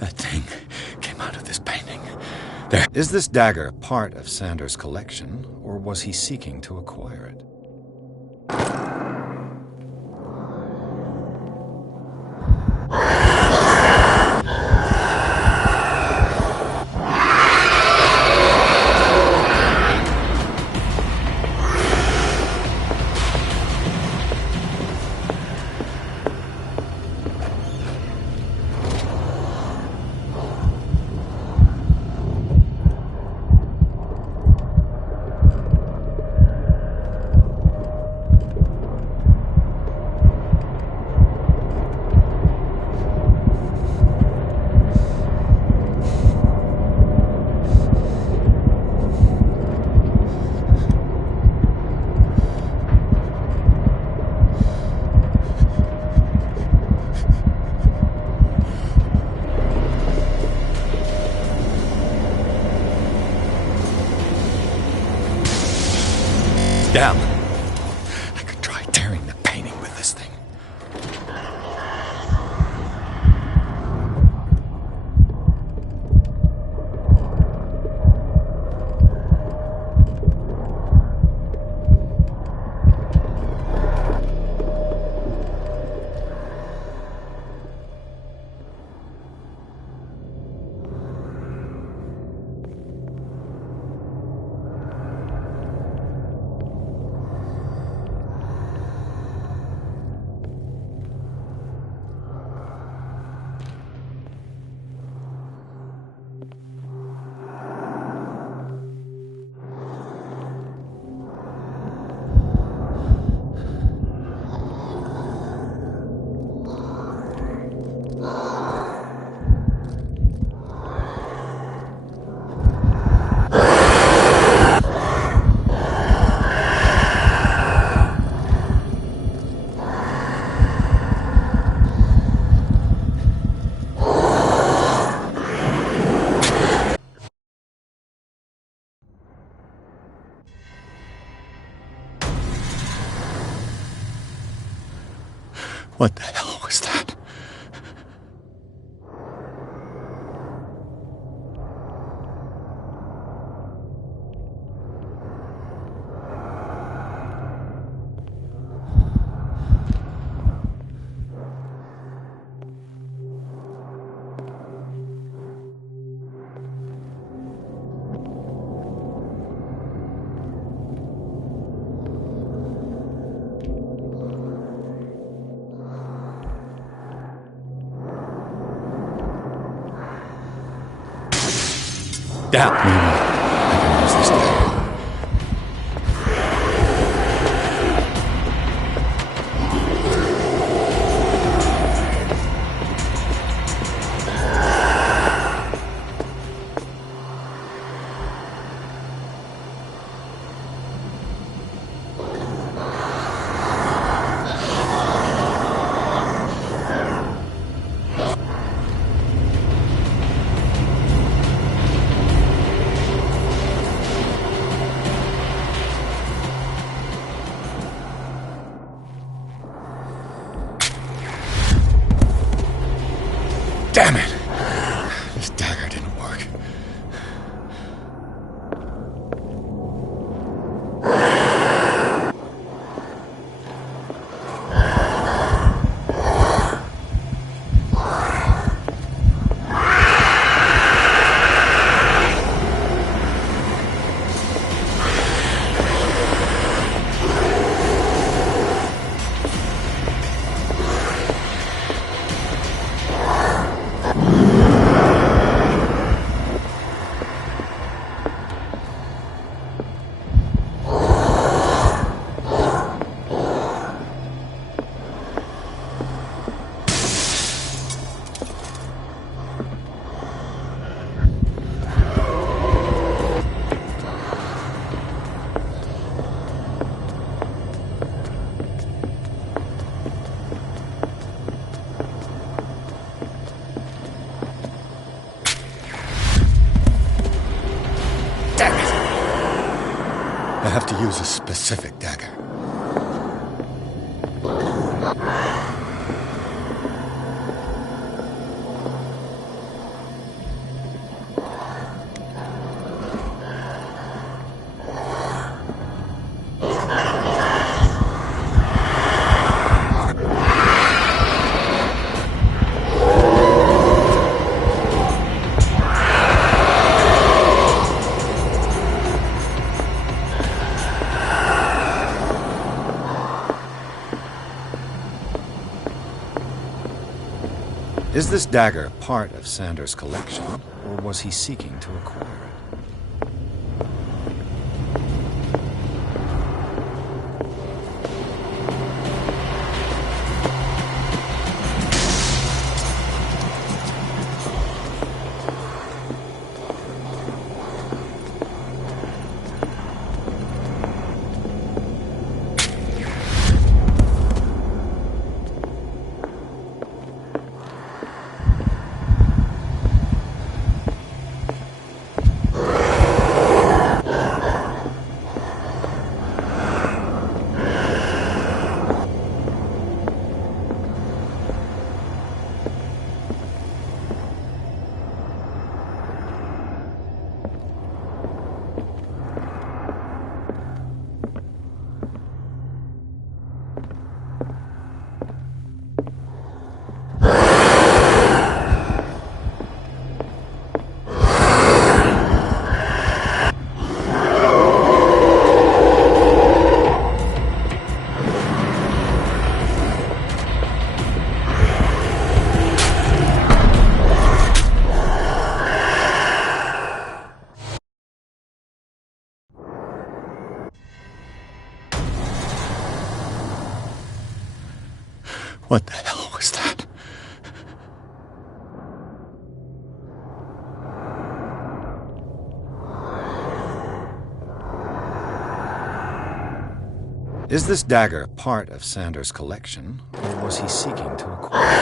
That thing came out of this painting. There. Is this dagger part of Sanders' collection, or was he seeking to acquire it? What the hell was that? Damn. I can use this dagger. Damn it! This dagger didn't work. I have to use a specific dagger. Is this dagger part of Sanders' collection, or was he seeking to acquire it? What the hell was that? Is this dagger part of Sanders' collection, or was he seeking to acquire it?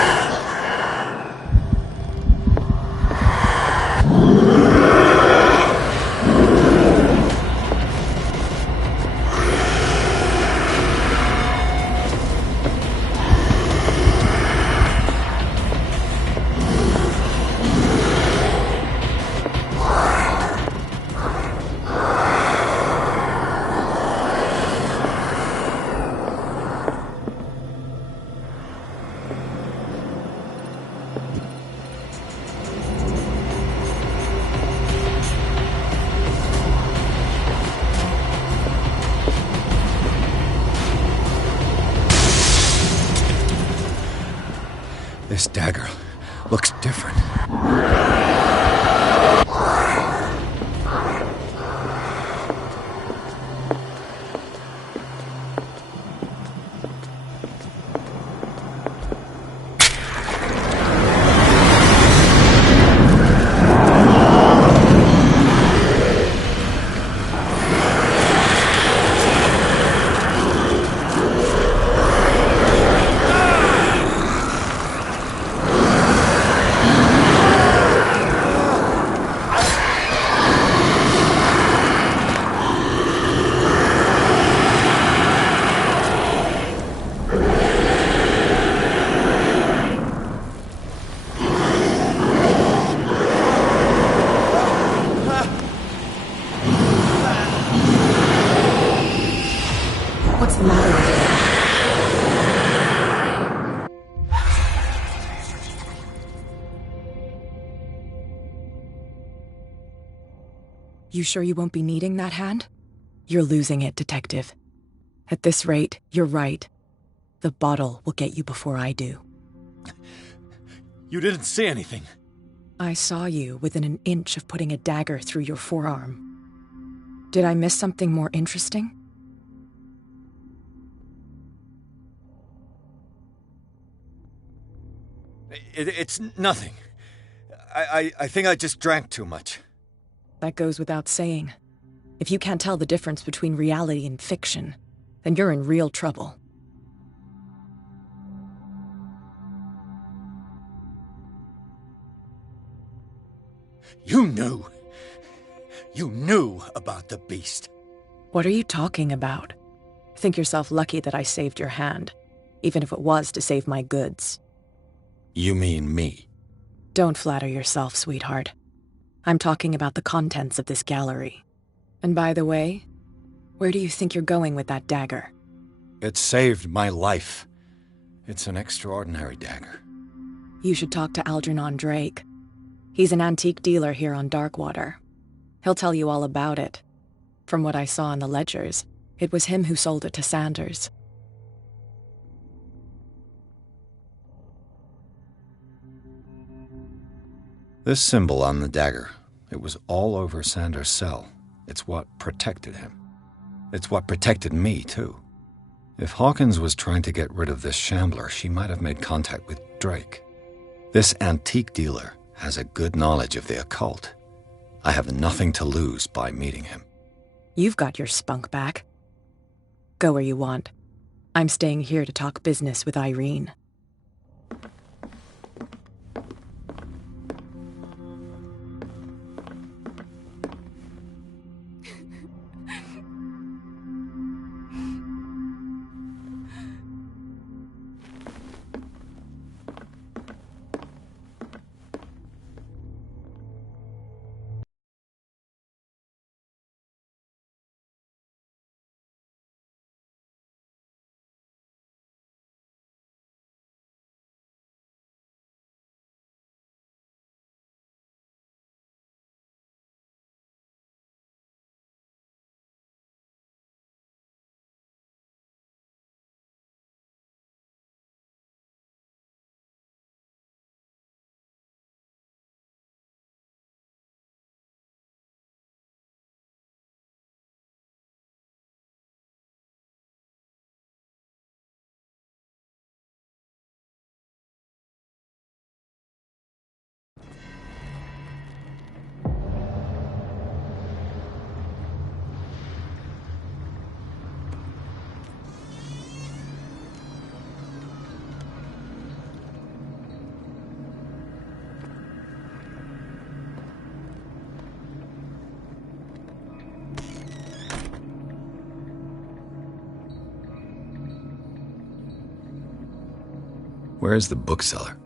This dagger looks different. What's the matter with you? You sure you won't be needing that hand? You're losing it, Detective. At this rate, you're right. The bottle will get you before I do. You didn't see anything. I saw you within an inch of putting a dagger through your forearm. Did I miss something more interesting? It's nothing. I think I just drank too much. That goes without saying. If you can't tell the difference between reality and fiction, then you're in real trouble. You knew. You knew about the beast. What are you talking about? Think yourself lucky that I saved your hand, even if it was to save my goods. You mean me? Don't flatter yourself, sweetheart. I'm talking about the contents of this gallery. And by the way, where do you think you're going with that dagger? It saved my life. It's an extraordinary dagger. You should talk to Algernon Drake. He's an antique dealer here on Darkwater. He'll tell you all about it. From what I saw in the ledgers, it was him who sold it to Sanders. This symbol on the dagger, it was all over Sanders' cell. It's what protected him. It's what protected me, too. If Hawkins was trying to get rid of this shambler, she might have made contact with Drake. This antique dealer has a good knowledge of the occult. I have nothing to lose by meeting him. You've got your spunk back. Go where you want. I'm staying here to talk business with Irene. Where's the bookseller?